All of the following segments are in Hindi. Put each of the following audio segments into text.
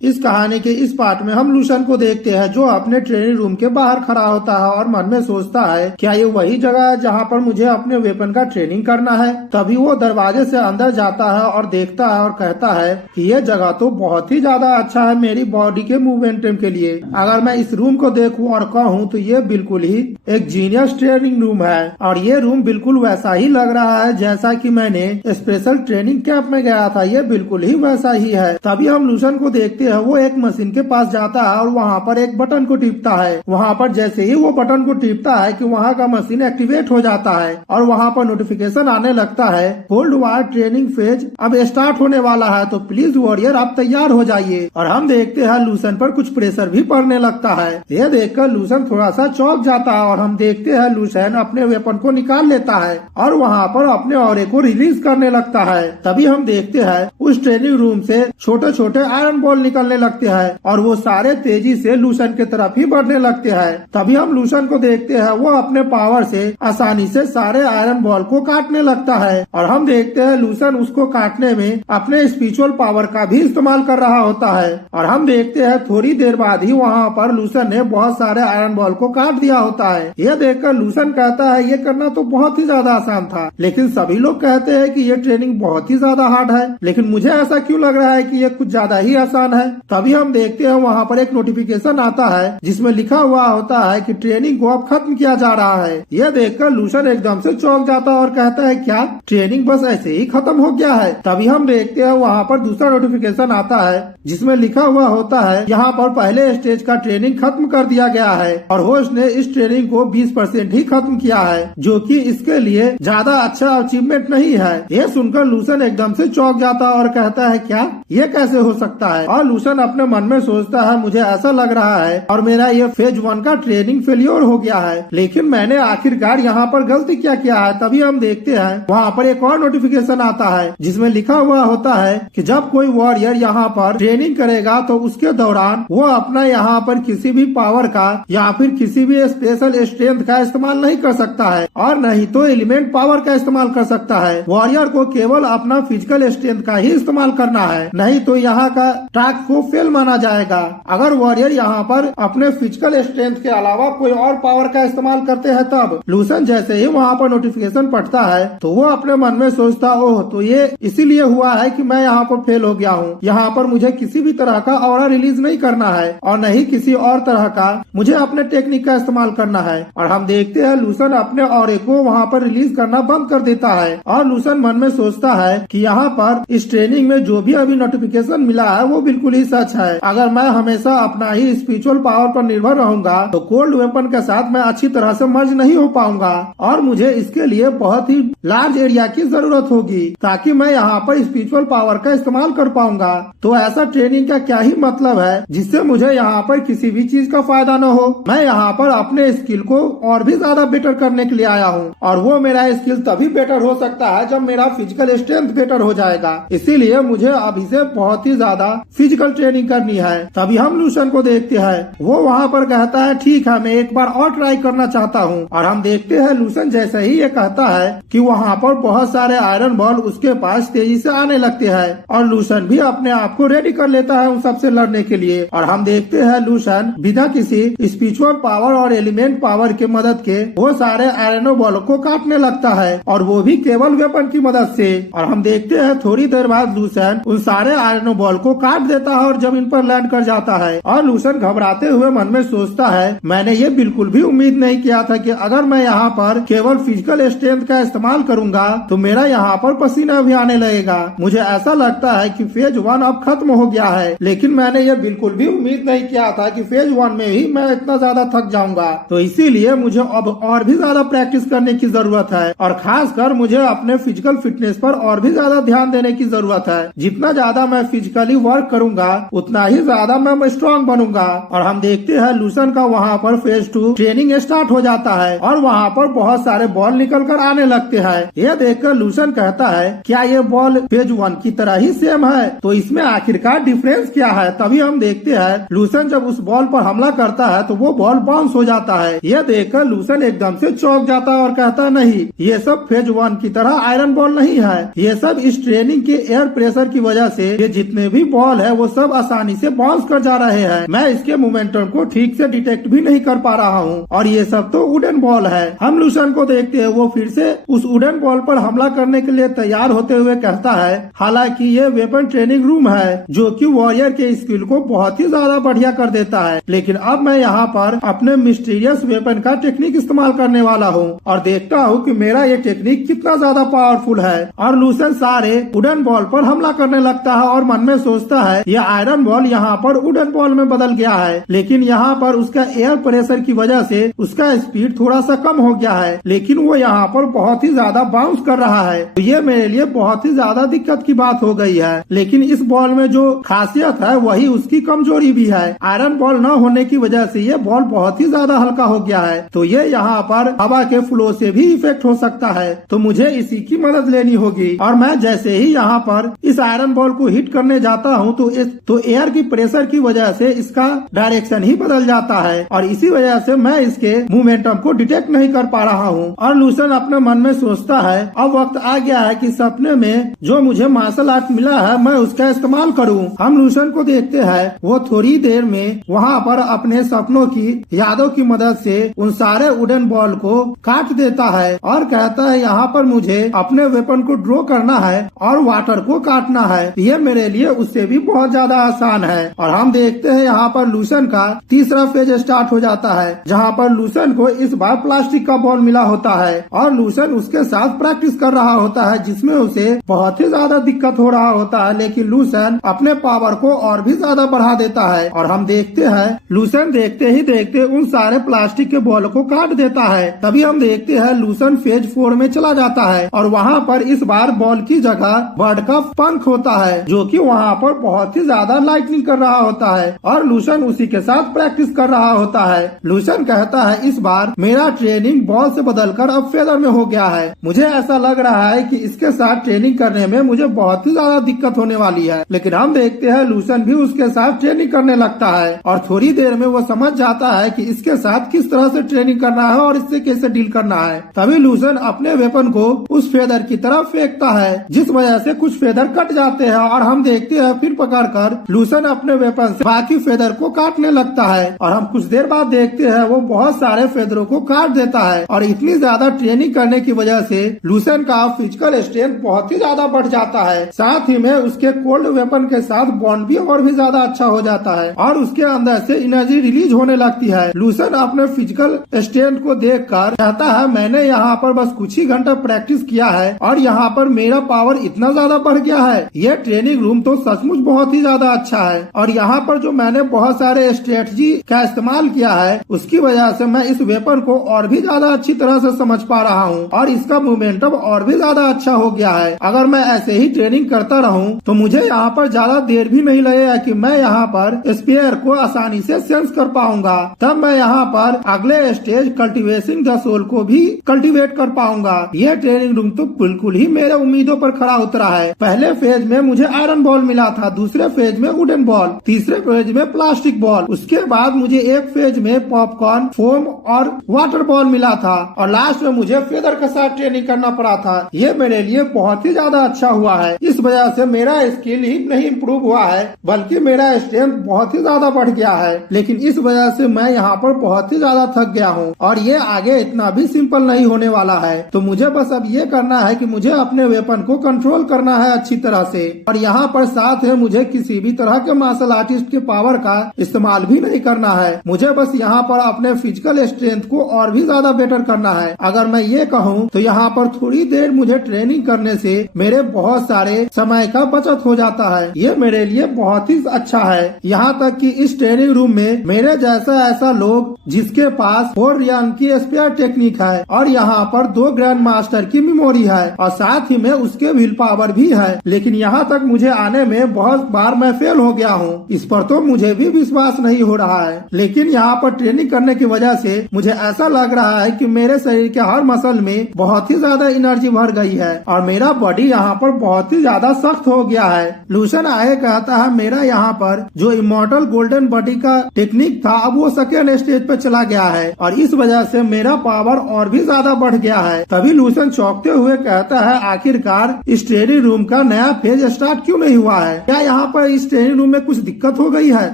इस कहानी के इस पार्ट में हम लूसन को देखते हैं जो अपने ट्रेनिंग रूम के बाहर खड़ा होता है और मन में सोचता है क्या ये वही जगह है जहाँ पर मुझे अपने वेपन का ट्रेनिंग करना है। तभी वो दरवाजे से अंदर जाता है और देखता है और कहता है कि ये जगह तो बहुत ही ज्यादा अच्छा है मेरी बॉडी के मूवमेंट के लिए। अगर मैं इस रूम को देखूं और कहूं तो ये बिल्कुल ही एक जीनियस ट्रेनिंग रूम है और ये रूम बिल्कुल वैसा ही लग रहा है जैसा कि मैंने स्पेशल ट्रेनिंग कैंप में गया था, ये बिल्कुल ही वैसा ही है। तभी हम लूसन को देखते हैं वो एक मशीन के पास जाता है और वहाँ पर एक बटन को टिपता है। वहाँ पर जैसे ही वो बटन को टिपता है कि वहाँ का मशीन एक्टिवेट हो जाता है और वहाँ पर नोटिफिकेशन आने लगता है कोल्ड वार ट्रेनिंग फेज अब स्टार्ट होने वाला है, तो प्लीज वॉरियर आप तैयार हो जाइए। और हम देखते हैं लूसन पर कुछ प्रेशर भी पड़ने लगता है। ये देखकर लूसन थोड़ा सा चौंक जाता है और हम देखते हैं लूसन अपने वेपन को निकाल लेता है और वहाँ पर अपने ऑरे को रिलीज करने लगता है। तभी हम देखते हैं उस ट्रेनिंग रूम से छोटे छोटे आयरन बॉल निकलने लगते हैं और वो सारे तेजी से लूसन की तरफ ही बढ़ने लगते हैं। तभी हम लूसन को देखते हैं वो अपने पावर से आसानी से सारे आयरन बॉल को काटने लगता है और हम देखते हैं लूसन उसको काटने में अपने स्पिरिचुअल पावर का भी इस्तेमाल कर रहा होता है। और हम देखते हैं थोड़ी देर बाद ही वहाँ पर लूसन ने बहुत सारे आयरन बॉल को काट दिया होता है। यह देखकर लूसन कहता है ये करना तो बहुत ही ज्यादा आसान था, लेकिन सभी लोग कहते हैं कि ये ट्रेनिंग बहुत ही ज्यादा हार्ड है, लेकिन मुझे ऐसा क्यों लग रहा है कि ये कुछ ज्यादा ही आसान है। तभी हम देखते हैं वहाँ पर एक नोटिफिकेशन आता है जिसमें लिखा हुआ होता है कि ट्रेनिंग को अब खत्म किया जा रहा है। यह देखकर लूसन एकदम से चौंक जाता है और कहता है क्या ट्रेनिंग बस ऐसे ही खत्म हो गया है। तभी हम देखते हैं वहाँ पर दूसरा नोटिफिकेशन आता है जिसमें लिखा हुआ होता है यहाँ पर पहले स्टेज का ट्रेनिंग खत्म कर दिया गया है और होस्ट ने इस ट्रेनिंग को 20% ही खत्म किया है, जो कि इसके लिए ज्यादा अच्छा अचीवमेंट नहीं है। ये सुनकर लूसन एकदम से चौंक जाता है और कहता है क्या ये कैसे हो सकता है। और लूसन अपने मन में सोचता है मुझे ऐसा लग रहा है और मेरा ये फेज 1 का ट्रेनिंग फेलियर हो गया है, लेकिन मैंने आखिरकार यहाँ पर गलती क्या किया है। तभी हम देखते हैं वहाँ पर एक और नोटिफिकेशन आता है जिसमें लिखा हुआ होता है कि जब कोई वॉरियर यहाँ पर ट्रेनिंग करेगा तो उसके दौरान वो अपना यहाँ पर किसी भी पावर का या फिर किसी भी स्पेशल स्ट्रेंथ का इस्तेमाल नहीं कर सकता है और नहीं तो एलिमेंट पावर का इस्तेमाल कर सकता है। वॉरियर को केवल अपना फिजिकल स्ट्रेंथ का ही इस्तेमाल करना है, नहीं तो यहाँ का टास्क को फेल माना जाएगा। अगर वॉरियर यहाँ पर अपने फिजिकल स्ट्रेंथ के अलावा कोई और पावर का इस्तेमाल करते हैं तब लूसन जैसे ही वहाँ पर नोटिफिकेशन पढ़ता है तो वो अपने मन में सोचता ओह तो ये इसीलिए हुआ है कि मैं यहाँ पर फेल हो गया हूँ। यहाँ पर मुझे किसी भी तरह का ऑरा रिलीज नहीं करना है और नहीं किसी और तरह का मुझे अपने टेक्निक का इस्तेमाल करना है। और हम देखते हैं लूसन अपने ऑरे को वहाँ पर रिलीज करना बंद कर देता है और लूसन मन में सोचता है कि यहाँ पर इस ट्रेनिंग में जो भी अभी नोटिफिकेशन मिला है वो बिल्कुल ही सच है। अगर मैं हमेशा अपना ही स्पिरिचुअल पावर पर निर्भर रहूंगा तो कोल्ड वेपन के साथ मैं अच्छी तरह से मर्ज नहीं हो पाऊंगा और मुझे इसके लिए बहुत ही लार्ज एरिया की जरूरत होगी ताकि मैं यहाँ पर स्पिरिचुअल पावर का इस्तेमाल कर पाऊंगा। तो ऐसा ट्रेनिंग का क्या ही मतलब है जिससे मुझे यहाँ पर किसी भी चीज का फायदा न हो। मैं यहाँ पर अपने स्किल को और भी ज्यादा बेटर करने के लिए आया हूँ और वो मेरा स्किल तभी बेटर हो सकता है जब मेरा फिजिकल स्ट्रेंथ बेटर हो जाएगा। इसीलिए मुझे अभी से बहुत ही ज्यादा फिजिकल ट्रेनिंग करनी है। तभी हम लूसन को देखते हैं वो वहाँ पर कहता है ठीक है मैं एक बार और ट्राई करना चाहता हूँ। और हम देखते हैं लूसन जैसे ही ये कहता है कि वहाँ पर बहुत सारे आयरन बॉल उसके पास तेजी से आने लगते हैं और लूसन भी अपने आप को रेडी कर लेता है उन सबसे लड़ने के लिए। और हम देखते हैं लूसन बिना किसी स्पिरिचुअल पावर और एलिमेंट पावर के मदद के वो सारे आयरन बॉल को काटने लगता है और वो भी केवल वेपन की मदद से। और हम देखते हैं थोड़ी देर बाद लूसन उन सारे आयरन बॉल को काट देता है और जमीन पर लैंड कर जाता है। और लूसन घबराते हुए मन में सोचता है मैंने ये बिल्कुल भी उम्मीद नहीं किया था कि अगर मैं यहाँ पर केवल फिजिकल स्ट्रेंथ का इस्तेमाल करूंगा तो मेरा यहाँ पर पसीना भी आने लगेगा। मुझे ऐसा लगता है कि फेज 1 अब खत्म हो गया है, लेकिन मैंने ये बिल्कुल भी उम्मीद नहीं किया था कि फेज 1 में ही मैं इतना ज्यादा थक जाऊंगा। तो इसीलिए मुझे अब और भी ज्यादा प्रैक्टिस करने की जरूरत है और खासकर मुझे अपने फिजिकल फिटनेस पर और भी ज्यादा ध्यान देने की जरूरत है। जितना ज्यादा मैं फिजिकली वर्क करूंगा उतना ही ज्यादा मैं स्ट्रॉन्ग बनूंगा। और हम देखते हैं लूसन का वहाँ पर फेज 2 ट्रेनिंग स्टार्ट हो जाता है और वहाँ पर बहुत सारे बॉल निकल कर आने लगते हैं। यह देखकर लूसन कहता है क्या ये बॉल फेज 1 की तरह ही सेम है, तो इसमें आखिरकार डिफरेंस क्या है। तभी हम देखते हैं लूसन जब उस बॉल पर हमला करता है तो वो बॉल बाउंस हो जाता है। यह देखकर लूसन एकदम से चौंक जाता है और कहता है नहीं ये सब फेज 1 की तरह आयरन बॉल नहीं है, ये सब इस ट्रेनिंग के एयर प्रेशर की वजह से ये जितने भी बॉल है वो सब आसानी से बाउंस कर जा रहे हैं। मैं इसके मोमेंटम को ठीक से डिटेक्ट भी नहीं कर पा रहा हूँ और ये सब तो वुडन बॉल है। हम लूसन को देखते हैं, वो फिर से उस वुडन बॉल पर हमला करने के लिए तैयार होते हुए कहता है, हालांकि ये वेपन ट्रेनिंग रूम है जो कि वॉरियर के स्किल को बहुत ही ज्यादा बढ़िया कर देता है, लेकिन अब मैं यहाँ पर अपने मिस्टीरियस वेपन का टेक्निक इस्तेमाल करने वाला हूँ और देखता हूँ कि मेरा ये टेक्निक कितना ज्यादा पावरफुल है। और लूसन सारे वुडन बॉल पर हमला करने लगता है और मन में सोचता है ये आयरन बॉल यहाँ पर वुडन बॉल में बदल गया है, लेकिन यहाँ पर उसका एयर प्रेशर की वजह से उसका स्पीड थोड़ा सा कम हो गया है, लेकिन वो यहाँ पर बहुत ही ज्यादा बाउंस कर रहा है। तो ये मेरे लिए बहुत ही ज्यादा दिक्कत की बात हो गई है। लेकिन इस बॉल में जो खासियत है वही उसकी कमजोरी भी है। आयरन बॉल न होने की वजह से ये बॉल बहुत ही ज्यादा हल्का हो गया है, तो ये यहाँ पर हवा के फ्लो से भी इफेक्ट हो सकता है। तो मुझे इसी की मदद लेनी होगी और मैं जैसे ही यहाँ पर इस आयरन बॉल को हिट करने जाता हूँ तो एयर की प्रेशर की वजह से इसका डायरेक्शन ही बदल जाता है और इसी वजह से मैं इसके मोमेंटम को डिटेक्ट नहीं कर पा रहा हूँ। और लूसन अपने मन में सोचता है अब वक्त आ गया है कि सपने में जो मुझे मार्शल आर्ट मिला है मैं उसका इस्तेमाल करूँ। हम लूसन को देखते हैं, वो थोड़ी देर में वहाँ पर अपने सपनों की यादों की मदद से उन सारे वुडन बॉल को काट देता है और कहता है यहाँ पर मुझे अपने वेपन को ड्रॉ करना है और वाटर को काटना है। ये मेरे लिए उससे भी बहुत ज्यादा आसान है। और हम देखते हैं यहाँ पर लूसन का तीसरा फेज स्टार्ट हो जाता है, जहाँ पर लूसन को इस बार प्लास्टिक का बॉल मिला होता है और लूसन उसके साथ प्रैक्टिस कर रहा होता है, जिसमें उसे बहुत ही ज्यादा दिक्कत हो रहा होता है, लेकिन लूसन अपने पावर को और भी ज्यादा बढ़ा देता है। और हम देखते हैं लूसन देखते ही देखते उन सारे प्लास्टिक के बॉल को काट देता है। तभी हम देखते हैं लूसन फेज 4 में चला जाता है और वहाँ पर इस बार बॉल की जगह बर्ड का पंख होता है, जो कि वहाँ पर बहुत ही ज्यादा लाइटनिंग कर रहा होता है और लूसन उसी के साथ प्रैक्टिस कर रहा होता है। लूसन कहता है इस बार मेरा ट्रेनिंग बॉल से बदलकर अब फेदर में हो गया है। मुझे ऐसा लग रहा है कि इसके साथ ट्रेनिंग करने में मुझे बहुत ही ज्यादा दिक्कत होने वाली है, लेकिन हम देखते हैं लूसन भी उसके साथ ट्रेनिंग करने लगता है और थोड़ी देर में वो समझ जाता है कि इसके साथ किस तरह से ट्रेनिंग करना है और इससे कैसे डील करना है। तभी लूसन अपने वेपन को उस फेदर की तरफ फेंकता है, जिस वजह से कुछ फेदर कट जाते हैं और हम देखते हैं फिर पकड़कर लूसन अपने वेपन से बाकी फेदर को काटने लगता है और हम कुछ देर बाद देखते हैं वो बहुत सारे फेदरों को काट देता है। और इतनी ज्यादा ट्रेनिंग करने की वजह से लूसन का फिजिकल स्ट्रेंथ बहुत ही ज्यादा बढ़ जाता है, साथ ही में उसके कोल्ड वेपन के साथ बॉन्ड भी और भी ज्यादा अच्छा हो जाता है और उसके अंदर से एनर्जी रिलीज होने लगती है। लूसन अपने फिजिकल स्ट्रेंथ को देखकर कहता है मैंने यहाँ पर बस कुछ ही घंटा प्रैक्टिस किया है और यहाँ पर मेरा पावर इतना ज्यादा बढ़ गया है। ये ट्रेनिंग रूम तो सचमुच बहुत ही ज्यादा अच्छा है और यहाँ पर जो मैंने बहुत सारे स्ट्रेटजी का इस्तेमाल किया है उसकी वजह से मैं इस वेपन को और भी ज्यादा अच्छी तरह से समझ पा रहा हूँ और इसका मोमेंटम और भी ज्यादा अच्छा हो गया है। अगर मैं ऐसे ही ट्रेनिंग करता रहूँ तो मुझे यहाँ पर ज्यादा देर भी नहीं लगेगा कि मैं यहाँ पर स्पेयर को आसानी से सेंस कर पाऊंगा। तब मैं यहाँ पर अगले स्टेज कल्टीवेशन द सोल को भी कल्टीवेट कर पाऊंगा। यह ट्रेनिंग रूम तो बिल्कुल ही मेरे उम्मीदों पर खरा उतरा है। पहले फेज में मुझे आयरन बॉल मिला था, दूसरे फेज में वुडन बॉल, तीसरे फेज में प्लास्टिक बॉल, उसके बाद मुझे एक फेज में पॉपकॉर्न, फोम और वाटर बॉल मिला था और लास्ट में मुझे फेदर के साथ ट्रेनिंग करना पड़ा था। ये मेरे लिए बहुत ही ज्यादा अच्छा हुआ है। इस वजह से मेरा स्किल ही नहीं इम्प्रूव हुआ है बल्कि मेरा स्ट्रेंथ बहुत ही ज्यादा बढ़ गया है, लेकिन इस वजह से मैं यहाँ पर बहुत ही ज्यादा थक गया हूँ और ये आगे इतना भी सिंपल नहीं होने वाला है। तो मुझे बस अब ये करना है कि मुझे अपने वेपन को कंट्रोल करना है अच्छी तरह से और यहाँ पर साथ है मुझे किसी भी तरह के मार्शल आर्टिस्ट के पावर का इस्तेमाल भी नहीं करना है। मुझे बस यहाँ पर अपने फिजिकल स्ट्रेंथ को और भी ज्यादा बेटर करना है। अगर मैं ये कहूँ तो यहाँ पर थोड़ी देर मुझे ट्रेनिंग करने से मेरे बहुत सारे समय का बचत हो जाता है। ये मेरे लिए बहुत ही अच्छा है। यहाँ तक कि इस ट्रेनिंग रूम में मेरे जैसा ऐसा लोग जिसके पास 4 रियान की स्पेयर टेक्निक है और यहाँ पर 2 ग्रैंड मास्टर की मेमोरी है और साथ ही में उसके विल पावर भी है, लेकिन यहाँ तक मुझे आने में बहुत बार मैं फेल हो गया हूँ। इस पर तो मुझे भी विश्वास नहीं हो रहा है, लेकिन यहाँ पर ट्रेनिंग करने की वजह से मुझे ऐसा लग रहा है कि मेरे शरीर के हर मसल में बहुत ही ज्यादा एनर्जी भर गई है और मेरा बॉडी यहाँ पर बहुत ही ज्यादा सख्त हो गया है। लूसन आए कहता है मेरा यहाँ पर जो इमॉर्टल गोल्डन बॉडी का टेक्निक था अब वो सेकेंड स्टेज पे चला गया है और इस वजह से मेरा पावर और भी ज्यादा बढ़ गया है। तभी लूसन चौंकते हुए कहता है आखिरकार इस ट्रेनिंग रूम का नया फेज स्टार्ट क्यों नहीं हुआ है? क्या यहाँ पर पर इस ट्रेनिंग रूम में कुछ दिक्कत हो गई है।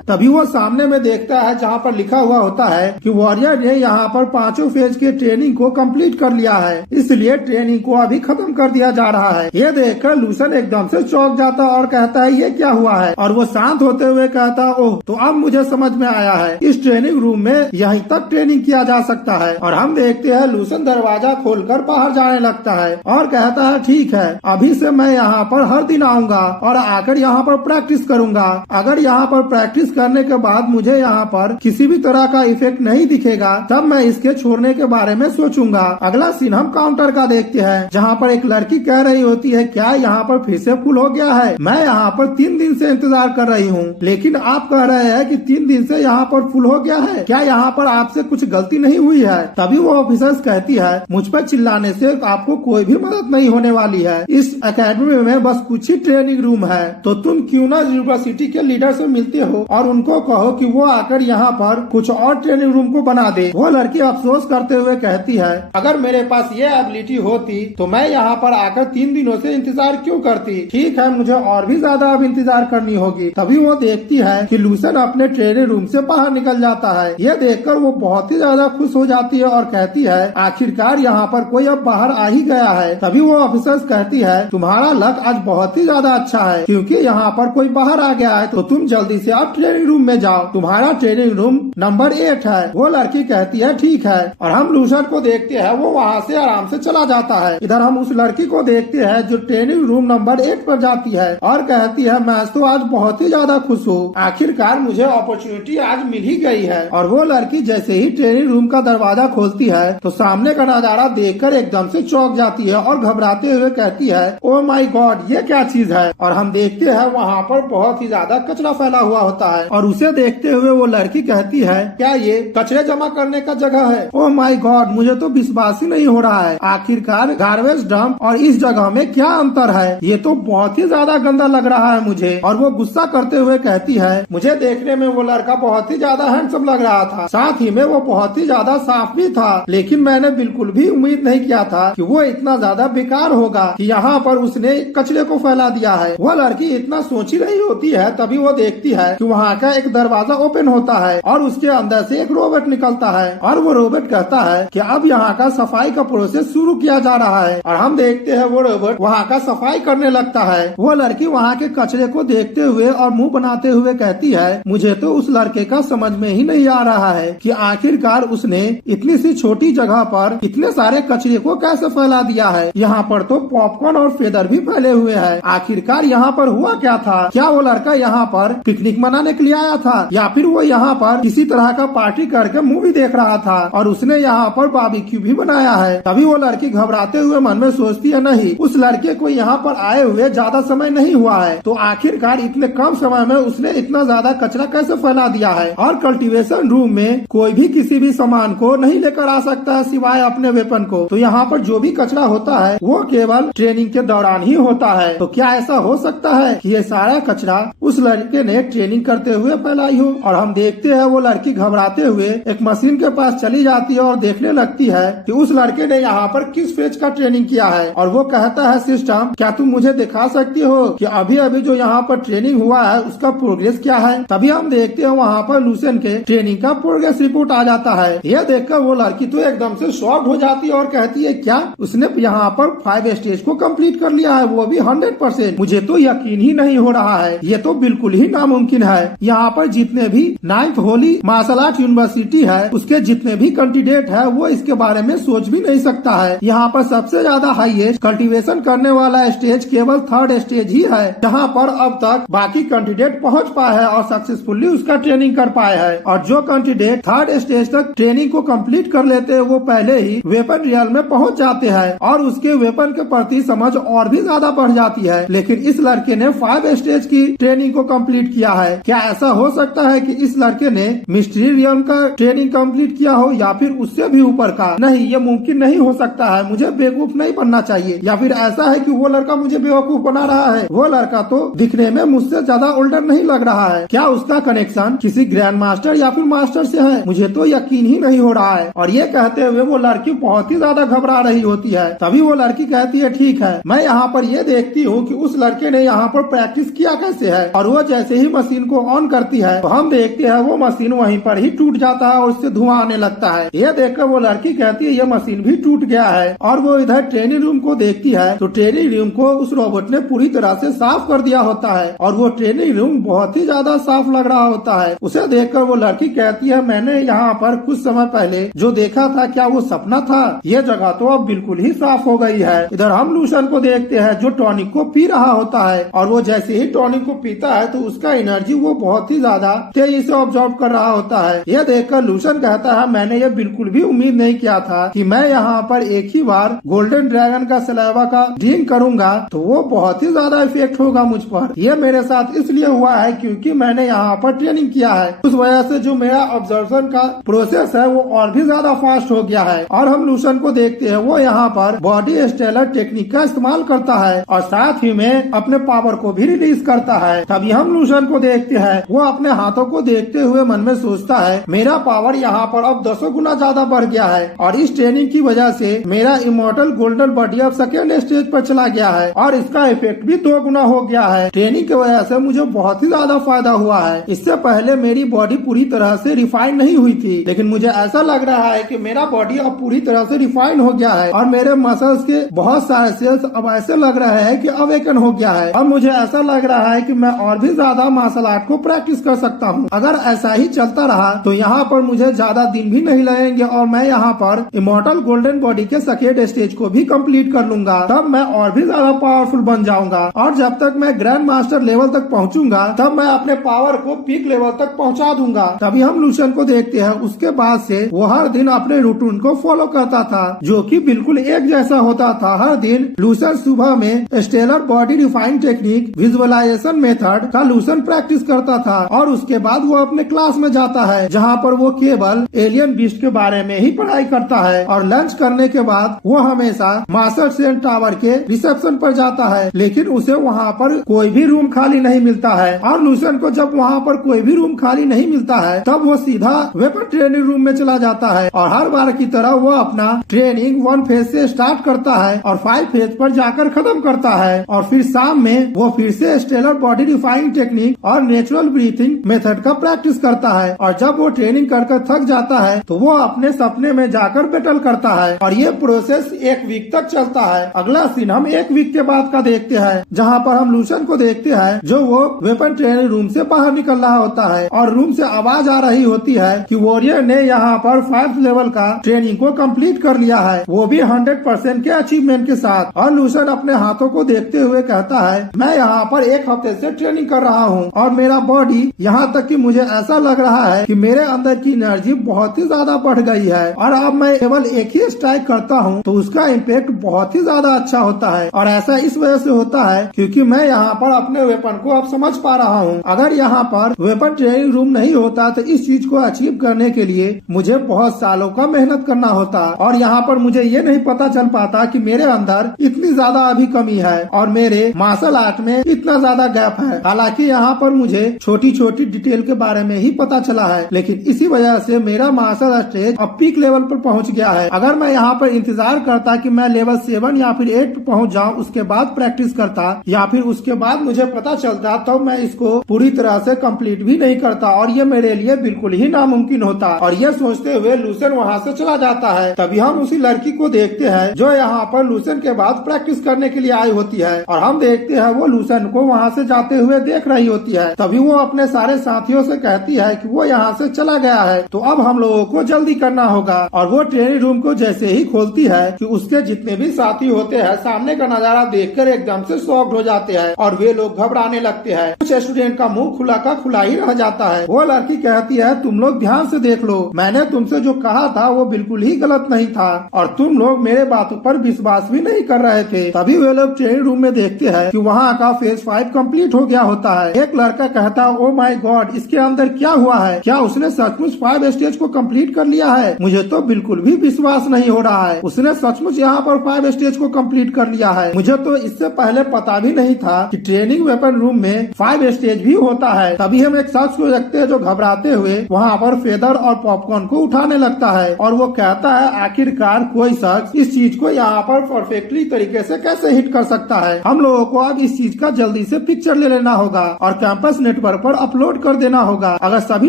तभी वो सामने में देखता है जहाँ पर लिखा हुआ होता है कि वॉरियर ने यहाँ पर 5 फेज के ट्रेनिंग को कंप्लीट कर लिया है, इसलिए ट्रेनिंग को अभी खत्म कर दिया जा रहा है। ये देखकर लूसन एकदम से चौंक जाता और कहता है ये क्या हुआ है, और वो शांत होते हुए कहता ओह तो अब मुझे समझ में आया है, इस ट्रेनिंग रूम में यहीं तक ट्रेनिंग किया जा सकता है। और हम देखते हैं लूसन दरवाजा खोलकर बाहर जाने लगता है और कहता है ठीक है, अभी से मैं यहाँ पर हर दिन आऊंगा और आकर यहाँ पर प्रैक्टिस करूंगा। अगर यहाँ पर प्रैक्टिस करने के बाद मुझे यहाँ पर किसी भी तरह का इफेक्ट नहीं दिखेगा तब मैं इसके छोड़ने के बारे में सोचूंगा। अगला सीन हम काउंटर का देखते हैं जहाँ पर एक लड़की कह रही होती है क्या यहाँ पर फिर से फुल हो गया है, मैं यहाँ पर 3 दिन से इंतजार कर रही हूँ, लेकिन आप कह रहे हैं कि 3 दिन से यहाँ पर फुल हो गया है, क्या यहाँ पर आपसे कुछ गलती नहीं हुई है। तभी वो ऑफिसर्स कहती है मुझ पर चिल्लाने से आपको कोई भी मदद नहीं होने वाली है, इस एकेडमी में बस कुछ ही ट्रेनिंग रूम है, तो तुम क्यों ना यूनिवर्सिटी के लीडर से मिलते हो और उनको कहो कि वो आकर यहाँ पर कुछ और ट्रेनिंग रूम को बना दे। वो लड़की अफसोस करते हुए कहती है अगर मेरे पास ये एबिलिटी होती तो मैं यहाँ पर आकर 3 दिनों से इंतजार क्यों करती, ठीक है मुझे और भी ज्यादा अब इंतजार करनी होगी। तभी वो देखती है कि लूसन अपने ट्रेनिंग रूम से बाहर निकल जाता है। ये देखकर वो बहुत ही ज्यादा खुश हो जाती है और कहती है आखिरकार यहाँ पर कोई अब बाहर आ ही गया है। तभी वो ऑफिसर्स कहती है तुम्हारा लक आज बहुत ही ज्यादा अच्छा है क्योंकि यहाँ पर कोई बाहर आ गया है, तो तुम जल्दी से अब ट्रेनिंग रूम में जाओ, तुम्हारा ट्रेनिंग रूम नंबर 8 है। वो लड़की कहती है ठीक है और हम लूसन को देखते हैं वो वहाँ से आराम से चला जाता है। इधर हम उस लड़की को देखते हैं जो ट्रेनिंग रूम नंबर 8 पर जाती है और कहती है मैं तो आज बहुत ही ज्यादा खुश हूँ, आखिरकार मुझे अपॉर्चुनिटी आज मिल ही गई है। और वो लड़की जैसे ही ट्रेनिंग रूम का दरवाजा खोलती है तो सामने का नजारा देखकर एकदम से चौंक जाती है और घबराते हुए कहती है ओ माय गॉड ये क्या चीज है। और हम देखते हैं वहाँ पर बहुत ही ज्यादा कचरा फैला हुआ होता है और उसे देखते हुए वो लड़की कहती है क्या ये कचरे जमा करने का जगह है। ओ माय गॉड मुझे तो विश्वास ही नहीं हो रहा है, आखिरकार गार्बेज डंप और इस जगह में क्या अंतर है, ये तो बहुत ही ज्यादा गंदा लग रहा है मुझे। और वो गुस्सा करते हुए कहती है मुझे देखने में वो लड़का बहुत ही ज्यादा हैंडसम लग रहा था, साथ ही में वो बहुत ही ज्यादा साफ भी था, लेकिन मैंने बिल्कुल भी उम्मीद नहीं किया था कि वो इतना ज्यादा बेकार होगा कि यहाँ पर उसने कचरे को फैला दिया है। वो लड़की इतना सोची रही होती है तभी वो देखती है कि वहाँ का एक दरवाजा ओपन होता है और उसके अंदर से एक रोबोट निकलता है और वो रोबोट कहता है कि अब यहाँ का सफाई का प्रोसेस शुरू किया जा रहा है। और हम देखते हैं वो रोबोट वहाँ का सफाई करने लगता है। वो लड़की वहाँ के कचरे को देखते हुए और मुंह बनाते हुए कहती है मुझे तो उस लड़के का समझ में ही नहीं आ रहा है कि आखिरकार उसने इतनी सी छोटी जगह पर इतने सारे कचरे को कैसे फैला दिया है। यहाँ पर तो पॉपकॉर्न और फेदर भी फैले हुए हैं, आखिरकार यहाँ पर हुआ क्या था, क्या वो लड़का यहाँ पर पिकनिक मनाने के लिए आया था या फिर वो यहाँ पर किसी तरह का पार्टी करके मूवी देख रहा था और उसने यहाँ पर बारबेक्यू भी बनाया है। तभी वो लड़की घबराते हुए मन में सोचती है नहीं उस लड़के को यहाँ पर आए हुए ज्यादा समय नहीं हुआ है, तो आखिरकार इतने कम समय में उसने इतना ज्यादा कचरा कैसे फैला दिया है। और कल्टीवेशन रूम में कोई भी किसी भी सामान को नहीं लेकर आ सकता है सिवाय अपने वेपन को, तो यहाँ पर जो भी कचरा होता है वो केवल ट्रेनिंग के दौरान ही होता है। तो क्या ऐसा हो सकता है कि ये सारा कचरा उस लड़के ने ट्रेनिंग करते हुए फैलाई हो। और हम देखते हैं वो लड़की घबराते हुए एक मशीन के पास चली जाती है और देखने लगती है कि उस लड़के ने यहाँ पर किस फेज का ट्रेनिंग किया है। और वो कहता है सिस्टम क्या तुम मुझे दिखा सकती हो कि अभी अभी जो यहाँ पर ट्रेनिंग हुआ है उसका प्रोग्रेस क्या है। तभी हम देखते हैं वहाँ पर लूसन के ट्रेनिंग का प्रोग्रेस रिपोर्ट आ जाता है। यह देखकर वो लड़की तो एकदम से शॉक्ड हो जाती है और कहती है क्या उसने यहाँ पर 5 स्टेज को कंप्लीट कर लिया है, वो भी 100%। मुझे तो यकीन ही नहीं हो रहा है, ये तो बिल्कुल ही नामुमकिन है। यहाँ पर जितने भी 9th Holi martial art university है उसके जितने भी कैंडिडेट है वो इसके बारे में सोच भी नहीं सकता है। यहाँ पर सबसे ज्यादा हाईएस्ट कल्टीवेशन करने वाला स्टेज केवल 3rd स्टेज ही है जहाँ पर अब तक बाकी कैंडिडेट पहुँच पाए हैं और सक्सेसफुली उसका ट्रेनिंग कर पाए हैं। और जो कैंडिडेट 3rd स्टेज तक ट्रेनिंग को कंप्लीट कर लेते हैं वो पहले ही वेपन रियल में पहुँच जाते हैं और उसके वेपन के प्रति समझ और भी ज्यादा बढ़ जाती है। लेकिन इस लड़के ने 5 स्टेज की ट्रेनिंग को कंप्लीट किया है। क्या ऐसा हो सकता है कि इस लड़के ने मिस्ट्री रियल का ट्रेनिंग कंप्लीट किया हो या फिर उससे भी ऊपर का? नहीं, ये मुमकिन नहीं हो सकता है, मुझे बेवकूफ नहीं बनना चाहिए। या फिर ऐसा है कि वो लड़का मुझे बेवकूफ बना रहा है। वो लड़का तो दिखने में मुझसे ज्यादा ओल्डर नहीं लग रहा है, क्या उसका कनेक्शन किसी ग्रैंड मास्टर या फिर मास्टर से है? मुझे तो यकीन ही नहीं हो रहा है। और ये कहते हुए वो लड़की बहुत ही ज्यादा घबरा रही होती है। तभी वो लड़की कहती है ठीक है, मैं यहाँ पर ये देखती हूँ कि उस लड़के ने यहाँ पर प्रैक्टिस किया किया कैसे है। और वो जैसे ही मशीन को ऑन करती है तो हम देखते हैं वो मशीन वहीं पर ही टूट जाता है और उससे धुआं आने लगता है। ये देखकर वो लड़की कहती है ये मशीन भी टूट गया है। और वो इधर ट्रेनिंग रूम को देखती है तो ट्रेनिंग रूम को उस रोबोट ने पूरी तरह से साफ कर दिया होता है और वो ट्रेनिंग रूम बहुत ही ज्यादा साफ लग रहा होता है। उसे देखकर वो लड़की कहती है मैंने यहाँ पर कुछ समय पहले जो देखा था क्या वो सपना था? ये जगह तो अब बिल्कुल ही साफ हो गई है। इधर हम लूसन को देखते हैं जो टॉनिक को पी रहा होता है और वो जैसे ही टॉनिक को पीता है तो उसका एनर्जी वो बहुत ही ज्यादा तेजी से ऑब्जर्व कर रहा होता है। यह देखकर लूसन कहता है मैंने ये बिल्कुल भी उम्मीद नहीं किया था कि मैं यहाँ पर एक ही बार गोल्डन ड्रैगन का सलाइवा का ड्रिंक करूंगा तो वो बहुत ही ज्यादा इफेक्ट होगा मुझ पर। ये मेरे साथ इसलिए हुआ है क्योंकि मैंने यहाँ पर ट्रेनिंग किया है, उस वजह से जो मेरा ऑब्जर्वेशन का प्रोसेस है वो और भी ज्यादा फास्ट हो गया है। और हम लूसन को देखते हैं वो यहाँ पर बॉडी स्टेलर टेक्निक का इस्तेमाल करता है और साथ ही में अपने पावर को भी रिलीज करता है। तभी हम लूसन को देखते हैं वो अपने हाथों को देखते हुए मन में सोचता है मेरा पावर यहाँ पर अब 10 गुना ज्यादा बढ़ गया है और इस ट्रेनिंग की वजह से मेरा इमॉर्टल गोल्डन बॉडी अब सेकेंड स्टेज पर चला गया है और इसका इफेक्ट भी 2 गुना हो गया है। ट्रेनिंग की वजह से मुझे बहुत ही ज्यादा फायदा हुआ है। इससे पहले मेरी बॉडी पूरी तरह से रिफाइन नहीं हुई थी लेकिन मुझे ऐसा लग रहा है कि मेरा बॉडी अब पूरी तरह से रिफाइन हो गया है और मेरे मसल्स के बहुत सारे सेल्स अब ऐसे लग रहे हैं कि अवेकन हो गया है और मुझे ऐसा लग रहा है कि मैं और भी ज्यादा मार्शल आर्ट को प्रैक्टिस कर सकता हूँ। अगर ऐसा ही चलता रहा तो यहाँ पर मुझे ज्यादा दिन भी नहीं लगेंगे और मैं यहाँ पर इमॉर्टल गोल्डन बॉडी के सेकेंड स्टेज को भी कंप्लीट कर लूंगा। तब मैं और भी ज्यादा पावरफुल बन जाऊंगा और जब तक मैं ग्रैंड मास्टर लेवल तक पहुँचूंगा तब मैं अपने पावर को पीक लेवल तक पहुँचा दूंगा। तभी हम लूसन को देखते हैं उसके बाद से वो हर दिन अपने रूटीन को फॉलो करता था जो कि बिल्कुल एक जैसा होता था। हर दिन लूसन सुबह में stellar body refine technique visualization method का लूसन प्रैक्टिस करता था और उसके बाद वो अपने क्लास में जाता है जहाँ पर वो केवल एलियन बीस्ट के बारे में ही पढ़ाई करता है और लंच करने के बाद वो हमेशा मास्टर सेन टावर के रिसेप्शन पर जाता है लेकिन उसे वहाँ पर कोई भी रूम खाली नहीं मिलता है। और लूसन को जब वहाँ पर कोई भी रूम खाली नहीं मिलता है तब वो सीधा वेपन ट्रेनिंग रूम में चला जाता है और हर बार की तरह वो अपना ट्रेनिंग 1 फेज से स्टार्ट करता है और 5 फेज पर जाकर खत्म करता है और फिर शाम में वो फिर से स्टेलर बॉडी रिफाइनिंग टेक्निक और नेचुरल ब्रीथिंग मेथड का प्रैक्टिस करता है और जब वो ट्रेनिंग कर थक जाता है तो वो अपने सपने में जाकर बैटल करता है और ये प्रोसेस 1 वीक तक चलता है। अगला सीन हम 1 वीक के बाद का देखते हैं जहाँ पर हम लूसन को देखते हैं जो वो वेपन ट्रेनिंग रूम से बाहर निकल रहा होता है और रूम से आवाज आ रही होती है कि वॉरियर ने यहाँ पर 5th लेवल का ट्रेनिंग को कंप्लीट कर लिया है, वो भी 100% के अचीवमेंट के साथ। और लूसन अपने हाथों को देखते हुए कहता है मैं यहाँ पर 1 हफ्ते से ट्रेनिंग कर रहा हूँ और मेरा बॉडी यहाँ तक कि मुझे ऐसा लग रहा है कि मेरे अंदर की एनर्जी बहुत ही ज्यादा बढ़ गई है और अब मैं केवल एक ही स्ट्राइक करता हूँ तो उसका इम्पैक्ट बहुत ही ज्यादा अच्छा होता है। और ऐसा इस वजह से होता है क्योंकि मैं यहाँ पर अपने वेपन को अब समझ पा रहा हूँ। अगर यहाँ पर वेपन ट्रेनिंग रूम नहीं होता तो इस चीज को अचीव करने के लिए मुझे बहुत सालों का मेहनत करना होता और यहाँ पर मुझे ये नहीं पता चल पाता कि मेरे अंदर इतनी ज्यादा अभी कमी है और मेरे मार्शल आर्ट में इतना ज्यादा गैप है। हालांकि यहाँ पर मुझे छोटी छोटी डिटेल के बारे में ही पता चला है लेकिन इसी वजह से मेरा मार्शल स्टेज अब पीक लेवल पर पहुँच गया है। अगर मैं यहाँ पर इंतजार करता कि मैं लेवल 7 या फिर 8 पहुँच जाऊँ उसके बाद प्रैक्टिस करता या फिर उसके बाद मुझे पता चलता तो मैं इसको पूरी तरह से कंप्लीट भी नहीं करता और ये मेरे लिए बिल्कुल ही नामुमकिन होता। और ये सोचते हुए लूसन वहाँ से चला जाता है। तभी हम उसी लड़की को देखते हैं जो यहाँ पर लूसन के बाद प्रैक्टिस करने के लिए आई होती है और हम देखते हैं वो लूसन को वहाँ से जाते हुए देख रही होती है। तभी वो अपने सारे साथियों से कहती है कि वो यहाँ से चला गया है तो अब हम लोगों को जल्दी करना होगा। और वो ट्रेनिंग रूम को जैसे ही खोलती है कि उसके जितने भी साथी होते हैं सामने का नजारा देखकर एकदम से शॉक्ड हो जाते हैं और वे लोग घबराने लगते हैं। कुछ स्टूडेंट का मुंह खुला का खुला ही रह जाता है। वो लड़की कहती है तुम लोग ध्यान से देख लो, मैंने तुमसे जो कहा था वो बिल्कुल ही गलत नहीं था और तुम लोग मेरे बातों पर विश्वास भी नहीं कर रहे थे। तभी वे लोग ट्रेनिंग रूम में देखते हैं कि वहाँ का फेज 5 कंप्लीट हो गया होता है। एक लड़का कहता है ओ माय गॉड इसके अंदर क्या हुआ है, क्या उसने सचमुच 5 स्टेज को कंप्लीट कर लिया है? मुझे तो बिल्कुल भी विश्वास नहीं हो रहा है, उसने सचमुच यहाँ पर 5 स्टेज को कंप्लीट कर लिया है। मुझे तो इससे पहले पता भी नहीं था कि ट्रेनिंग वेपन रूम में 5 स्टेज भी होता है। तभी हम एक शख्स को देखते हैं जो घबराते हुए वहाँ पर फेदर और पॉपकॉर्न को उठाने लगता है और वो कहता है आखिरकार कोई शख्स इस चीज को यहाँ पर परफेक्टली तरीके से कैसे हिट कर सकता है। हम लोगों को अब इस चीज का जल्दी से से पिक्चर ले लेना होगा और कैंपस नेटवर्क पर अपलोड कर देना होगा। अगर सभी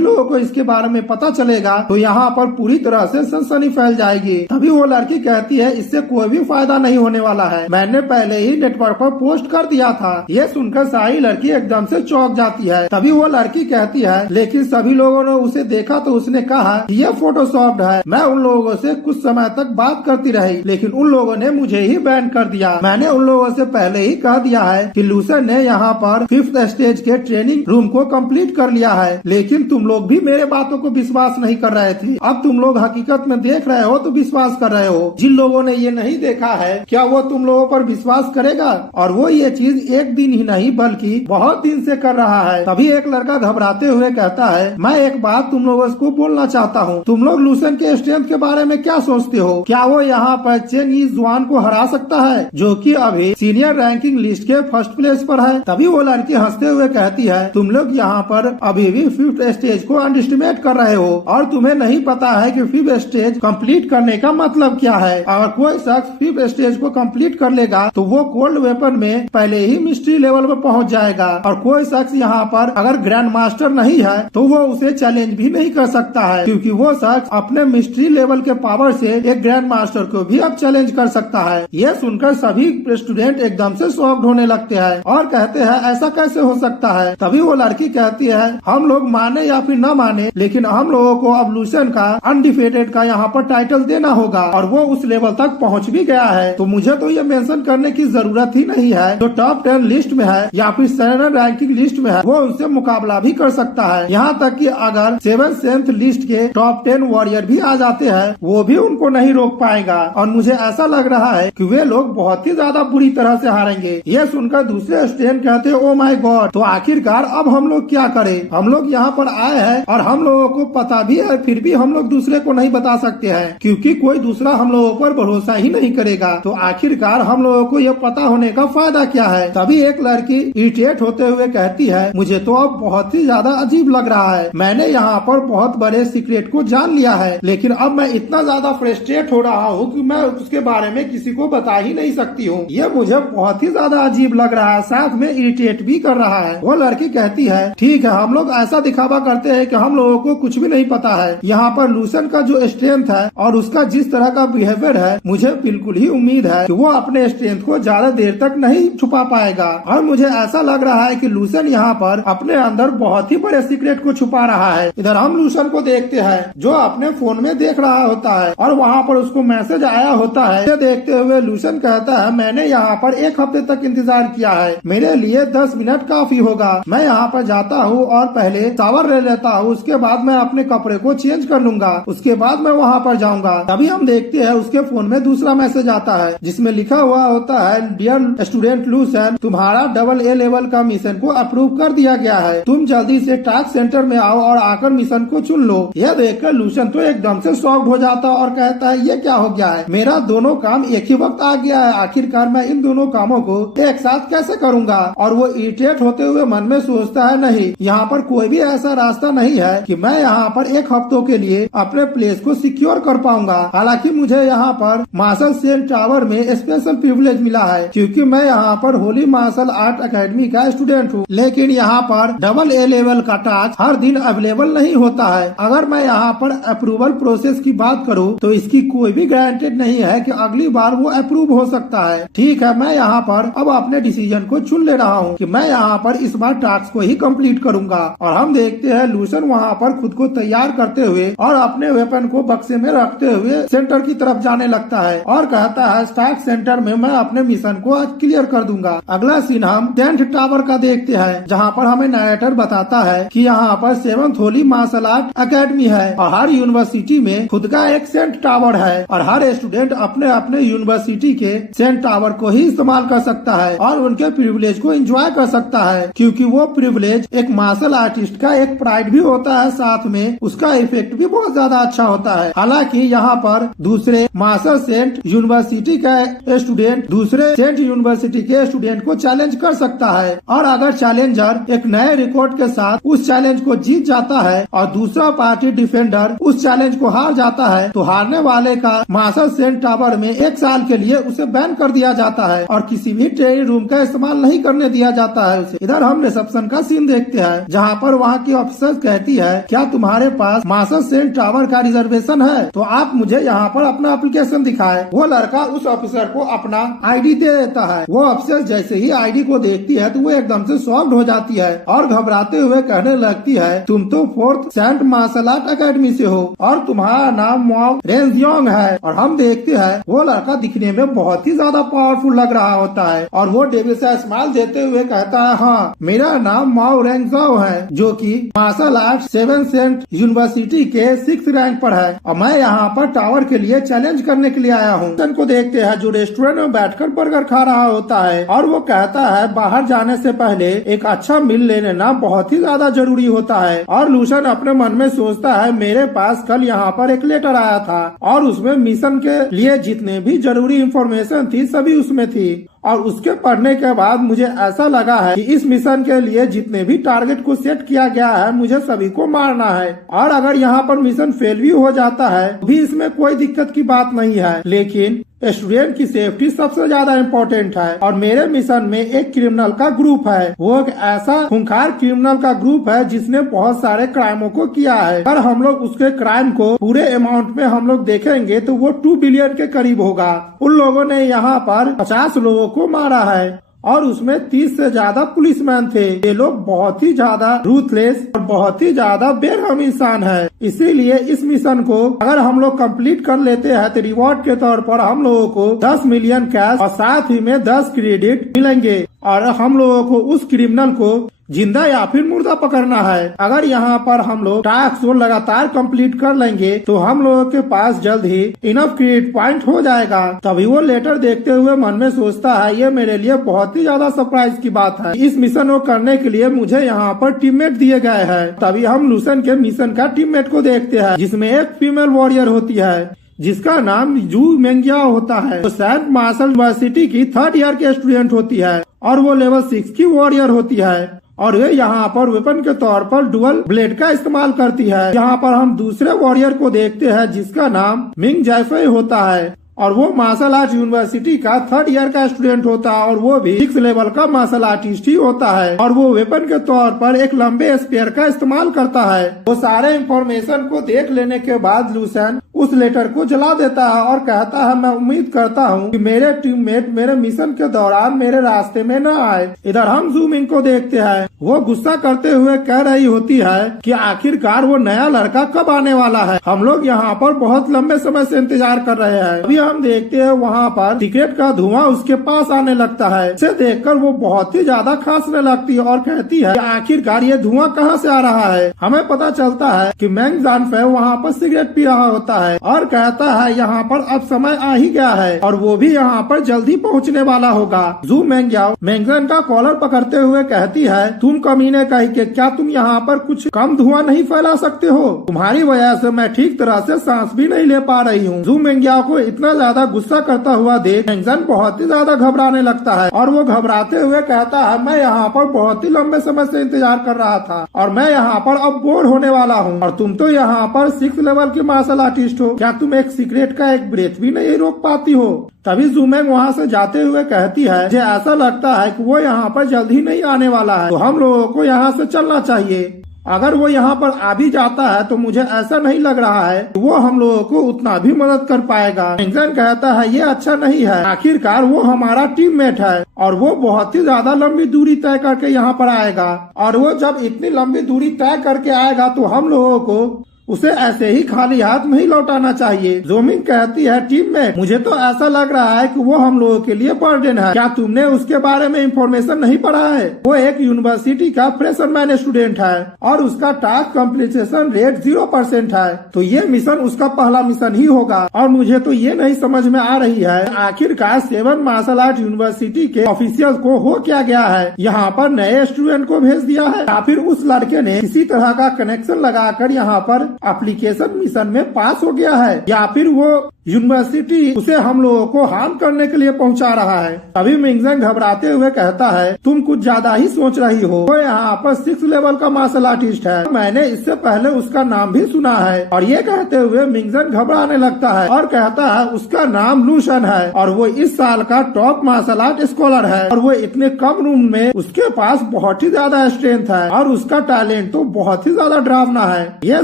लोगों को इसके बारे में पता चलेगा तो यहाँ पर पूरी तरह से सनसनी फैल जाएगी। तभी वो लड़की कहती है इससे कोई भी फायदा नहीं होने वाला है, मैंने पहले ही नेटवर्क पर पोस्ट कर दिया था। ये सुनकर सारी लड़की एकदम से चौंक जाती है। तभी वो लड़की कहती है लेकिन सभी लोगों ने उसे देखा तो उसने कहा ये फोटोशॉप्ड है। मैं उन लोगों से कुछ समय तक बात करती रही लेकिन उन लोगों ने मुझे ही बैन कर दिया। मैंने उन लोगों से पहले ही कह दिया है कि लूसन ने यहाँ पर 5th स्टेज के ट्रेनिंग रूम को कंप्लीट कर लिया है, लेकिन तुम लोग भी मेरे बातों को विश्वास नहीं कर रहे थे। अब तुम लोग हकीकत में देख रहे हो तो विश्वास कर रहे हो। जिन लोगों ने ये नहीं देखा है क्या वो तुम लोगों पर विश्वास करेगा? और वो ये चीज एक दिन ही नहीं बल्कि बहुत दिन से कर रहा है। तभी एक लड़का घबराते हुए कहता है मैं एक बात तुम लोगों को बोलना चाहता हूँ, तुम लोग लूसन के स्ट्रेंथ के बारे में क्या सोचते हो? क्या वो यहाँ पर चेन ई जुआन को हरा सकता है जो कि अभी सीनियर रैंकिंग लिस्ट के फर्स्ट प्लेस पर है? तभी वो लड़की हंसते हुए कहती है तुम लोग यहाँ पर अभी भी 5th स्टेज को अंडरएस्टिमेट कर रहे हो और तुम्हें नहीं पता है कि 5th स्टेज कंप्लीट करने का मतलब क्या है। अगर कोई शख्स 5th स्टेज को कंप्लीट कर लेगा तो वो कोल्ड वेपन में पहले ही मिस्ट्री लेवल पर पहुँच जाएगा और कोई शख्स यहाँ पर अगर ग्रैंड मास्टर नहीं है तो वो उसे चैलेंज भी नहीं कर सकता है, क्योंकि वो शख्स अपने मिस्ट्री लेवल के पावर से एक ग्रैंड मास्टर को भी अब चैलेंज कर सकता है। यह सुनकर सभी स्टूडेंट एकदम से शॉक्ड होने लगते हैं और कहते हैं ऐसा कैसे हो सकता है। तभी वो लड़की कहती है हम लोग माने या फिर न माने लेकिन हम लोगों को अब लूसन का अनडिफेटेड का यहाँ पर टाइटल देना होगा और वो उस लेवल तक पहुँच भी गया है। तो मुझे तो ये मेंशन करने की जरूरत ही नहीं है जो टॉप 10 लिस्ट में है या फिर 7 रैंकिंग लिस्ट में है वो उनसे मुकाबला भी कर सकता है। यहाँ तक कि अगर 7th लिस्ट के टॉप 10 वॉरियर भी आ जाते हैं वो भी उनको नहीं रोक पाएगा और मुझे ऐसा लग रहा है कि वे लोग बहुत ही ज्यादा बुरी तरह से हारेंगे। ये सुनकर दूसरे स्टूडेंट कहते ओ माय गॉड, तो आखिरकार अब हम लोग क्या करें? हम लोग यहाँ पर आए हैं और हम लोगों को पता भी है फिर भी हम लोग दूसरे को नहीं बता सकते हैं क्योंकि कोई दूसरा हम लोगों पर भरोसा ही नहीं करेगा। तो आखिरकार हम लोगों को ये पता होने का फायदा क्या है? तभी एक लड़की इरिटेट होते हुए कहती है मुझे तो अब बहुत ही ज्यादा अजीब लग रहा है। मैंने यहाँ पर बहुत बड़े सीक्रेट को जान लिया है लेकिन अब मैं इतना ज्यादा फ्रस्ट्रेट हो रहा हूँ कि मैं उसके बारे में किसी को बता ही नहीं सकती हूँ। ये मुझे बहुत ही ज्यादा अजीब लग रहा है, साथ में इरिटेट भी कर रहा है। वो लड़की कहती है ठीक है हम लोग ऐसा दिखावा करते हैं कि हम लोगों को कुछ भी नहीं पता है। यहाँ पर लूसन का जो स्ट्रेंथ है और उसका जिस तरह का बिहेवियर है मुझे बिल्कुल ही उम्मीद है कि वो अपने स्ट्रेंथ को ज्यादा देर तक नहीं छुपा पाएगा और मुझे ऐसा लग रहा है कि लूसन यहाँ पर अपने अंदर बहुत ही बड़े सीक्रेट को छुपा रहा है। इधर हम लूसन को देखते हैं जो अपने फोन में देख रहा होता है और वहाँ पर उसको मैसेज आया होता है। ये देखते हुए लूसन कहता है मैंने यहाँ पर 1 हफ्ते तक इंतजार किया है, मेरे लिए 10 मिनट काफी होगा। मैं यहाँ पर जाता हूँ और पहले शावर ले लेता हूँ, उसके बाद मैं अपने कपड़े को चेंज कर लूंगा, उसके बाद मैं वहाँ पर जाऊंगा। तभी हम देखते हैं उसके फोन में दूसरा मैसेज आता है जिसमें लिखा हुआ होता है डियर स्टूडेंट लूसन, तुम्हारा AA लेवल का मिशन को अप्रूव कर दिया गया है, तुम जल्दी से टास्क सेंटर में आओ और आकर मिशन को चुन लो। यह देखकर लूसन तो एकदम से शॉक्ड हो जाता और कहता है ये क्या हो गया है, मेरा दोनों काम एक ही वक्त आ गया है, आखिरकार मैं इन दोनों कामों को एक साथ कैसे करूँगा? और वो इरिटेट होते हुए मन में सोचता है नहीं, यहाँ पर कोई भी ऐसा रास्ता नहीं है कि मैं यहाँ पर 1 हफ्तों के लिए अपने प्लेस को सिक्योर कर पाऊंगा। हालांकि मुझे यहाँ पर मार्शल सेंट टावर में स्पेशल प्रिविलेज मिला है क्योंकि मैं यहाँ पर होली मार्शल आर्ट अकेडमी का स्टूडेंट हूँ, लेकिन यहाँ पर AA लेवल का टास्क हर दिन अवेलेबल नहीं होता है। अगर मैं यहाँ पर अप्रूवल प्रोसेस की बात करूँ तो इसकी कोई भी गारंटेड नहीं है कि अगली बार वो अप्रूव हो सकता है। ठीक है, मैं यहाँ पर अब अपने डिसीजन को चुन ले रहा हूँ कि मैं यहाँ पर इस बार टास्क को ही कंप्लीट करूंगा। और हम देखते हैं लूसन वहाँ पर खुद को तैयार करते हुए और अपने वेपन को बक्से में रखते हुए सेंटर की तरफ जाने लगता है और कहता है टास्क सेंटर में मैं अपने मिशन को आज क्लियर कर दूंगा। अगला सीन हम 10th टावर का देखते हैं जहाँ पर हमें नरेटर बताता है कि यहाँ पर 7th holy martial art academy है और हर यूनिवर्सिटी में खुद का एक सेंट टावर है और हर स्टूडेंट अपने अपने यूनिवर्सिटी के सेंट टावर को ही इस्तेमाल कर सकता है और उनके प्रिविलेज को एंजॉय कर सकता है क्योंकि वो प्रिविलेज एक मार्शल आर्टिस्ट का एक प्राइड भी होता है, साथ में उसका इफेक्ट भी बहुत ज्यादा अच्छा होता है। हालांकि यहाँ पर दूसरे मार्शल सेंट यूनिवर्सिटी का स्टूडेंट दूसरे सेंट यूनिवर्सिटी के स्टूडेंट को चैलेंज कर सकता है और अगर चैलेंजर एक नए रिकॉर्ड के साथ उस चैलेंज को जीत जाता है और दूसरा पार्टी डिफेंडर उस चैलेंज को हार जाता है तो हारने वाले का मार्शल सेंट टावर में 1 साल के लिए उसे बैन कर दिया जाता है और किसी भी ट्रेनिंग रूम का इस्तेमाल नहीं करना करने दिया जाता है उसे। इधर हम रिसेप्शन का सीन देखते हैं जहाँ पर वहाँ की ऑफिसर कहती है, क्या तुम्हारे पास मास्टर सेंट टावर का रिजर्वेशन है तो आप मुझे यहाँ पर अपना एप्लीकेशन दिखाए। वो लड़का उस ऑफिसर को अपना आईडी दे देता है। वो ऑफिसर जैसे ही आईडी को देखती है तो वो एकदम से शॉक्ड हो जाती है और घबराते हुए कहने लगती है, तुम तो 4th Saint martial art academy से हो और तुम्हारा नाम माओ रेंजियोंग है। और हम देखते हैं वो लड़का दिखने में बहुत ही ज्यादा पावरफुल लग रहा होता है और वो डेविल से स्माइल देते हुए कहता है, हाँ मेरा नाम माओ रेंजियोंग है जो कि मार्शल आर्ट 7 सेंट यूनिवर्सिटी के 6th रैंक पर है और मैं यहाँ पर टावर के लिए चैलेंज करने के लिए आया हूँ। को देखते हैं जो रेस्टोरेंट में बैठकर बर्गर खा रहा होता है और वो कहता है, बाहर जाने से पहले एक अच्छा मील ले लेना बहुत ही ज्यादा जरूरी होता है। और लूसन अपने मन में सोचता है, मेरे पास कल यहाँ पर एक लेटर आया था और उसमें मिशन के लिए जितने भी जरूरी इंफॉर्मेशन थी सभी उसमें थी और उसके पढ़ने के बाद मुझे ऐसा लगा है कि इस मिशन के लिए जितने भी टारगेट को सेट किया गया है मुझे सभी को मारना है और अगर यहाँ पर मिशन फेल भी हो जाता है भी इसमें कोई दिक्कत की बात नहीं है, लेकिन स्टूडेंट की सेफ्टी सबसे ज्यादा इम्पोर्टेंट है। और मेरे मिशन में एक क्रिमिनल का ग्रुप है, वो एक ऐसा खूंखार क्रिमिनल का ग्रुप है जिसने बहुत सारे क्राइमों को किया है। अगर हम लोग उसके क्राइम को पूरे अमाउंट में हम लोग देखेंगे तो वो 2 बिलियन के करीब होगा। उन लोगों ने यहाँ पर 50 लोगों को मारा है और उसमें 30 से ज्यादा पुलिसमैन थे। ये लोग बहुत ही ज्यादा रूथलेस और बहुत ही ज्यादा बेरहम इंसान है। इसीलिए इस मिशन को अगर हम लोग कंप्लीट कर लेते हैं तो रिवॉर्ड के तौर पर हम लोगों को 10 मिलियन कैश और साथ ही में 10 क्रेडिट मिलेंगे और हम लोगों को उस क्रिमिनल को जिंदा या फिर मुर्दा पकड़ना है। अगर यहाँ पर हम लोग टास्क को लगातार कंप्लीट कर लेंगे तो हम लोगों के पास जल्द ही इनफ क्रेडिट पॉइंट हो जाएगा। तभी वो लेटर देखते हुए मन में सोचता है, ये मेरे लिए बहुत ही ज्यादा सरप्राइज की बात है। इस मिशन को करने के लिए मुझे यहाँ पर टीममेट दिए गए हैं। तभी हम लूसन के मिशन का टीममेट को देखते हैं जिसमें एक फीमेल वॉरियर होती है जिसका नाम जू मेंगिया होता है। तो सेंट मार्शल यूनिवर्सिटी की 3rd ईयर की स्टूडेंट होती है और वो लेवल 6 की वॉरियर होती है और ये यहाँ पर वेपन के तौर पर डुअल ब्लेड का इस्तेमाल करती है। यहाँ पर हम दूसरे वॉरियर को देखते हैं जिसका नाम मिंग जैफे होता है और वो मार्शल आर्ट यूनिवर्सिटी का 3rd ईयर का स्टूडेंट होता है और वो भी 6 लेवल का मार्शल आर्टिस्ट ही होता है और वो वेपन के तौर पर एक लंबे स्पेयर का इस्तेमाल करता है। वो सारे इंफॉर्मेशन को देख लेने के बाद लूसन उस लेटर को जला देता है और कहता है, मैं उम्मीद करता हूँ कि मेरे टीममेट मेरे मिशन के दौरान मेरे रास्ते में न आए। इधर हम जूमिंग को देखते हैं, वो गुस्सा करते हुए कह रही होती है कि आखिरकार वो नया लड़का कब आने वाला है। हम लोग यहाँ पर बहुत लंबे समय से इंतजार कर रहे हैं। अभी हम देखते हैं वहाँ पर सिगरेट का धुआं उसके पास आने लगता है। इसे देखकर वो बहुत ही ज्यादा खांसने लगती है और कहती है कि आखिरकार ये धुआं कहाँ से आ रहा है। हमें पता चलता है कि मैंग जानफे वहाँ पर सिगरेट पी रहा होता है और कहता है यहाँ पर अब समय आ ही गया है और वो भी यहाँ पर जल्दी पहुँचने वाला होगा। जू मेंग्याओ मैंगजन का कॉलर पकड़ते हुए कहती है, तुम कमीने कहीं के क्या तुम यहाँ पर कुछ कम धुआं नहीं फैला सकते हो? तुम्हारी वजह से मैं ठीक तरह से सांस भी नहीं ले पा रही हूँ। जू मेंग्याओ को इतना ज्यादा गुस्सा करता हुआ देख मैंगजन बहुत ही ज्यादा घबराने लगता है और वो घबराते हुए कहता है, मैं यहाँ पर बहुत ही लंबे समय से इंतजार कर रहा था और मैं यहाँ पर अब बोर होने वाला हूँ और तुम तो यहाँ पर 6 लेवल की मार्शल आर्टिस्ट हो, क्या तुम एक सिगरेट का एक ब्रेथ भी नहीं रोक पाती हो? तभी जूमेंग वहाँ से जाते हुए कहती है, मुझे ऐसा लगता है कि वो यहाँ पर जल्द ही नहीं आने वाला है तो हम लोगों को यहाँ से चलना चाहिए। अगर वो यहाँ पर आ भी जाता है तो मुझे ऐसा नहीं लग रहा है कि वो हम लोगों को उतना भी मदद कर पाएगा। मैंगजन कहता है, ये अच्छा नहीं है, आखिरकार वो हमारा टीममेट है और वो बहुत ही ज्यादा लंबी दूरी तय करके यहाँ पर आएगा और वो जब इतनी लंबी दूरी तय करके आएगा तो हम लोगों को उसे ऐसे ही खाली हाथ नहीं लौटाना चाहिए। जोमिंग कहती है, टीममेट मुझे तो ऐसा लग रहा है कि वो हम लोगों के लिए बर्डन है, क्या तुमने उसके बारे में इंफॉर्मेशन नहीं पढ़ा है? वो एक यूनिवर्सिटी का फ्रेशरमैन स्टूडेंट है और उसका टास्क कंप्लीशन रेट 0% है, तो ये मिशन उसका पहला मिशन ही होगा और मुझे तो ये नहीं समझ में आ रही है आखिरकार 7 मार्शल आर्ट यूनिवर्सिटी के ऑफिशियल को हो क्या गया है, यहाँ पर नए स्टूडेंट को भेज दिया है या फिर उस लड़के ने किसी तरह का कनेक्शन लगाकर यहाँ पर एप्लीकेशन मिशन में पास हो गया है या फिर वो यूनिवर्सिटी उसे हम लोगों को हार्म करने के लिए पहुंचा रहा है। तभी मिंगजन घबराते हुए कहता है, तुम कुछ ज्यादा ही सोच रही हो। वो यहाँ पर 6 लेवल का मार्शल आर्टिस्ट है, मैंने इससे पहले उसका नाम भी सुना है। और ये कहते हुए मिंगजन घबराने लगता है और कहता है उसका नाम लूशन है और वो इस साल का टॉप मार्शल आर्ट स्कॉलर है और वो इतने कम रूम में उसके पास बहुत ही ज्यादा स्ट्रेंथ है और उसका टैलेंट तो बहुत ही ज्यादा डरावना है। यह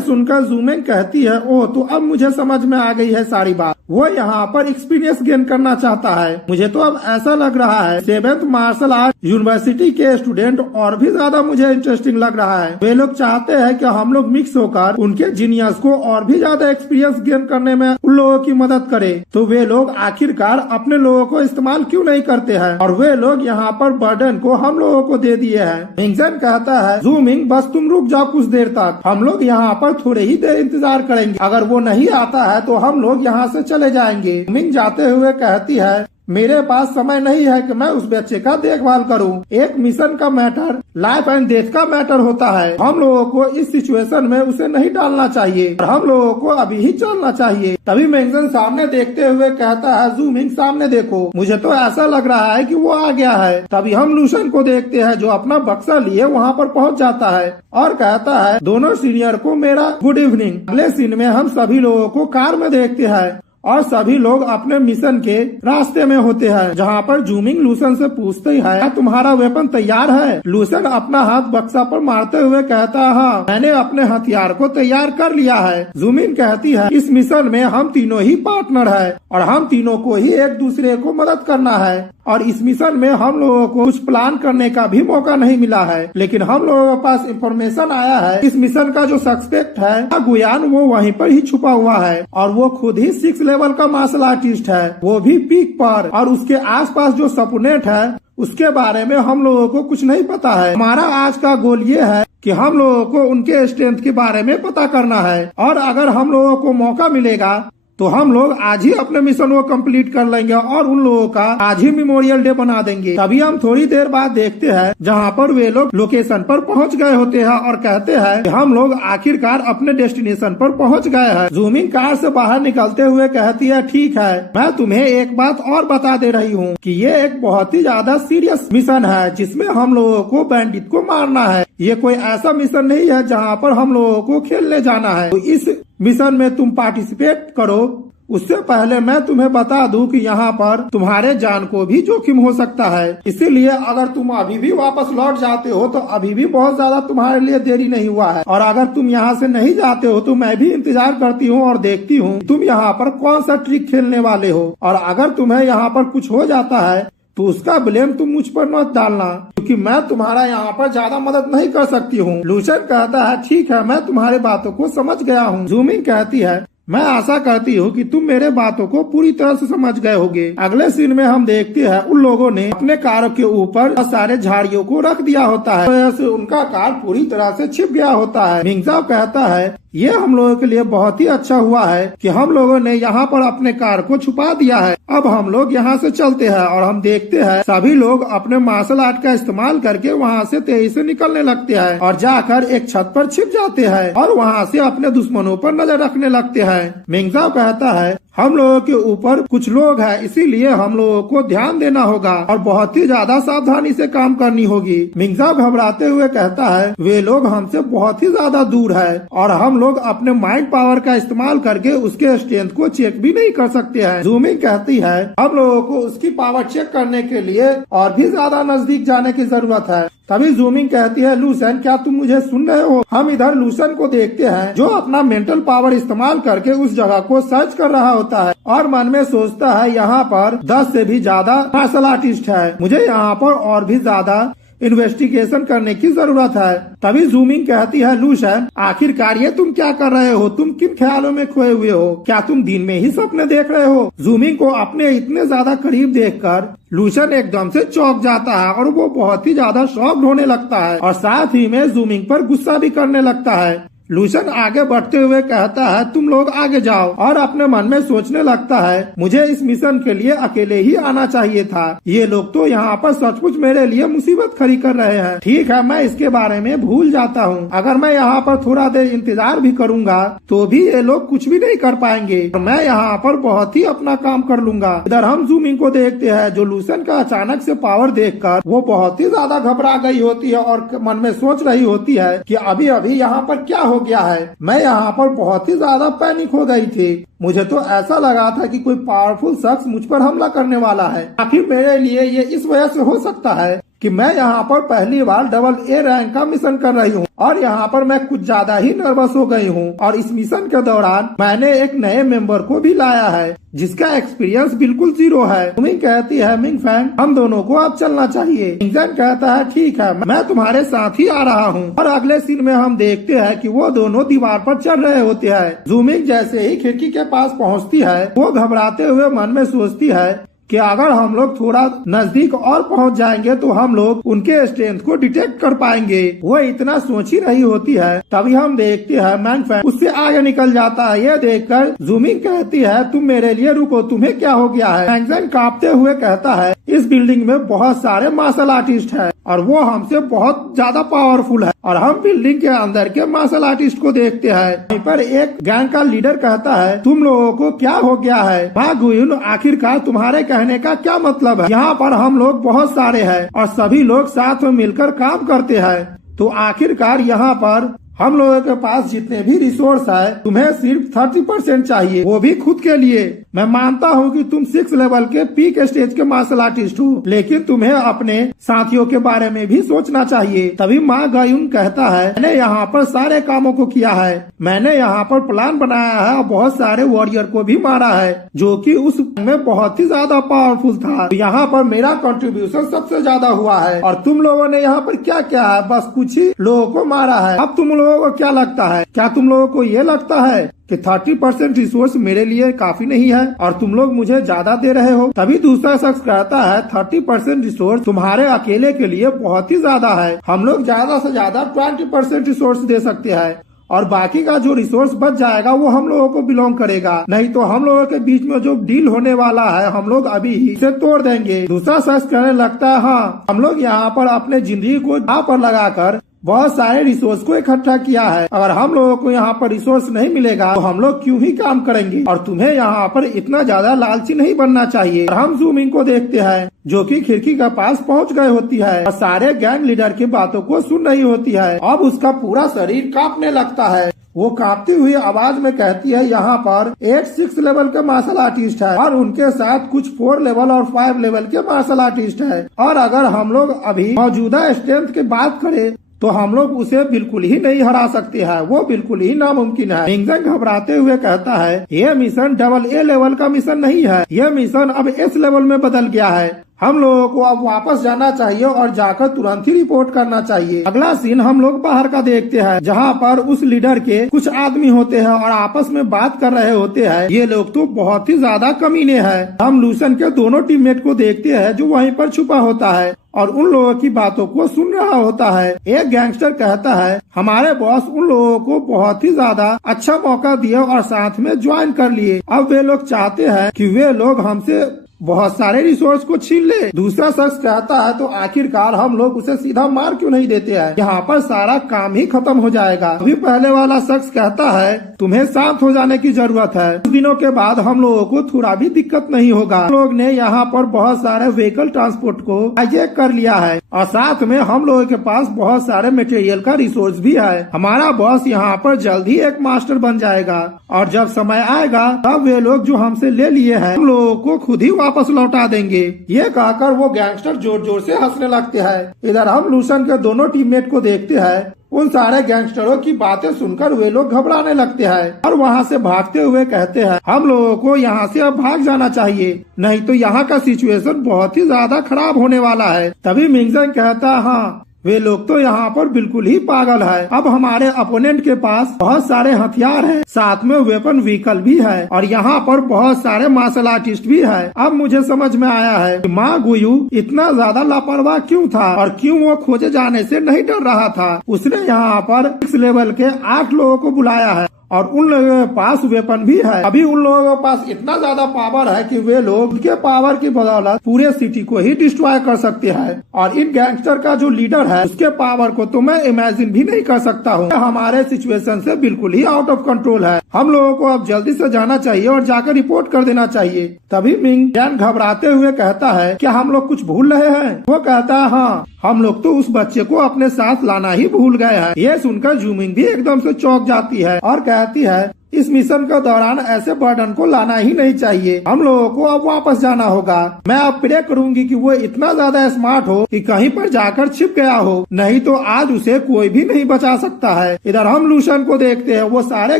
सुनकर जूमिंग कहती है, ओह तो अब मुझे समझ में आ गई है सारी बात। वो यहाँ पर एक्सपीरियंस गेन करना चाहता है। मुझे तो अब ऐसा लग रहा है 7th मार्शल आर्ट यूनिवर्सिटी के स्टूडेंट और भी ज्यादा मुझे इंटरेस्टिंग लग रहा है। वे लोग चाहते हैं कि हम लोग मिक्स होकर उनके जीनियस को और भी ज्यादा एक्सपीरियंस गेन करने में उन लोगों की मदद करें। तो वे लोग आखिरकार अपने लोगों को इस्तेमाल क्यों नहीं करते हैं और वे लोग यहाँ पर बर्डन को हम लोगों को दे दिए हैं। मिंगजन कहता है, जूमिंग बस तुम रुक जाओ कुछ देर तक, हम लोग यहाँ पर थोड़े ही देर इंतजार करेंगे, अगर वो नहीं आता है तो हम लोग यहाँ से चले जाएंगे। मिंग जाते हुए कहती है, मेरे पास समय नहीं है कि मैं उस बच्चे का देखभाल करूं। एक मिशन का मैटर लाइफ एंड डेथ का मैटर होता है। हम लोगों को इस सिचुएशन में उसे नहीं डालना चाहिए और हम लोगों को अभी ही चलना चाहिए। तभी मिंगजन सामने देखते हुए कहता है, जूमिंग सामने देखो, मुझे तो ऐसा लग रहा है कि वो आ गया है। तभी हम लूशन को देखते हैं जो अपना बक्सा लिए वहाँ पर पहुँच जाता है और कहता है, दोनों सीनियर को मेरा गुड इवनिंग। अगले सीन में हम सभी लोगों को कार में देखते हैं और सभी लोग अपने मिशन के रास्ते में होते हैं, जहाँ पर जूमिंग लूसन से पूछते है, क्या तुम्हारा वेपन तैयार है? लूसन अपना हाथ बक्सा पर मारते हुए कहता है, हाँ मैंने अपने हथियार को तैयार कर लिया है। जूमिंग कहती है, इस मिशन में हम तीनों ही पार्टनर है और हम तीनों को ही एक दूसरे को मदद करना है और इस मिशन में हम लोगों को कुछ प्लान करने का भी मौका नहीं मिला है, लेकिन हम लोगों के पास इंफॉर्मेशन आया है इस मिशन का जो सस्पेक्ट है गुयान वो वहीं पर ही छुपा हुआ है और वो खुद ही 6 लेवल का मार्शल आर्टिस्ट है, वो भी पीक पर। और उसके आसपास जो सपोनेट है उसके बारे में हम लोगों को कुछ नहीं पता है। हमारा आज का गोल ये है कि हम लोगों को उनके स्ट्रेंथ के बारे में पता करना है और अगर हम लोगों को मौका मिलेगा तो हम लोग आज ही अपने मिशन को कंप्लीट कर लेंगे और उन लोगों का आज ही मेमोरियल डे बना देंगे। तभी हम थोड़ी देर बाद देखते हैं जहाँ पर वे लोग लोकेशन पर पहुँच गए होते हैं और कहते हैं कि हम लोग आखिरकार अपने डेस्टिनेशन पर पहुँच गए हैं। जूमिंग कार से बाहर निकलते हुए कहती है, ठीक है, मैं तुम्हें एक बात और बता दे रही हूँ कि ये एक बहुत ही ज्यादा सीरियस मिशन है जिसमें हम लोगों को बैंडिट को मारना है। ये कोई ऐसा मिशन नहीं है जहाँ पर हम लोगों को खेलने जाना है। तो इस मिशन में तुम पार्टिसिपेट करो। उससे पहले मैं तुम्हें बता दूं कि यहाँ पर तुम्हारे जान को भी जोखिम हो सकता है, इसीलिए अगर तुम अभी भी वापस लौट जाते हो तो अभी भी बहुत ज्यादा तुम्हारे लिए देरी नहीं हुआ है और अगर तुम यहाँ से नहीं जाते हो तो मैं भी इंतजार करती हूँ और देखती हूँ तुम यहाँ पर कौन सा ट्रिक खेलने वाले हो और अगर तुम्हें यहाँ पर कुछ हो जाता है तो उसका ब्लेम तुम मुझ पर मत डालना क्योंकि मैं तुम्हारा यहाँ पर ज्यादा मदद नहीं कर सकती हूँ। लूशन कहता है, ठीक है, मैं तुम्हारी बातों को समझ गया हूँ। जूमिंग कहती है, मैं आशा करती हूँ कि तुम मेरे बातों को पूरी तरह से समझ गए होगे। अगले सीन में हम देखते हैं उन लोगों ने अपने कार के ऊपर सारे झाड़ियों को रख दिया होता है, वजह से उनका कार पूरी तरह से छिप गया होता है। मिंगजाओ कहता है, ये हम लोगों के लिए बहुत ही अच्छा हुआ है कि हम लोगों ने यहाँ पर अपने कार को छुपा दिया है। अब हम लोग यहाँ से चलते हैं और हम देखते हैं सभी लोग अपने मार्शल आर्ट का इस्तेमाल करके वहाँ से तेजी से निकलने लगते हैं और जाकर एक छत पर छिप जाते हैं और वहाँ से अपने दुश्मनों पर नजर रखने लगते हैं। मिंगजाओ कहता है, हम लोगों के ऊपर कुछ लोग हैं, इसीलिए हम लोगों को ध्यान देना होगा और बहुत ही ज्यादा सावधानी से काम करनी होगी। मिंगजाओ घबराते हुए कहता है, वे लोग हमसे बहुत ही ज्यादा दूर है और हम लोग अपने माइंड पावर का इस्तेमाल करके उसके स्ट्रेंथ को चेक भी नहीं कर सकते हैं। जूमिंग कहती है, हम लोगों को उसकी पावर चेक करने के लिए और भी ज्यादा नजदीक जाने की जरूरत है। तभी जूमिंग कहती है, लूसन क्या तुम मुझे सुन रहे हो? हम इधर लूसन को देखते हैं जो अपना मेंटल पावर इस्तेमाल करके उस जगह को सर्च कर रहा होता है और मन में सोचता है यहाँ पर 10 से भी ज्यादा मार्शल आर्टिस्ट है, मुझे यहाँ पर और भी ज्यादा इन्वेस्टिगेशन करने की जरूरत है। तभी जूमिंग कहती है, लूशन आखिरकार ये तुम क्या कर रहे हो? तुम किन ख्यालों में खोए हुए हो? क्या तुम दिन में ही सपने देख रहे हो? जूमिंग को अपने इतने ज्यादा करीब देखकर लूशन एकदम से चौंक जाता है और वो बहुत ही ज्यादा शॉक्ड होने लगता है और साथ ही में जूमिंग पर गुस्सा भी करने लगता है। लूशन आगे बढ़ते हुए कहता है तुम लोग आगे जाओ, और अपने मन में सोचने लगता है मुझे इस मिशन के लिए अकेले ही आना चाहिए था। ये लोग तो यहाँ पर सचमुच मेरे लिए मुसीबत खड़ी कर रहे हैं। ठीक है, मैं इसके बारे में भूल जाता हूँ। अगर मैं यहाँ पर थोड़ा देर इंतजार भी करूँगा तो भी ये लोग कुछ भी नहीं कर पाएंगे। मैं यहाँ पर बहुत ही अपना काम कर लूंगा। इधर हम जूमिंग को देखते हैं, जो लूसन का अचानक से पावर देखकर वो बहुत ही ज्यादा घबरा गई होती है और मन में सोच रही होती है कि अभी अभी यहाँ पर क्या हो गया है। मैं यहाँ पर बहुत ही ज्यादा पैनिक हो गई थी। मुझे तो ऐसा लगा था कि कोई पावरफुल शख्स मुझ पर हमला करने वाला है। आखिर मेरे लिए ये इस वजह से हो सकता है कि मैं यहाँ पर पहली बार डबल ए रैंक का मिशन कर रही हूँ और यहाँ पर मैं कुछ ज्यादा ही नर्वस हो गई हूँ। और इस मिशन के दौरान मैंने एक नए मेंबर को भी लाया है जिसका एक्सपीरियंस बिल्कुल 0 है। मिंग कहती है मिंग फैंग हम दोनों को अब चलना चाहिए। मिंगजन कहता है ठीक है, मैं तुम्हारे साथ ही आ रहा हूँ। और अगले सीन में हम देखते हैं कि वो दोनों दीवार पर चढ़ रहे होते हैं। जूमिंग जैसे ही खिड़की के पास पहुँचती है वो घबराते हुए मन में सोचती है कि अगर हम लोग थोड़ा नजदीक और पहुंच जाएंगे तो हम लोग उनके स्ट्रेंथ को डिटेक्ट कर पाएंगे। वो इतना सोच ही रही होती है तभी हम देखते हैं मैंग फैंग उससे आगे निकल जाता है। ये देखकर जूमिंग कहती है तुम मेरे लिए रुको, तुम्हें क्या हो गया है। मैंग कांपते हुए कहता है इस बिल्डिंग में बहुत सारे मार्शल आर्टिस्ट हैं और वो हमसे बहुत ज्यादा पावरफुल है। और हम बिल्डिंग के अंदर के मार्शल आर्टिस्ट को देखते हैं। वहीं पर एक गैंग का लीडर कहता है तुम लोगों को क्या हो गया है। माँ गुयुन आखिरकार तुम्हारे कहने का क्या मतलब है। यहाँ पर हम लोग बहुत सारे हैं और सभी लोग साथ में मिलकर काम करते हैं, तो आखिरकार यहाँ पर हम लोगों के पास जितने भी रिसोर्स है तुम्हें सिर्फ 30% चाहिए, वो भी खुद के लिए। मैं मानता हूँ कि तुम 6 लेवल के पीक स्टेज के मार्शल आर्टिस्ट हो, लेकिन तुम्हें अपने साथियों के बारे में भी सोचना चाहिए। तभी माँ गायुन कहता है मैंने यहाँ पर सारे कामों को किया है, मैंने यहाँ पर प्लान बनाया है और बहुत सारे वॉरियर को भी मारा है जो कि उस में बहुत ही ज्यादा पावरफुल था। तो यहाँ पर मेरा कंट्रीब्यूशन सबसे ज्यादा हुआ है और तुम लोगों ने यहाँ पर क्या किया है, बस कुछ ही लोगों को मारा है। अब तुम लोगों को क्या लगता है, क्या तुम लोगों को ये लगता है कि 30% रिसोर्स मेरे लिए काफी नहीं है और तुम लोग मुझे ज्यादा दे रहे हो। तभी दूसरा शख्स कहता है 30% रिसोर्स तुम्हारे अकेले के लिए बहुत ही ज्यादा है, हम लोग ज्यादा से ज्यादा 20% रिसोर्स दे सकते हैं और बाकी का जो रिसोर्स बच जाएगा वो हम लोगों को बिलोंग करेगा, नहीं तो हम लोगों के बीच में जो डील होने वाला है हम लोग अभी ही इसे तोड़ देंगे। दूसरा शख्स कहने लगता है हाँ, हम लोग यहाँ पर अपने जिंदगी को दांव पर लगाकर बहुत सारे रिसोर्स को इकट्ठा किया है। अगर हम लोगों को यहाँ पर रिसोर्स नहीं मिलेगा तो हम लोग क्यों ही काम करेंगे और तुम्हें यहाँ पर इतना ज्यादा लालची नहीं बनना चाहिए। और हम जूमिंग को देखते हैं जो कि खिड़की के पास पहुँच गए होती है और सारे गैंग लीडर की बातों को सुन रही होती है। अब उसका पूरा शरीर कांपने लगता है। वो कांपती हुई आवाज में कहती है यहाँ पर 6 लेवल के मार्शल आर्टिस्ट है और उनके साथ कुछ 4 लेवल और 5 लेवल के मार्शल आर्टिस्ट है और अगर हम लोग अभी मौजूदा स्ट्रेंथ की बात करें तो हम लोग उसे बिल्कुल ही नहीं हरा सकते हैं, वो बिल्कुल ही नामुमकिन है। मिंगजन घबराते हुए कहता है ये मिशन डबल ए लेवल का मिशन नहीं है, यह मिशन अब एस लेवल में बदल गया है। हम लोगों को अब वापस जाना चाहिए और जाकर तुरंत ही रिपोर्ट करना चाहिए। अगला सीन हम लोग बाहर का देखते हैं जहाँ पर उस लीडर के कुछ आदमी होते हैं और आपस में बात कर रहे होते हैं। ये लोग तो बहुत ही ज्यादा कमीने हैं। हम लूसन के दोनों टीममेट को देखते हैं जो वहीं पर छुपा होता है और उन लोगों की बातों को सुन रहा होता है। एक गैंगस्टर कहता है हमारे बॉस उन लोगों को बहुत ही ज्यादा अच्छा मौका दिया और साथ में ज्वाइन कर लिए। अब वे लोग चाहते हैं कि वे लोग हमसे बहुत सारे रिसोर्स को छीन ले। दूसरा शख्स कहता है तो आखिरकार हम लोग उसे सीधा मार क्यों नहीं देते हैं, यहाँ पर सारा काम ही खत्म हो जाएगा। अभी पहले वाला शख्स कहता है तुम्हें शांत हो जाने की जरूरत है, कुछ दिनों के बाद हम लोगों को थोड़ा भी दिक्कत नहीं होगा। हम लोग ने यहाँ पर बहुत सारे व्हीकल ट्रांसपोर्ट को हाईजैक कर लिया है और साथ में हम लोगों के पास बहुत सारे मटेरियल का रिसोर्स भी है। हमारा बॉस यहाँ पर जल्द ही एक मास्टर बन जाएगा और जब समय आएगा तब वे लोग जो हमसे ले लिए हैं हम लोगों को खुद ही वापस लौटा देंगे। ये कहकर वो गैंगस्टर जोर जोर से हंसने लगते हैं। इधर हम लूसन के दोनों टीममेट को देखते हैं। उन सारे गैंगस्टरों की बातें सुनकर वे लोग घबराने लगते हैं और वहाँ से भागते हुए कहते हैं हम लोगों को यहाँ से अब भाग जाना चाहिए, नहीं तो यहाँ का सिचुएशन बहुत ही ज्यादा खराब होने वाला है। तभी मिंगजन कहता है हाँ वे लोग तो यहाँ पर बिल्कुल ही पागल है। अब हमारे अपोनेंट के पास बहुत सारे हथियार हैं, साथ में वेपन व्हीकल भी है और यहाँ पर बहुत सारे मार्शल आर्टिस्ट भी है। अब मुझे समझ में आया है कि मा गुयू इतना ज्यादा लापरवाह क्यों था और क्यों वो खोजे जाने से नहीं डर रहा था। उसने यहाँ पर इस लेवल के 8 लोगों को बुलाया है और उन लोगों के पास वेपन भी है। अभी उन लोगों के पास इतना ज्यादा पावर है कि वे लोग के पावर की बदौलत पूरे सिटी को ही डिस्ट्रॉय कर सकते हैं। और इन गैंगस्टर का जो लीडर है उसके पावर को तो मैं इमेजिन भी नहीं कर सकता हूँ। हमारे सिचुएशन से बिल्कुल ही आउट ऑफ कंट्रोल है। हम लोगों को अब जल्दी से जाना चाहिए और जाकर रिपोर्ट कर देना चाहिए। तभी मिंग जैन घबराते हुए कहता है, क्या हम लोग कुछ भूल रहे हैं? वो कहता है, हाँ, हम लोग तो उस बच्चे को अपने साथ लाना ही भूल गए हैं। ये सुनकर जूमिंग भी एकदम से चौंक जाती है और कहती है, इस मिशन के दौरान ऐसे बर्डन को लाना ही नहीं चाहिए। हम लोगों को अब वापस जाना होगा। मैं अब प्रे करूंगी कि वो इतना ज्यादा स्मार्ट हो कि कहीं पर जाकर छिप गया हो, नहीं तो आज उसे कोई भी नहीं बचा सकता है। इधर हम लूशन को देखते हैं, वो सारे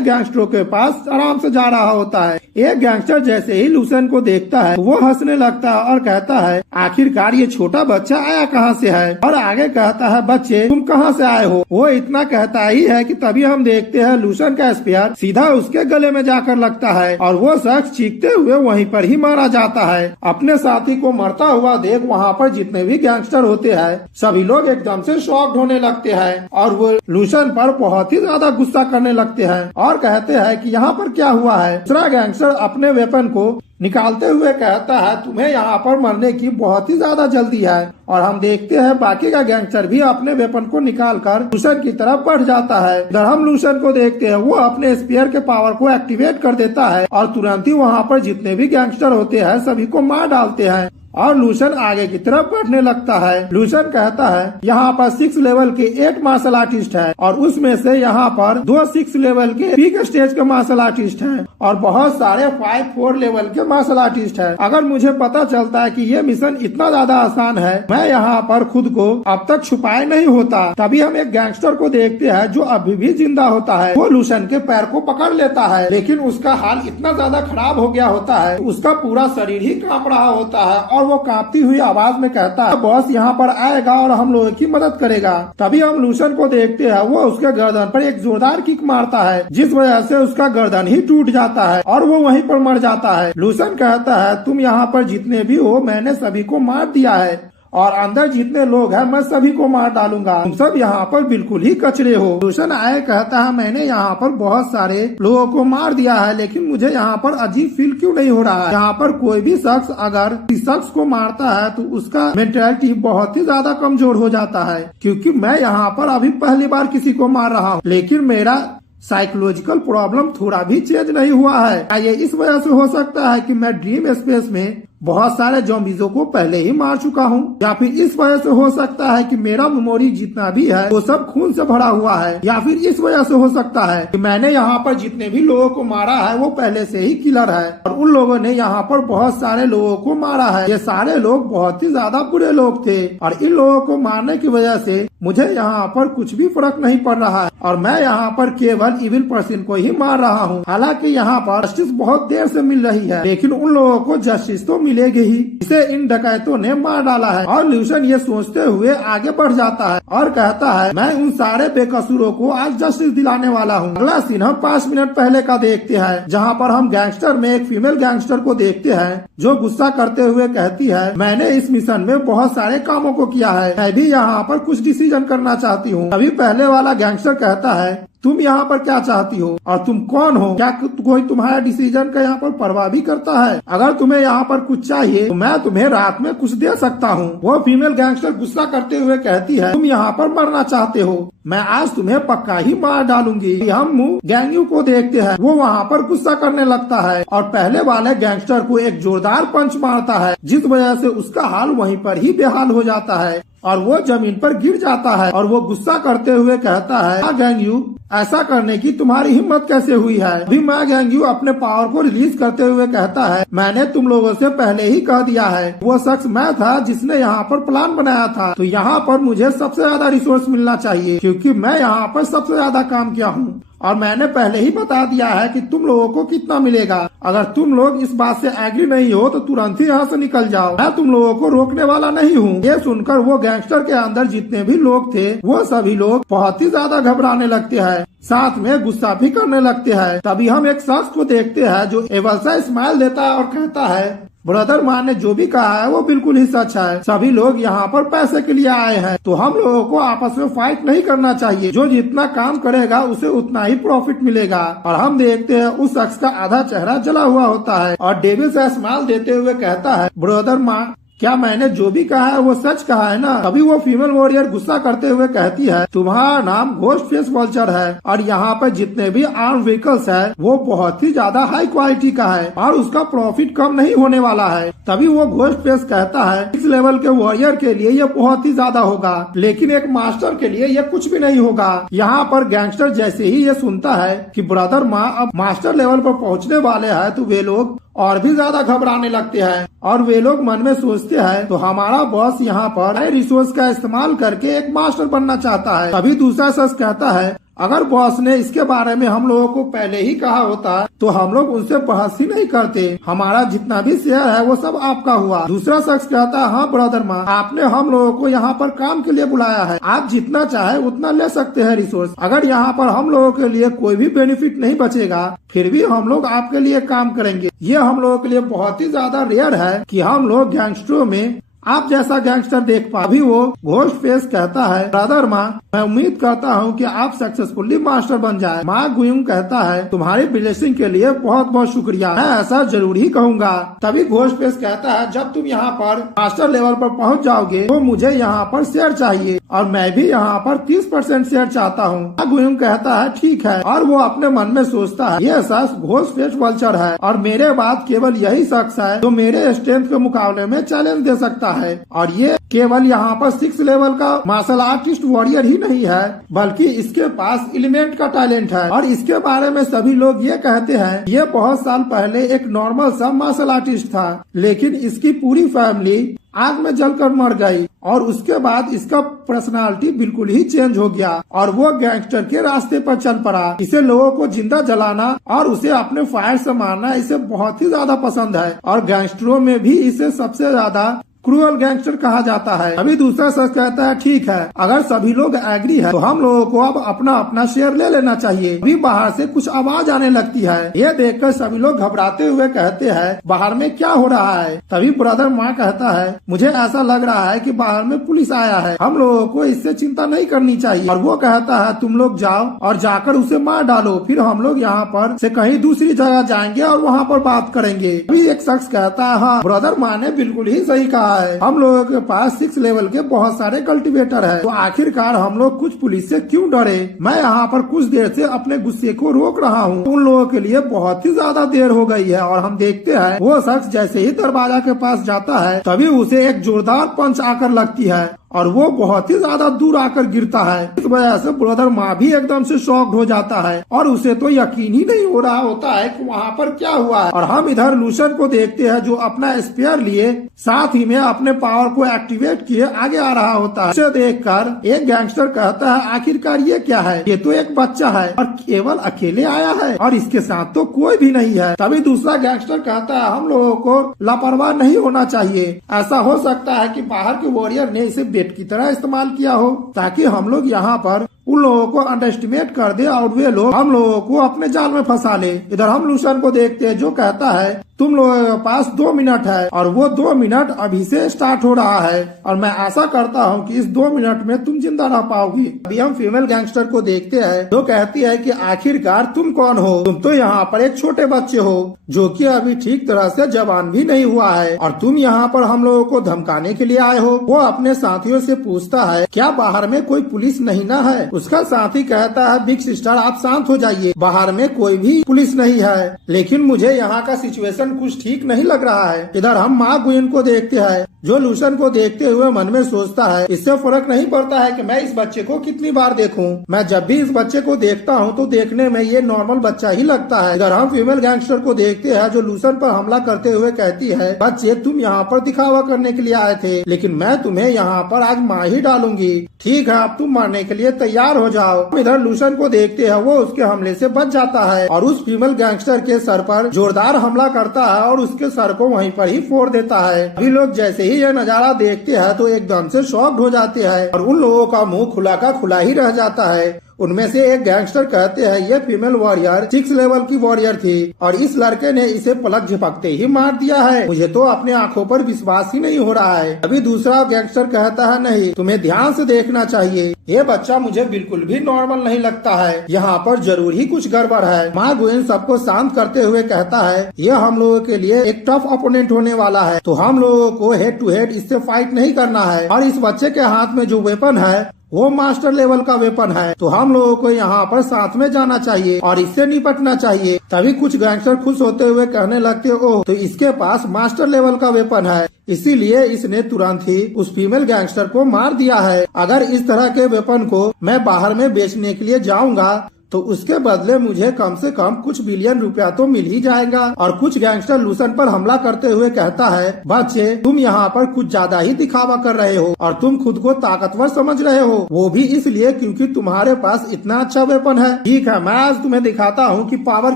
गैंगस्टरों के पास आराम से जा रहा होता है। एक गैंगस्टर जैसे ही लूशन को देखता है वो हंसने लगता है और कहता है, आखिरकार ये छोटा बच्चा आया कहाँ से है? और आगे कहता है, बच्चे तुम कहाँ से आए हो? वो इतना कहता ही है कि तभी हम देखते हैं लूशन का स्पेयर सीधा उसके गले में जाकर लगता है और वो शख्स चीखते हुए वहीं पर ही मारा जाता है। अपने साथी को मरता हुआ देख वहाँ पर जितने भी गैंगस्टर होते हैं सभी लोग एकदम से शॉक्ड होने लगते हैं और वो लूशन पर बहुत ही ज्यादा गुस्सा करने लगते हैं और कहते हैं कि यहाँ पर क्या हुआ है। दूसरा गैंगस्टर अपने वेपन को निकालते हुए कहता है, तुम्हें यहाँ पर मरने की बहुत ही ज्यादा जल्दी है। और हम देखते हैं बाकी का गैंगस्टर भी अपने वेपन को निकालकर लूशन की तरफ बढ़ जाता है। इधर हम लूशन को देखते हैं, वो अपने स्पीयर के पावर को एक्टिवेट कर देता है और तुरंत ही वहाँ पर जितने भी गैंगस्टर होते हैं सभी को मार डालते हैं और लूशन आगे की तरफ बढ़ने लगता है। लूशन कहता है, यहाँ पर 6 लेवल के 8 मार्शल आर्टिस्ट है और उसमें से यहाँ पर 2 6 लेवल के पीक स्टेज के मार्शल आर्टिस्ट हैं और बहुत सारे 5-4 लेवल के मार्शल आर्टिस्ट हैं। अगर मुझे पता चलता है कि ये मिशन इतना ज्यादा आसान है, मैं यहाँ पर खुद को अब तक छुपाए नहीं होता। तभी हम एक गैंगस्टर को देखते हैं जो अभी भी जिंदा होता है। वो लूशन के पैर को पकड़ लेता है, लेकिन उसका हाल इतना ज्यादा खराब हो गया होता है, उसका पूरा शरीर ही कांप रहा होता है और वो कांपती हुई आवाज में कहता है, बॉस यहाँ पर आएगा और हम लोगों की मदद करेगा। तभी हम लूशन को देखते हैं, वो उसके गर्दन पर एक जोरदार किक मारता है जिस वजह से उसका गर्दन ही टूट जाता है और वो वहीं पर मर जाता है। लूशन कहता है, तुम यहाँ पर जितने भी हो मैंने सभी को मार दिया है और अंदर जितने लोग हैं मैं सभी को मार डालूंगा। तुम सब यहाँ पर बिल्कुल ही कचरे हो। लूशन आए कहता है, मैंने यहाँ पर बहुत सारे लोगों को मार दिया है लेकिन मुझे यहाँ पर अजीब फील क्यों नहीं हो रहा है। यहाँ पर कोई भी शख्स अगर इस शख्स को मारता है तो उसका मेंटालिटी बहुत ही ज्यादा कमजोर हो जाता है, क्योंकि मैं यहाँ पर अभी पहली बार किसी को मार रहा हूँ लेकिन मेरा साइकोलॉजिकल प्रॉब्लम थोड़ा भी चेंज नहीं हुआ है। क्या ये इस वजह से हो सकता है कि मैं ड्रीम स्पेस में बहुत सारे ज़ॉम्बीज़ों को पहले ही मार चुका हूँ, या फिर इस वजह से हो सकता है कि मेरा मेमोरी जितना भी है वो सब खून से भरा हुआ है, या फिर इस वजह से हो सकता है कि मैंने यहाँ पर जितने भी लोगों को मारा है वो पहले से ही किलर है और उन लोगों ने यहाँ पर बहुत सारे लोगों को मारा है। ये सारे लोग बहुत ही ज्यादा बुरे लोग थे और इन लोगों को मारने की वजह से मुझे यहाँ पर कुछ भी फर्क नहीं पड़ रहा है और मैं यहाँ पर केवल इविल पर्सन को ही मार रहा हूँ। हालांकि यहाँ पर जस्टिस बहुत देर से मिल रही है लेकिन उन लोगों को जस्टिस तो मिलेगी ही, इसे इन डकैतों ने मार डाला है। और लूशन ये सोचते हुए आगे बढ़ जाता है और कहता है, मैं उन सारे बेकसूरों को आज जस्टिस दिलाने वाला हूँ। अगला सीन हम 5 मिनट पहले का देखते हैं जहाँ पर हम गैंगस्टर में एक फीमेल गैंगस्टर को देखते हैं जो गुस्सा करते हुए कहती है, मैंने इस मिशन में बहुत सारे कामों को किया है, मैं भी यहाँ पर कुछ डिसीजन करना चाहती हूँ। अभी पहले वाला गैंगस्टर कहता है, तुम यहाँ पर क्या चाहती हो और तुम कौन हो? क्या कोई तुम्हारा डिसीजन का यहाँ पर परवाह भी करता है? अगर तुम्हें यहाँ पर कुछ चाहिए तो मैं तुम्हें रात में कुछ दे सकता हूँ। वो फीमेल गैंगस्टर गुस्सा करते हुए कहती है, तुम यहाँ पर मरना चाहते हो, मैं आज तुम्हें पक्का ही मार डालूंगी। हम गैंगयू को देखते हैं, वो वहाँ पर गुस्सा करने लगता है और पहले वाले गैंगस्टर को एक जोरदार पंच मारता है जिस वजह से उसका हाल वहीं पर ही बेहाल हो जाता है और वो जमीन पर गिर जाता है और वो गुस्सा करते हुए कहता है, गैंगयू ऐसा करने की तुम्हारी हिम्मत कैसे हुई है? अभी मैं गैंगयू अपने पावर को रिलीज करते हुए कहता है, मैंने तुम लोगों से पहले ही कह दिया है, वो शख्स मैं था जिसने यहाँ पर प्लान बनाया था, तो यहाँ पर मुझे सबसे ज्यादा रिसोर्स मिलना चाहिए क्योंकि मैं यहाँ पर सबसे ज्यादा काम किया हूँ और मैंने पहले ही बता दिया है कि तुम लोगों को कितना मिलेगा। अगर तुम लोग इस बात से एग्री नहीं हो तो तुरंत ही यहाँ से निकल जाओ, मैं तुम लोगों को रोकने वाला नहीं हूँ। ये सुनकर वो गैंगस्टर के अंदर जितने भी लोग थे वो सभी लोग बहुत ही ज्यादा घबराने लगते हैं, साथ में गुस्सा भी करने लगते हैं। तभी हम एक शख्स को देखते हैं जो एवल सा स्माइल देता है और कहता है, ब्रदर मान ने जो भी कहा है वो बिल्कुल ही सच है। सभी लोग यहाँ पर पैसे के लिए आए हैं, तो हम लोगों को आपस में फाइट नहीं करना चाहिए। जो जितना काम करेगा उसे उतना ही प्रॉफिट मिलेगा। और हम देखते हैं उस शख्स का आधा चेहरा जला हुआ होता है और डेविल से स्माइल देते हुए कहता है, ब्रदर मान क्या मैंने जो भी कहा है वो सच कहा है ना। तभी वो फीमेल वॉरियर गुस्सा करते हुए कहती है, तुम्हारा नाम घोस्ट फेस वल्चर है और यहाँ पर जितने भी आर्म व्हीकल्स है वो बहुत ही ज्यादा हाई क्वालिटी का है और उसका प्रॉफिट कम नहीं होने वाला है। तभी वो घोस्ट फेस कहता है, इस लेवल के वॉरियर के लिए ये बहुत ही ज्यादा होगा, लेकिन एक मास्टर के लिए ये कुछ भी नहीं होगा। यहाँ पर गैंगस्टर जैसे ही ये सुनता है कि ब्रदर माँ अब मास्टर लेवल पर पहुँचने वाले हैं तो वे लोग और भी ज्यादा घबराने लगते हैं और वे लोग मन में सोचते हैं, तो हमारा बॉस यहाँ पर रिसोर्स का इस्तेमाल करके एक मास्टर बनना चाहता है। तभी दूसरा शख्स कहता है, अगर बॉस ने इसके बारे में हम लोगों को पहले ही कहा होता तो हम लोग उनसे बहस ही नहीं करते, हमारा जितना भी शेयर है वो सब आपका हुआ। दूसरा शख्स कहता है, हाँ ब्रदर माँ, आपने हम लोगों को यहाँ पर काम के लिए बुलाया है, आप जितना चाहे उतना ले सकते हैं रिसोर्स। अगर यहाँ पर हम लोगों के लिए कोई भी बेनिफिट नहीं बचेगा फिर भी हम लोग आपके लिए काम करेंगे। ये हम लोगों के लिए बहुत ही ज्यादा रेयर है कि हम लोग गैंगस्टरों में आप जैसा गैंगस्टर देख पा। अभी वो घोस्ट फेस कहता है, ब्रदर माँ मैं उम्मीद करता हूँ कि आप सक्सेसफुली मास्टर बन जाए। माँ गुयुंग कहता है, तुम्हारी ब्लेसिंग के लिए बहुत बहुत शुक्रिया, मैं ऐसा जरूर ही कहूँगा। तभी घोस्ट फेस कहता है, जब तुम यहाँ पर मास्टर लेवल पर पहुँच जाओगे तो मुझे यहाँ पर शेयर चाहिए और मैं भी यहाँ पर 30% शेयर चाहता हूँ। माँ गुयुंग कहता है, ठीक है। और वो अपने मन में सोचता है, ये शख्स घोस्ट फेस वल्चर है और मेरे बाद केवल यही शख्स है जो मेरे स्ट्रेंथ के मुकाबले में चैलेंज दे सकता है। और ये केवल यहाँ पर 6 लेवल का मार्शल आर्टिस्ट वॉरियर ही नहीं है बल्कि इसके पास एलिमेंट का टैलेंट है। और इसके बारे में सभी लोग ये कहते हैं, ये बहुत साल पहले एक नॉर्मल सा मार्शल आर्टिस्ट था, लेकिन इसकी पूरी फैमिली आग में जलकर मर गई और उसके बाद इसका पर्सनालिटी बिल्कुल ही चेंज हो गया और वो गैंगस्टर के रास्ते पर चल पड़ा। इसे लोगों को जिंदा जलाना और उसे अपने फायर से मारना इसे बहुत ही ज्यादा पसंद है और गैंगस्टरों में भी इसे सबसे ज्यादा क्रूअल गैंगस्टर कहा जाता है। अभी दूसरा शख्स कहता है, ठीक है, अगर सभी लोग एग्री है तो हम लोगों को अब अपना अपना शेयर ले लेना चाहिए। अभी बाहर से कुछ आवाज आने लगती है, ये देखकर सभी लोग घबराते हुए कहते हैं, बाहर में क्या हो रहा है। तभी ब्रदर माँ कहता है, मुझे ऐसा लग रहा है कि बाहर में पुलिस आया है, हम लोगों को इससे चिंता नहीं करनी चाहिए। और वो कहता है, तुम लोग जाओ और जाकर उसे मार डालो, फिर हम लोग यहाँ पर से कहीं दूसरी जगह जाएंगे और वहाँ पर बात करेंगे। अभी एक शख्स कहता है, हाँ ब्रदर माँ ने बिल्कुल ही सही कहा है, हम लोगों के पास 6 लेवल के बहुत सारे कल्टीवेटर है, तो आखिरकार हम लोग कुछ पुलिस से क्यों डरे। मैं यहाँ पर कुछ देर से अपने गुस्से को रोक रहा हूँ, उन लोगों के लिए बहुत ही ज्यादा देर हो गई है। और हम देखते हैं वो शख्स जैसे ही दरवाजा के पास जाता है तभी उसे एक जोरदार पंच आकर लगती है और वो बहुत ही ज्यादा दूर आकर गिरता है। इस वजह से ब्रदर माँ भी एकदम से शॉक्ड हो जाता है और उसे तो यकीन ही नहीं हो रहा होता है कि वहाँ पर क्या हुआ है। और हम इधर लूशन को देखते हैं जो अपना स्पेयर लिए साथ ही में अपने पावर को एक्टिवेट किए आगे आ रहा होता है। इसे देखकर एक गैंगस्टर कहता है, आखिरकार ये क्या है, ये तो एक बच्चा है और केवल अकेले आया है और इसके साथ तो कोई भी नहीं है। तभी दूसरा गैंगस्टर कहता है, हम लोगों को लापरवाह नहीं होना चाहिए, ऐसा हो सकता है कि बाहर के वॉरियर ने इसे की तरह इस्तेमाल किया हो ताकि हम लोग यहाँ पर उन लोगों को अंडर एस्टिमेट कर दे और वे लोग हम लोगों को अपने जाल में फंसा ले। इधर हम लूशन को देखते हैं जो कहता है, तुम लोगों के पास 2 मिनट है और वो 2 मिनट अभी से स्टार्ट हो रहा है और मैं आशा करता हूँ कि इस 2 मिनट में तुम जिंदा रह पाओगी। अभी हम फीमेल गैंगस्टर को देखते हैं जो कहती है कि आखिरकार तुम कौन हो, तुम तो यहाँ पर एक छोटे बच्चे हो जो कि अभी ठीक तरह से जवान भी नहीं हुआ है और तुम यहाँ पर हम लोगों को धमकाने के लिए आए हो। वो अपने साथियों से पूछता है, क्या बाहर में कोई पुलिस नहीं ना है। उसका साथी कहता है, बिग सिस्टर आप शांत हो जाइए, बाहर में कोई भी पुलिस नहीं है, लेकिन मुझे यहाँ का सिचुएशन कुछ ठीक नहीं लग रहा है। इधर हम माँ गुइन को देखते हैं जो लूसन को देखते हुए मन में सोचता है इससे फर्क नहीं पड़ता है कि मैं इस बच्चे को कितनी बार देखूं। मैं जब भी इस बच्चे को देखता हूं तो देखने में ये नॉर्मल बच्चा ही लगता है। इधर हम फीमेल गैंगस्टर को देखते हैं जो लूसन पर हमला करते हुए कहती है, बच्चे तुम यहाँ पर दिखावा करने के लिए आए थे, लेकिन मैं तुम्हें यहाँ पर आज मार ही डालूंगी। ठीक है, अब तुम मरने के लिए तैयार हो जाओ। इधर लूसन को देखते हैं, वो उसके हमले से बच जाता है और उस फीमेल गैंगस्टर के सर पर जोरदार हमला करता है और उसके सर को वहीं पर ही फोड़ देता है। अभी लोग जैसे ही यह नजारा देखते हैं तो एकदम से शॉक्ड हो जाते हैं और उन लोगों का मुंह खुला का खुला ही रह जाता है। उनमें से एक गैंगस्टर कहते हैं ये फीमेल वॉरियर 6 लेवल की वॉरियर थी और इस लड़के ने इसे पलक झपकते ही मार दिया है। मुझे तो अपने आंखों पर विश्वास ही नहीं हो रहा है। अभी दूसरा गैंगस्टर कहता है, नहीं, तुम्हें ध्यान से देखना चाहिए, ये बच्चा मुझे बिल्कुल भी नॉर्मल नहीं लगता है, यहाँ पर जरूर ही कुछ गड़बड़ है। माँ गुएन सबको शांत करते हुए कहता है, ये हम लोगों के लिए एक टफ ओपोनेंट होने वाला है, तो हम लोगों को हेड टू हेड इससे फाइट नहीं करना है और इस बच्चे के हाथ में जो वेपन है वो मास्टर लेवल का वेपन है, तो हम लोगों को यहाँ पर साथ में जाना चाहिए और इससे निपटना चाहिए। तभी कुछ गैंगस्टर खुश होते हुए कहने लगते, ओह, तो इसके पास मास्टर लेवल का वेपन है, इसीलिए इसने तुरंत ही उस फीमेल गैंगस्टर को मार दिया है। अगर इस तरह के वेपन को मैं बाहर में बेचने के लिए जाऊंगा तो उसके बदले मुझे कम से कम कुछ बिलियन रुपया तो मिल ही जाएगा। और कुछ गैंगस्टर लूसन पर हमला करते हुए कहता है, बच्चे तुम यहाँ पर कुछ ज्यादा ही दिखावा कर रहे हो और तुम खुद को ताकतवर समझ रहे हो, वो भी इसलिए क्योंकि तुम्हारे पास इतना अच्छा वेपन है। ठीक है, मैं आज तुम्हें दिखाता हूँ कि पावर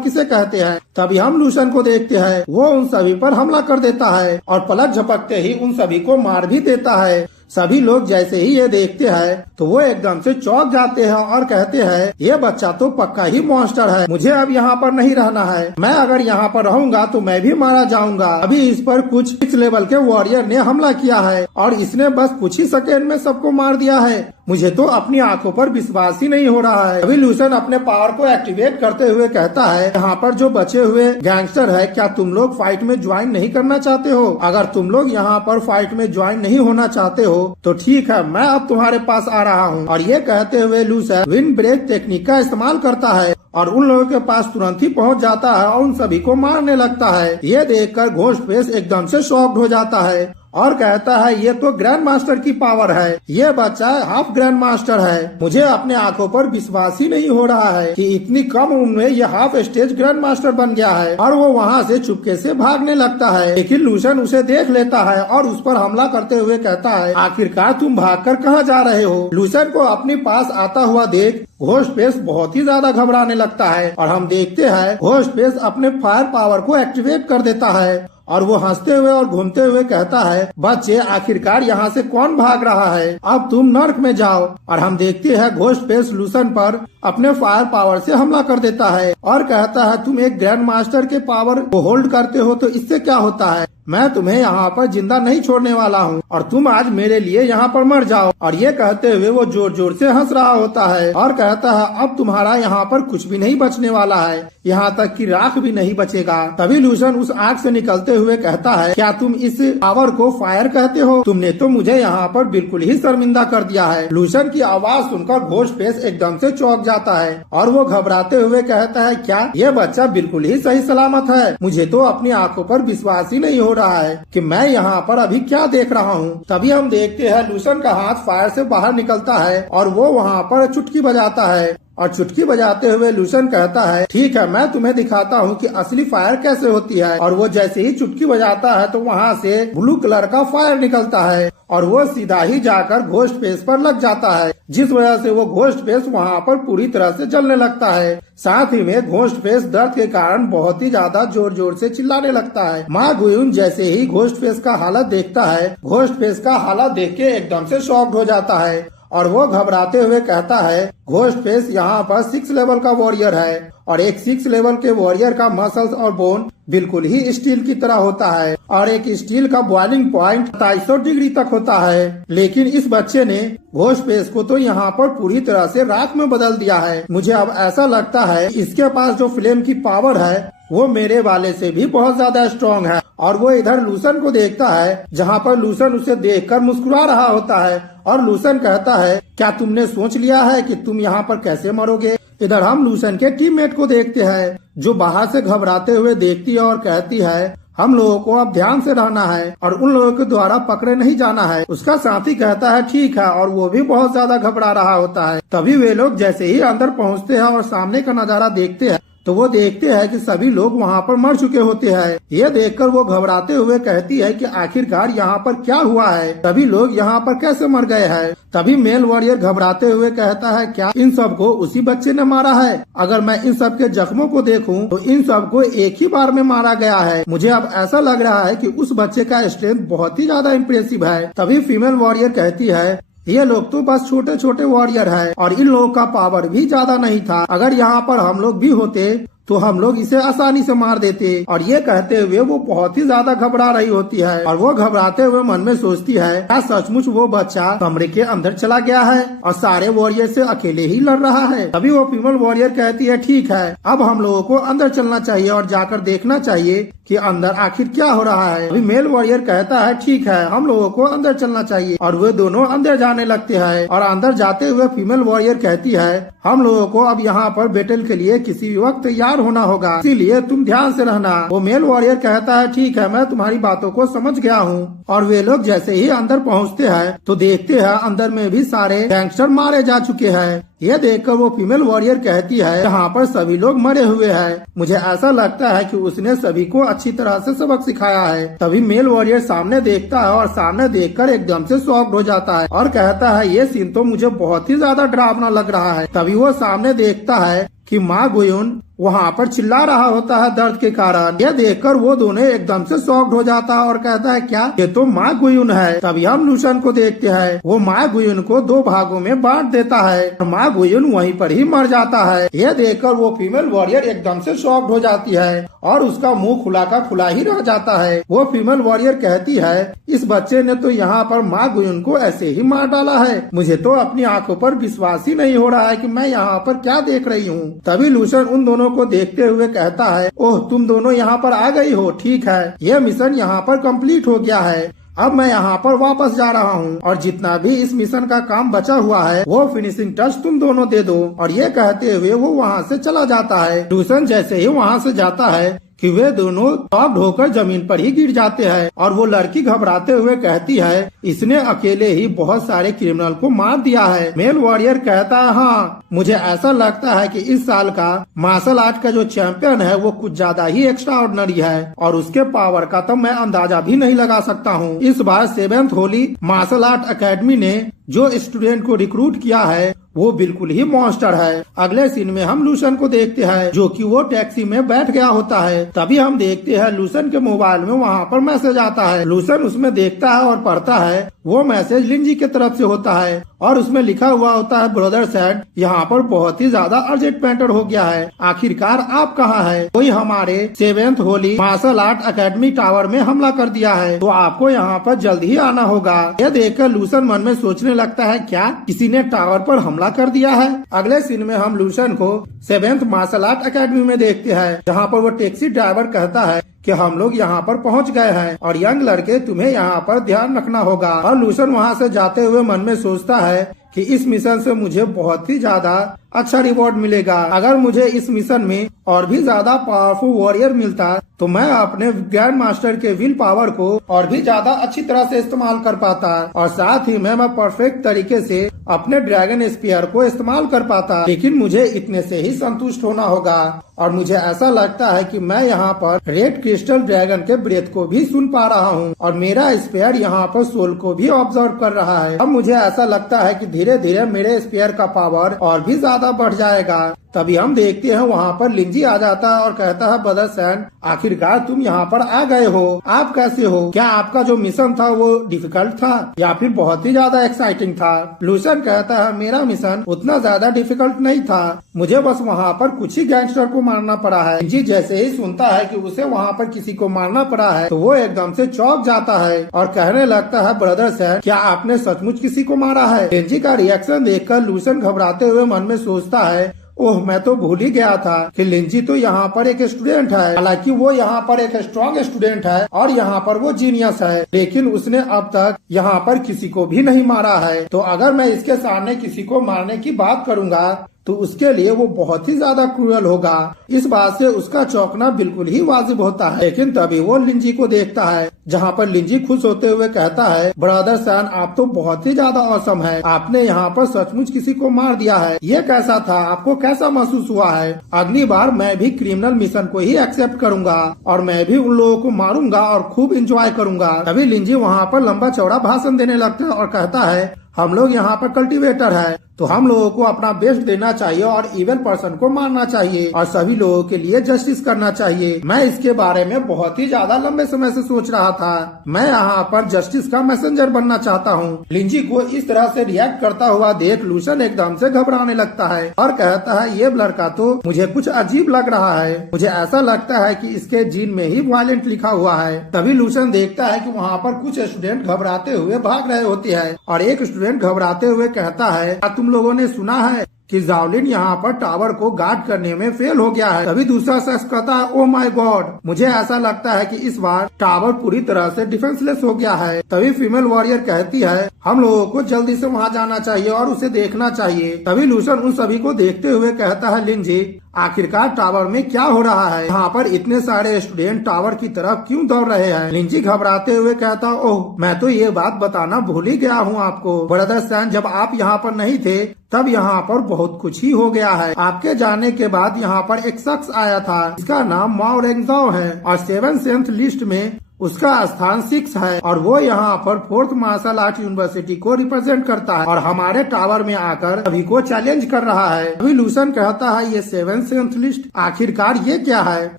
किसे कहते हैं। तभी हम लूसन को देखते हैं, वो उन सभी पर हमला कर देता है और पलक झपकते ही उन सभी को मार भी देता है। सभी लोग जैसे ही ये देखते हैं तो वो एकदम से चौंक जाते हैं और कहते हैं, ये बच्चा तो पक्का ही मॉन्स्टर है, मुझे अब यहाँ पर नहीं रहना है, मैं अगर यहाँ पर रहूंगा तो मैं भी मारा जाऊंगा। अभी इस पर कुछ 6 लेवल के वॉरियर ने हमला किया है और इसने बस कुछ ही सेकेंड में सबको मार दिया है। मुझे तो अपनी आंखों पर विश्वास ही नहीं हो रहा है। अभी लूसन अपने पावर को एक्टिवेट करते हुए कहता है, यहाँ पर जो बचे हुए गैंगस्टर है, क्या तुम लोग फाइट में ज्वाइन नहीं करना चाहते हो? अगर तुम लोग यहाँ पर फाइट में ज्वाइन नहीं होना चाहते हो तो ठीक है, मैं अब तुम्हारे पास आ रहा हूँ। और ये कहते हुए लूसन विंड ब्रेक टेक्निक का इस्तेमाल करता है और उन लोगों के पास तुरंत ही पहुंच जाता है और उन सभी को मारने लगता है। ये देखकर घोस्टफेस एकदम से शॉक्ड हो जाता है और कहता है, ये तो ग्रैंड मास्टर की पावर है, ये बच्चा हाफ ग्रैंड मास्टर है। मुझे अपने आंखों पर विश्वास ही नहीं हो रहा है कि इतनी कम उम्र में ये हाफ स्टेज ग्रैंड मास्टर बन गया है। और वो वहाँ से चुपके से भागने लगता है, लेकिन लूसन उसे देख लेता है और उस पर हमला करते हुए कहता है, आखिरकार तुम भागकर कहाँ जा रहे हो? लूसन को अपने पास आता हुआ देख घोस्टफेस बहुत ही ज्यादा घबराने लगता है और हम देखते हैं घोस्टफेस अपने फायर पावर को एक्टिवेट कर देता है और वो हंसते हुए और घूमते हुए कहता है, बच्चे आखिरकार यहाँ से कौन भाग रहा है, अब तुम नर्क में जाओ। और हम देखते हैं घोस्टफेस लूसन पर अपने फायर पावर से हमला कर देता है और कहता है, तुम एक ग्रैंड मास्टर के पावर को होल्ड करते हो तो इससे क्या होता है, मैं तुम्हें यहाँ पर जिंदा नहीं छोड़ने वाला हूँ और तुम आज मेरे लिए यहाँ पर मर जाओ। और ये कहते हुए वो जोर जोर से हंस रहा होता है और कहता है, अब तुम्हारा यहाँ पर कुछ भी नहीं बचने वाला है, यहाँ तक कि राख भी नहीं बचेगा। तभी लूसन उस आग से निकलते हुए कहता है, क्या तुम इस पावर को फायर कहते हो? तुमने तो मुझे यहाँ पर बिल्कुल ही शर्मिंदा कर दिया है। लूसन की आवाज सुनकर घोस्टफेस एकदम से चौंक जाता है और वो घबराते हुए कहता है, क्या ये बच्चा बिल्कुल ही सही सलामत है? मुझे तो अपनी आंखों पर विश्वास ही नहीं हो रहा है कि मैं यहाँ पर अभी क्या देख रहा हूँ। तभी हम देखते हैं लूसन का हाथ फायर से बाहर निकलता है और वो वहाँ पर चुटकी बजाता है और चुटकी बजाते हुए लूसन कहता है, ठीक है, मैं तुम्हें दिखाता हूँ कि असली फायर कैसे होती है। और वो जैसे ही चुटकी बजाता है तो वहाँ से ब्लू कलर का फायर निकलता है और वो सीधा ही जाकर घोस्टफेस पर लग जाता है, जिस वजह से वो घोस्टफेस वहाँ पर पूरी तरह से जलने लगता है। साथ ही में घोस्टफेस दर्द के कारण बहुत ही ज्यादा जोर जोर से चिल्लाने लगता है। माँ गुयून जैसे ही घोस्टफेस का हालत देखता है, घोस्टफेस का हालत देख के एकदम से शॉक्ड हो जाता है और वो घबराते हुए कहता है, घोस्टफेस यहाँ पर 6 लेवल का वॉरियर है और एक 6 लेवल के वॉरियर का मसल्स और बोन बिल्कुल ही स्टील की तरह होता है और एक स्टील का बॉइलिंग पॉइंट 250 डिग्री तक होता है। लेकिन इस बच्चे ने घोस्टफेस को तो यहाँ पर पूरी तरह से राख में बदल दिया है। मुझे अब ऐसा लगता है इसके पास जो फ्लेम की पावर है वो मेरे वाले से भी बहुत ज्यादा स्ट्रॉन्ग है। और वो इधर लूसन को देखता है जहाँ पर लूसन उसे देखकर मुस्कुरा रहा होता है और लूसन कहता है, क्या तुमने सोच लिया है कि तुम यहाँ पर कैसे मरोगे? इधर हम लूसन के टीममेट को देखते हैं जो बाहर से घबराते हुए देखती है और कहती है, हम लोगों को अब ध्यान से रहना है और उन लोगों के द्वारा पकड़े नहीं जाना है। उसका साथी कहता है ठीक है, और वो भी बहुत ज्यादा घबरा रहा होता है। तभी वे लोग जैसे ही अंदर पहुँचते हैं और सामने का नजारा देखते हैं तो वो देखते हैं कि सभी लोग वहाँ पर मर चुके होते हैं। ये देखकर वो घबराते हुए कहती है कि आखिरकार यहाँ पर क्या हुआ है, सभी लोग यहाँ पर कैसे मर गए हैं। तभी मेल वॉरियर घबराते हुए कहता है क्या इन सबको उसी बच्चे ने मारा है? अगर मैं इन सब के जख्मों को देखूं तो इन सबको एक ही बार में मारा गया है। मुझे अब ऐसा लग रहा है कि उस बच्चे का स्ट्रेंथ बहुत ही ज्यादा इम्प्रेसिव है। तभी फीमेल वॉरियर कहती है ये लोग तो बस छोटे छोटे वॉरियर है और इन लोगों का पावर भी ज्यादा नहीं था। अगर यहाँ पर हम लोग भी होते तो हम लोग इसे आसानी से मार देते। और ये कहते हुए वो बहुत ही ज्यादा घबरा रही होती है और वो घबराते हुए मन में सोचती है क्या सचमुच वो बच्चा कमरे के अंदर चला गया है और सारे वॉरियर से अकेले ही लड़ रहा है। तभी वो फीमेल वॉरियर कहती है ठीक है, अब हम लोगों को अंदर चलना चाहिए और जाकर देखना चाहिए कि अंदर आखिर क्या हो रहा है। अभी मेल वॉरियर कहता है ठीक है, हम लोगों को अंदर चलना चाहिए और वे दोनों अंदर जाने लगते हैं। और अंदर जाते हुए फीमेल वॉरियर कहती है हम लोगों को अब यहाँ पर बैटल के लिए किसी वक्त तैयार होना होगा, इसीलिए तुम ध्यान से रहना। वो मेल वॉरियर कहता है ठीक है, मैं तुम्हारी बातों को समझ गया हूँ। और वे लोग जैसे ही अंदर पहुँचते हैं तो देखते हैं अंदर में भी सारे गैंगस्टर मारे जा चुके हैं। ये देखकर वो फीमेल वॉरियर कहती है यहाँ पर सभी लोग मरे हुए हैं। मुझे ऐसा लगता है कि उसने सभी को अच्छी तरह से सबक सिखाया है। तभी मेल वॉरियर सामने देखता है और सामने देखकर एकदम से शॉक्ड हो जाता है और कहता है ये सीन तो मुझे बहुत ही ज्यादा डरावना लग रहा है। तभी वो सामने देखता है कि माँ गुयुन वहाँ पर चिल्ला रहा होता है दर्द के कारण। यह देखकर वो दोनों एकदम से शॉक्ड हो जाता है और कहता है क्या ये तो माँ गुयुन है। तभी हम लूशन को देखते हैं, वो माँ गुयुन को 2 भागों में बांट देता है और माँ गुयुन वहीं पर ही मर जाता है। यह देखकर वो फीमेल वॉरियर एकदम से शॉक्ड हो जाती है और उसका मुंह खुला का खुला ही रह जाता है। वो फीमेल वॉरियर कहती है इस बच्चे ने तो यहाँ पर माँ गुयुन को ऐसे ही मार डाला है। मुझे तो अपनी आंखों पर विश्वास ही नहीं हो रहा है कि मैं यहाँ पर क्या देख रही हूँ। तभी लूशन उन दोनों को देखते हुए कहता है ओह तुम दोनों यहाँ पर आ गई हो, ठीक है, यह मिशन यहाँ पर कंप्लीट हो गया है। अब मैं यहाँ पर वापस जा रहा हूँ और जितना भी इस मिशन का काम बचा हुआ है वो फिनिशिंग टच तुम दोनों दे दो। और ये कहते हुए वो वहाँ से चला जाता है। लूसन जैसे ही वहाँ से जाता है कि वे दोनों शॉक्ड होकर जमीन पर ही गिर जाते हैं और वो लड़की घबराते हुए कहती है इसने अकेले ही बहुत सारे क्रिमिनल को मार दिया है। मेल वॉरियर कहता है हाँ, मुझे ऐसा लगता है कि इस साल का मार्शल आर्ट का जो चैंपियन है वो कुछ ज्यादा ही एक्स्ट्रा ऑर्डिनरी है और उसके पावर का तो मैं अंदाजा भी नहीं लगा सकता हूँ। इस बार 7th holy martial art academy ने जो स्टूडेंट को रिक्रूट किया है वो बिल्कुल ही मॉन्स्टर है। अगले सीन में हम लूसन को देखते हैं जो कि वो टैक्सी में बैठ गया होता है। तभी हम देखते हैं लूसन के मोबाइल में वहाँ पर मैसेज आता है। लूसन उसमें देखता है और पढ़ता है। वो मैसेज लिंजी के तरफ से होता है और उसमें लिखा हुआ होता है ब्रदर सैड यहाँ पर बहुत ही ज्यादा अर्जेंट मैटर हो गया है, आखिरकार आप कहाँ है? कोई हमारे 7th holy martial art academy tower में हमला कर दिया है, तो आपको यहाँ पर जल्द ही आना होगा। यह देखकर लूसन मन में सोचने लगता है क्या किसी ने टावर पर हमला कर दिया है। अगले सीन में हम लूसन को 7th मार्शल आर्ट एकेडमी में देखते हैं जहाँ पर वो टैक्सी ड्राइवर कहता है कि हम लोग यहाँ पर पहुँच गए हैं और यंग लड़के तुम्हें यहाँ पर ध्यान रखना होगा। और लूसन वहाँ से जाते हुए मन में सोचता है कि इस मिशन से मुझे बहुत ही ज्यादा अच्छा रिवॉर्ड मिलेगा। अगर मुझे इस मिशन में और भी ज्यादा पावरफुल वॉरियर मिलता तो मैं अपने ग्रैंड मास्टर के विल पावर को और भी ज्यादा अच्छी तरह से इस्तेमाल कर पाता और साथ ही मैं परफेक्ट तरीके से अपने ड्रैगन स्पीयर को इस्तेमाल कर पाता। लेकिन मुझे इतने से ही संतुष्ट होना होगा और मुझे ऐसा लगता है कि मैं यहाँ पर रेड क्रिस्टल ड्रैगन के ब्रेथ को भी सुन पा रहा हूँ और मेरा स्पीयर यहाँ पर सोल को भी ऑब्जर्व कर रहा है। अब मुझे ऐसा लगता है कि धीरे धीरे मेरे स्पीयर का पावर और भी ज्यादा बढ़ जाएगा। तभी हम देखते हैं वहाँ पर लिंजी आ जाता है और कहता है ब्रदर सैन आखिरकार तुम यहाँ पर आ गए हो, आप कैसे हो? क्या आपका जो मिशन था वो डिफिकल्ट था या फिर बहुत ही ज्यादा एक्साइटिंग था? लूसन कहता है मेरा मिशन उतना ज्यादा डिफिकल्ट नहीं था, मुझे बस वहाँ पर कुछ ही गैंगस्टर को मारना पड़ा है। लिंजी जैसे ही सुनता है कि उसे वहाँ पर किसी को मारना पड़ा है तो वो एकदम से चौंक जाता है और कहने लगता है ब्रदर सैन क्या आपने सचमुच किसी को मारा है? लिंजी का रिएक्शन देखकर लूसन घबराते हुए मन में सोचता है ओह मैं तो भूल ही गया था कि लिंजी तो यहाँ पर एक स्टूडेंट है। हालांकि वो यहाँ पर एक स्ट्रॉन्ग स्टूडेंट है और यहाँ पर वो जीनियस है, लेकिन उसने अब तक यहाँ पर किसी को भी नहीं मारा है। तो अगर मैं इसके सामने किसी को मारने की बात करूँगा तो उसके लिए वो बहुत ही ज्यादा क्रूअल होगा। इस बात से उसका चौंकना बिल्कुल ही वाजिब होता है। लेकिन तभी वो लिंजी को देखता है, जहाँ पर लिंजी खुश होते हुए कहता है, ब्रदर सैन आप तो बहुत ही ज्यादा औसम है, आपने यहाँ पर सचमुच किसी को मार दिया है। ये कैसा था, आपको कैसा महसूस हुआ है? अगली बार मैं भी क्रिमिनल मिशन को ही एक्सेप्ट करूंगा और मैं भी उन लोगों को मारूंगा और खूब इंजॉय करूंगा। तभी लिंजी वहाँ पर लंबा चौड़ा भाषण देने लगता है और कहता है, हम लोग यहाँ पर कल्टीवेटर है, तो हम लोगों को अपना बेस्ट देना चाहिए और इविल पर्सन को मारना चाहिए और सभी लोगों के लिए जस्टिस करना चाहिए। मैं इसके बारे में बहुत ही ज्यादा लंबे समय से सोच रहा था। मैं यहाँ पर जस्टिस का मैसेंजर बनना चाहता हूँ। लिंजी को इस तरह से रिएक्ट करता हुआ देख लूसन एकदम से घबराने लगता है और कहता है, ये लड़का तो मुझे कुछ अजीब लग रहा है, मुझे ऐसा लगता है कि इसके जीन में ही वायलेंट लिखा हुआ है। तभी लूसन देखता है कि वहाँ पर कुछ स्टूडेंट घबराते हुए भाग रहे होते हैं और एक स्टूडेंट घबराते हुए कहता है, क्या तुम लोगों ने सुना है कि जावलिन यहाँ पर टावर को गार्ड करने में फेल हो गया है? तभी दूसरा शख्स कहता है, ओह माय गॉड, मुझे ऐसा लगता है कि इस बार टावर पूरी तरह से डिफेंसलेस हो गया है। तभी फीमेल वॉरियर कहती है, हम लोगों को जल्दी से वहाँ जाना चाहिए और उसे देखना चाहिए। तभी लूसन उन सभी को देखते हुए कहता है, लिंजी आखिरकार टावर में क्या हो रहा है? यहाँ पर इतने सारे स्टूडेंट टावर की तरफ क्यों दौड़ रहे हैं? लिंजी घबराते हुए कहता, ओह मैं तो ये बात बताना भूल ही गया हूँ आपको, ब्रदर सैन जब आप यहाँ पर नहीं थे तब यहाँ पर बहुत कुछ ही हो गया है। आपके जाने के बाद यहाँ पर एक शख्स आया था, इसका नाम माओ रेंगजाओ है और 7th लिस्ट में उसका स्थान 6 है और वो यहाँ पर 4th मार्शल आर्ट यूनिवर्सिटी को रिप्रेजेंट करता है और हमारे टावर में आकर सभी को चैलेंज कर रहा है। अभी लूसन कहता है, ये 7th लिस्ट आखिरकार ये क्या है?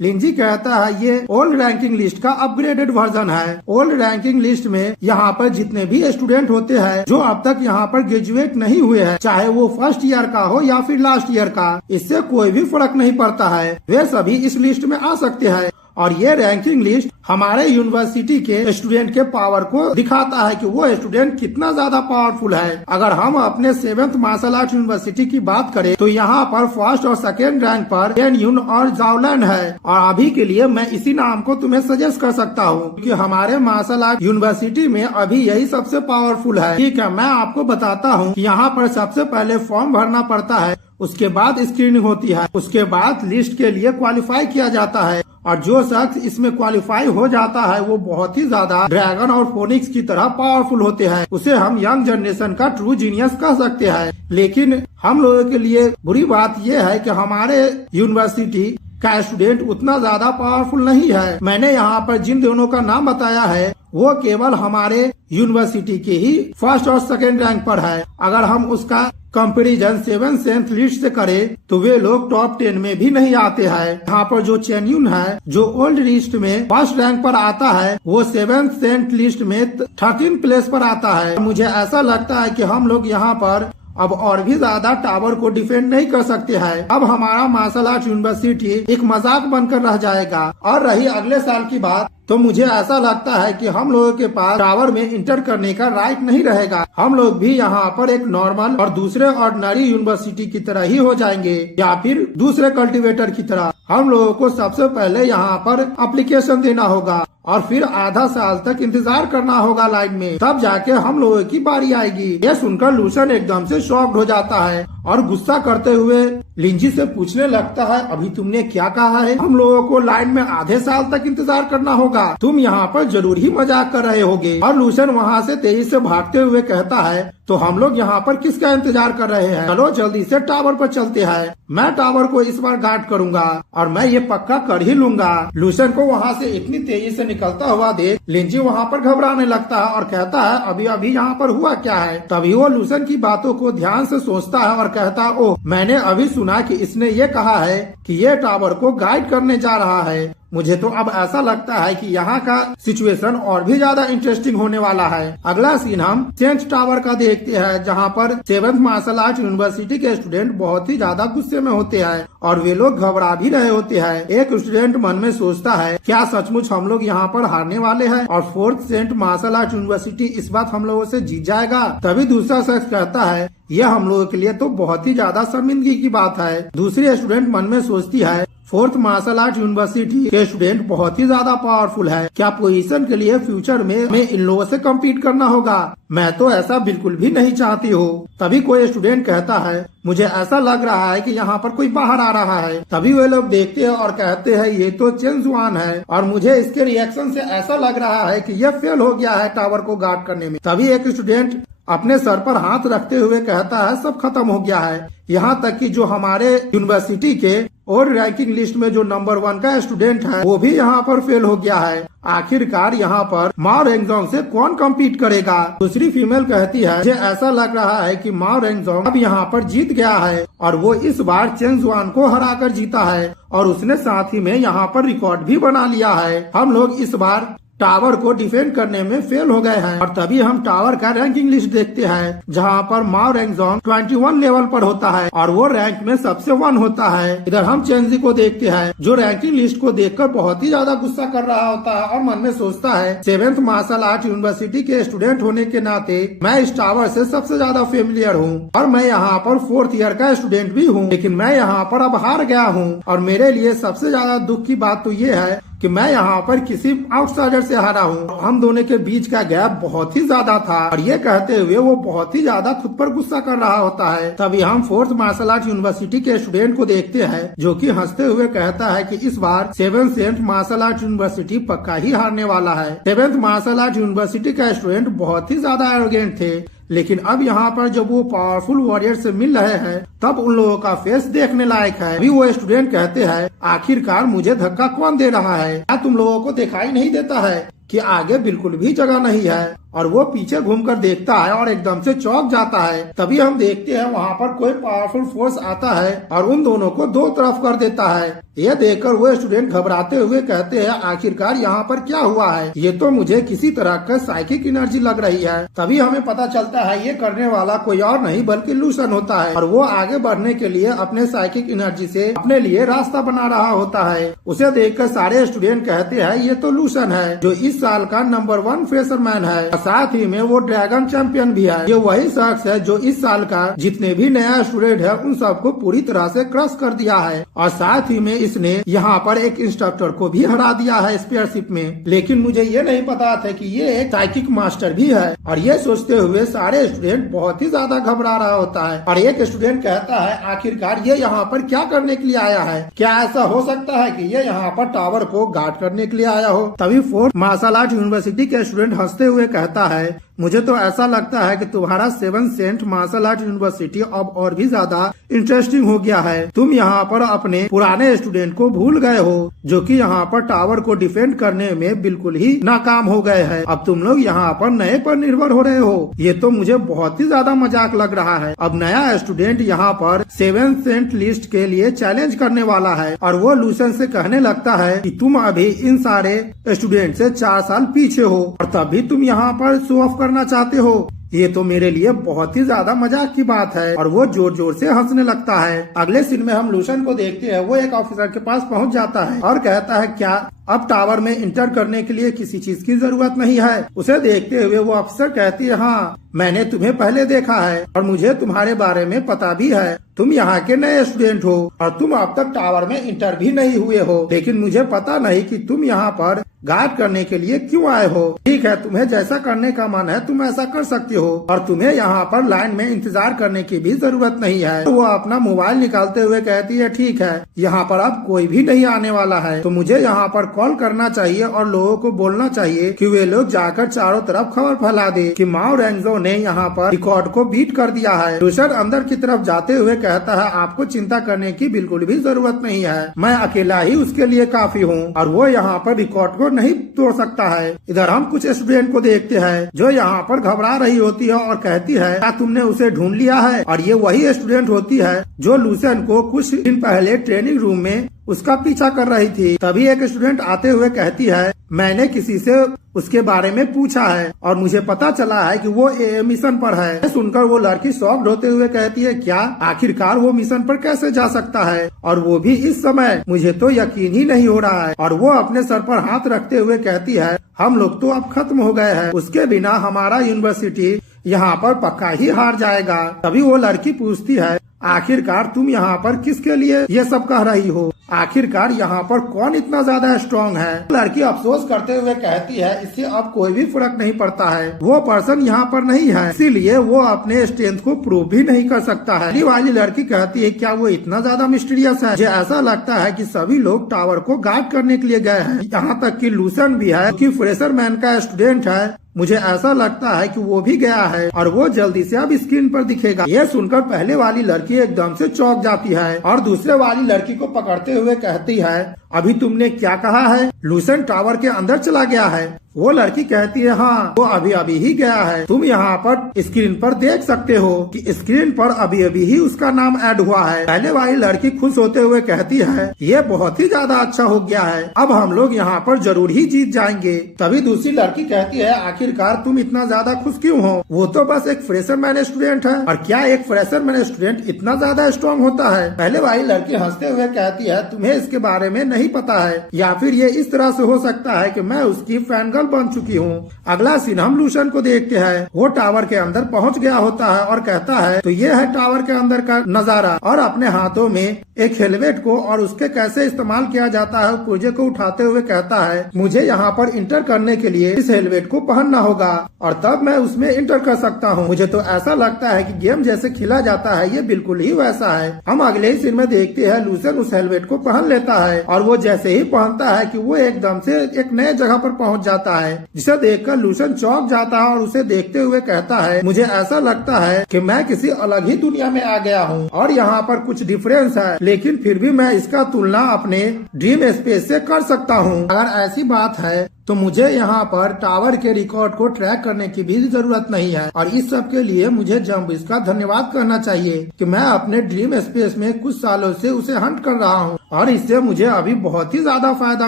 लिंजी कहता है, ये ओल्ड रैंकिंग लिस्ट का अपग्रेडेड वर्जन है। ओल्ड रैंकिंग लिस्ट में यहाँ पर जितने भी स्टूडेंट होते हैं जो अब तक यहाँ पर ग्रेजुएट नहीं हुए हैं, चाहे वो फर्स्ट ईयर का हो या फिर लास्ट ईयर का, इससे कोई भी फर्क नहीं पड़ता है, वे सभी इस लिस्ट में आ सकते हैं। और ये रैंकिंग लिस्ट हमारे यूनिवर्सिटी के स्टूडेंट के पावर को दिखाता है कि वो स्टूडेंट कितना ज्यादा पावरफुल है। अगर हम अपने 7th मार्शल आर्ट यूनिवर्सिटी की बात करें तो यहाँ पर फर्स्ट और सेकेंड रैंक पर यून और जावलन है और अभी के लिए मैं इसी नाम को तुम्हें सजेस्ट कर सकता हूँ कि हमारे मार्शल आर्ट यूनिवर्सिटी में अभी यही सबसे पावरफुल है। ठीक है, मैं आपको बताता हूँ कि यहाँ पर सबसे पहले फॉर्म भरना पड़ता है, उसके बाद स्क्रीनिंग होती है, उसके बाद लिस्ट के लिए क्वालिफाई किया जाता है और जो शख्स इसमें क्वालिफाई हो जाता है वो बहुत ही ज्यादा ड्रैगन और फोनिक्स की तरह पावरफुल होते हैं। उसे हम यंग जनरेशन का ट्रू जीनियस कह सकते हैं। लेकिन हम लोगों के लिए बुरी बात यह है कि हमारे यूनिवर्सिटी का स्टूडेंट उतना ज्यादा पावरफुल नहीं है। मैंने यहाँ पर जिन दोनों का नाम बताया है वो केवल हमारे यूनिवर्सिटी के ही फर्स्ट और सेकेंड रैंक पर है। अगर हम उसका कंपैरिजन 7th लिस्ट से करें तो वे लोग टॉप 10 में भी नहीं आते हैं। यहाँ पर जो चेन्यून है जो ओल्ड लिस्ट में फर्स्ट रैंक पर आता है वो 7th लिस्ट में 13th प्लेस पर आता है। मुझे ऐसा लगता है कि हम लोग यहाँ पर अब और भी ज्यादा टावर को डिफेंड नहीं कर सकते हैं। अब हमारा मार्शल आर्ट यूनिवर्सिटी एक मजाक बनकर रह जाएगा। और रही अगले साल की बात, तो मुझे ऐसा लगता है कि हम लोगों के पास टावर में इंटर करने का राइट नहीं रहेगा। हम लोग भी यहाँ पर एक नॉर्मल और दूसरे ऑर्डिनरी यूनिवर्सिटी की तरह ही हो जाएंगे या फिर दूसरे कल्टीवेटर की तरह। हम लोगों को सबसे पहले यहाँ पर एप्लीकेशन देना होगा और फिर आधा साल तक इंतजार करना होगा लाइन में, तब जाके हम लोगों की बारी आएगी। ये सुनकर लूसन एकदम से शॉक्ड हो जाता है और गुस्सा करते हुए लिंजी से पूछने लगता है, अभी तुमने क्या कहा है? हम लोगों को लाइन में आधे साल तक इंतजार करना होगा? तुम यहाँ पर जरूर ही मजाक कर रहे होगे। और लूसन वहाँ से तेजी से भागते हुए कहता है, तो हम लोग यहाँ पर किसका इंतजार कर रहे हैं? चलो जल्दी से टावर पर चलते हैं। मैं टावर को इस बार गार्ड करूंगा और मैं ये पक्का कर ही लूंगा। लूसन को वहाँ से इतनी तेजी से निकलता हुआ देख लिंजी वहाँ पर घबराने लगता है और कहता है, अभी अभी यहाँ पर हुआ क्या है? तभी वो लूसन की बातों को ध्यान से सोचता है और कहता है, ओह मैंने अभी सुना कि इसने ये कहा है कि ये टावर को गाइड करने जा रहा है। मुझे तो अब ऐसा लगता है कि यहाँ का सिचुएशन और भी ज्यादा इंटरेस्टिंग होने वाला है। अगला सीन हम सेंट टावर का देखते हैं, जहाँ पर 7th मार्शल आर्ट यूनिवर्सिटी के स्टूडेंट बहुत ही ज्यादा गुस्से में होते हैं और वे लोग घबरा भी रहे होते हैं। एक स्टूडेंट मन में सोचता है, क्या सचमुच हम लोग यहाँ पर हारने वाले हैं और 4th Saint martial art university इस बात हम लोगों से जीत जाएगा? तभी दूसरा शख्स कहता है, यह हम लोगों के लिए तो बहुत ही ज्यादा शर्मिंदगी की बात है। दूसरी स्टूडेंट मन में सोचती है, फोर्थ मार्शल आर्ट यूनिवर्सिटी के स्टूडेंट बहुत ही ज्यादा पावरफुल है, क्या पोजीशन के लिए फ्यूचर में हमें इन लोगों से कम्पीट करना होगा? मैं तो ऐसा बिल्कुल भी नहीं चाहती हूँ। तभी कोई स्टूडेंट कहता है, मुझे ऐसा लग रहा है कि यहाँ पर कोई बाहर आ रहा है। तभी वे लोग देखते हैं और कहते हैं, ये तो चेन जुआन है, और मुझे इसके रिएक्शन से ऐसा लग रहा है कि यह फेल हो गया है टावर को गार्ड करने में। तभी एक स्टूडेंट अपने सर पर हाथ रखते हुए कहता है, सब खत्म हो गया है। यहाँ तक कि जो हमारे यूनिवर्सिटी के और रैंकिंग लिस्ट में जो नंबर 1 का स्टूडेंट है वो भी यहाँ पर फेल हो गया है। आखिरकार यहाँ पर माओ रेंगजोंग से कौन कम्पीट करेगा? दूसरी फीमेल कहती है, मुझे ऐसा लग रहा है कि माओ रेंगजोंग अब यहाँ पर जीत गया है और वो इस बार चेन जुआन को हराकर जीता है और उसने साथ ही में यहाँ पर रिकॉर्ड भी बना लिया है। हम लोग इस बार टावर को डिफेंड करने में फेल हो गए हैं। और तभी हम टावर का रैंकिंग लिस्ट देखते हैं जहां पर माओ रेंगजोंग 21 लेवल पर होता है और वो रैंक में सबसे 1 होता है। इधर हम चेंजी को देखते हैं जो रैंकिंग लिस्ट को देखकर बहुत ही ज्यादा गुस्सा कर रहा होता है और मन में सोचता है, 7th मार्शल आर्ट यूनिवर्सिटी के स्टूडेंट होने के नाते मैं इस टावर से सबसे ज्यादा फेमिलियर हूँ और मैं यहाँ पर 4th ईयर का स्टूडेंट भी हूँ, लेकिन मैं यहाँ पर अब हार गया हूँ। और मेरे लिए सबसे ज्यादा दुख की बात तो ये है कि मैं यहाँ पर किसी आउटसाइडर से हारा हूँ। हम दोनों के बीच का गैप बहुत ही ज्यादा था और ये कहते हुए वो बहुत ही ज्यादा खुद पर गुस्सा कर रहा होता है। तभी हम 4th मार्शल आर्ट यूनिवर्सिटी के स्टूडेंट को देखते हैं जो कि हंसते हुए कहता है कि इस बार 7th मार्शल आर्ट यूनिवर्सिटी पक्का ही हारने वाला है। 7th मार्शल आर्ट यूनिवर्सिटी का स्टूडेंट बहुत ही ज्यादा एरोगेंट थे, लेकिन अब यहाँ पर जब वो पावरफुल वॉरियर से मिल रहे हैं तब उन लोगों का फेस देखने लायक है। अभी वो स्टूडेंट कहते हैं, आखिरकार मुझे धक्का कौन दे रहा है? क्या तुम लोगों को दिखाई नहीं देता है कि आगे बिल्कुल भी जगह नहीं है? और वो पीछे घूमकर देखता है और एकदम से चौंक जाता है। तभी हम देखते हैं वहाँ पर कोई पावरफुल फोर्स आता है और उन दोनों को दो तरफ कर देता है। यह देखकर वो स्टूडेंट घबराते हुए कहते हैं, आखिरकार यहाँ पर क्या हुआ है? ये तो मुझे किसी तरह का साइकिक एनर्जी लग रही है। तभी हमें पता चलता है ये करने वाला कोई और नहीं बल्कि लूसन होता है और वो आगे बढ़ने के लिए अपने साइकिक एनर्जी से अपने लिए रास्ता बना रहा होता है। उसे देखकर सारे स्टूडेंट कहते हैं, ये तो लूसन है जो इस साल का नंबर 1 फ्रेशरमैन है, साथ ही में वो ड्रैगन चैंपियन भी है। ये वही शख्स है जो इस साल का जितने भी नया स्टूडेंट है उन सबको पूरी तरह से क्रश कर दिया है और साथ ही में इसने यहाँ पर एक इंस्ट्रक्टर को भी हरा दिया है स्पेयरशिप में। लेकिन मुझे ये नहीं पता था कि ये एक साइकिक मास्टर भी है। और ये सोचते हुए सारे स्टूडेंट बहुत ही ज्यादा घबरा रहा होता है और एक स्टूडेंट कहता है, आखिरकार ये यहाँ पर क्या करने के लिए आया है? क्या ऐसा हो सकता है कि ये यहाँ पर टावर को गार्ड करने के लिए आया हो? तभी 4th मार्शल आर्ट यूनिवर्सिटी के स्टूडेंट हंसते हुए कहता है, मुझे तो ऐसा लगता है कि तुम्हारा 7th मार्शल आर्ट यूनिवर्सिटी अब और भी ज्यादा इंटरेस्टिंग हो गया है। तुम यहाँ पर अपने पुराने स्टूडेंट को भूल गए हो जो कि यहाँ पर टावर को डिफेंड करने में बिल्कुल ही नाकाम हो गए हैं। अब तुम लोग यहाँ पर नए पर निर्भर हो रहे हो। ये तो मुझे बहुत ही ज्यादा मजाक लग रहा है। अब नया स्टूडेंट यहाँ पर 7th सेंट लिस्ट के लिए चैलेंज करने वाला है और वो लूसन से कहने लगता है कि तुम अभी इन सारे स्टूडेंट से 4 साल पीछे हो और तभी तुम यहाँ पर शो ऑफ करना चाहते हो। ये तो मेरे लिए बहुत ही ज्यादा मजाक की बात है। और वो जोर जोर से हंसने लगता है। अगले सीन में हम लूसन को देखते हैं, वो एक ऑफिसर के पास पहुंच जाता है और कहता है, क्या अब टावर में इंटर करने के लिए किसी चीज की जरूरत नहीं है? उसे देखते हुए वो अफसर कहती है, हाँ मैंने तुम्हें पहले देखा है और मुझे तुम्हारे बारे में पता भी है। तुम यहाँ के नए स्टूडेंट हो और तुम अब तक टावर में इंटर भी नहीं हुए हो, लेकिन मुझे पता नहीं कि तुम यहाँ पर गार्ड करने के लिए क्यों आए हो। ठीक है, तुम्हें जैसा करने का मन है तुम ऐसा कर सकते हो और तुम्हें यहाँ पर लाइन में इंतजार करने की भी जरूरत नहीं है। तो वो अपना मोबाइल निकालते हुए कहती है, ठीक है, यहाँ पर अब कोई भी नहीं आने वाला है तो मुझे यहाँ पर कॉल करना चाहिए और लोगों को बोलना चाहिए कि वे लोग जाकर चारों तरफ खबर फैला दे कि माओ रेंगजो ने यहाँ पर रिकॉर्ड को बीट कर दिया है। लूसन अंदर की तरफ जाते हुए कहता है, आपको चिंता करने की बिल्कुल भी जरूरत नहीं है, मैं अकेला ही उसके लिए काफी हूँ और वो यहाँ पर रिकॉर्ड को नहीं तोड़ सकता है। इधर हम कुछ स्टूडेंट को देखते हैं जो यहाँ पर घबरा रही होती है और कहती है, क्या तुमने उसे ढूंढ लिया है? और ये वही स्टूडेंट होती है जो लूसन को कुछ दिन पहले ट्रेनिंग रूम में उसका पीछा कर रही थी। तभी एक स्टूडेंट आते हुए कहती है, मैंने किसी से उसके बारे में पूछा है और मुझे पता चला है कि वो मिशन पर है। सुनकर वो लड़की शॉक्ड होते हुए कहती है, क्या? आखिरकार वो मिशन पर कैसे जा सकता है और वो भी इस समय? मुझे तो यकीन ही नहीं हो रहा है। और वो अपने सर पर हाथ रखते हुए कहती है, हम लोग तो अब खत्म हो गए हैं, उसके बिना हमारा यूनिवर्सिटी यहाँ पर पक्का ही हार जाएगा। तभी वो लड़की पूछती है, आखिरकार तुम यहाँ पर किसके लिए ये सब कह रही हो? आखिरकार यहाँ पर कौन इतना ज्यादा स्ट्रांग है? लड़की अफसोस करते हुए कहती है, इससे अब कोई भी फर्क नहीं पड़ता है। वो पर्सन यहाँ पर नहीं है, इसीलिए वो अपने स्ट्रेंथ को प्रूव भी नहीं कर सकता है। ये वाली लड़की कहती है, क्या वो इतना ज्यादा मिस्टीरियस है? मुझे ऐसा लगता है कि सभी लोग टावर को गार्ड करने के लिए गए हैं, यहाँ तक कि लूसन भी है, कि फ्रेशर मैन का स्टूडेंट है। मुझे ऐसा लगता है कि वो भी गया है और वो जल्दी से अब स्क्रीन पर दिखेगा। ये सुनकर पहले वाली लड़की एकदम से चौंक जाती है और दूसरे वाली लड़की को पकड़ते हुए कहती है, अभी तुमने क्या कहा है? लूसन टावर के अंदर चला गया है? वो लड़की कहती है, हाँ वो अभी अभी ही गया है। तुम यहाँ पर स्क्रीन पर देख सकते हो कि स्क्रीन पर अभी अभी ही उसका नाम ऐड हुआ है। पहले वाली लड़की खुश होते हुए कहती है, ये बहुत ही ज्यादा अच्छा हो गया है, अब हम लोग यहाँ पर जरूर ही जीत जाएंगे। तभी दूसरी लड़की कहती है, आखिरकार तुम इतना ज्यादा खुश क्यों हो? वो तो बस एक फ्रेशर मैन स्टूडेंट है, और क्या एक फ्रेशर मैन स्टूडेंट इतना ज्यादा स्ट्रॉन्ग होता है? पहले वाली लड़की हंसते हुए कहती है, तुम्हें इसके बारे में नहीं पता है, या फिर ये इस तरह से हो सकता है कि मैं उसकी फैन गर्ल बन चुकी हूँ। अगला सीन हम लूसन को देखते हैं। वो टावर के अंदर पहुँच गया होता है और कहता है, तो ये है टावर के अंदर का नजारा, और अपने हाथों में एक हेलमेट को और उसके कैसे इस्तेमाल किया जाता है पुर्जे को उठाते हुए कहता है, मुझे यहाँ पर इंटर करने के लिए इस हेलमेट को पहनना होगा और तब मैं उसमें इंटर कर सकता हूँ। मुझे तो ऐसा लगता है कि गेम जैसे खेला जाता है ये बिल्कुल ही वैसा है। हम अगले ही सीन में देखते हैं लूसन उस हेलमेट को पहन लेता है और वो जैसे ही पहनता है कि वो एकदम से एक नए जगह पर पहुँच जाता है, जिसे देखकर लूसन चौंक जाता है और उसे देखते हुए कहता है, मुझे ऐसा लगता है कि मैं किसी अलग ही दुनिया में आ गया हूँ और यहाँ पर कुछ डिफरेंस है, लेकिन फिर भी मैं इसका तुलना अपने ड्रीम स्पेस से कर सकता हूँ। अगर ऐसी बात है तो मुझे यहाँ पर टावर के रिकॉर्ड को ट्रैक करने की भी जरूरत नहीं है, और इस सब के लिए मुझे जम्बिस का धन्यवाद करना चाहिए कि मैं अपने ड्रीम स्पेस में कुछ सालों से उसे हंट कर रहा हूँ और इससे मुझे अभी बहुत ही ज्यादा फायदा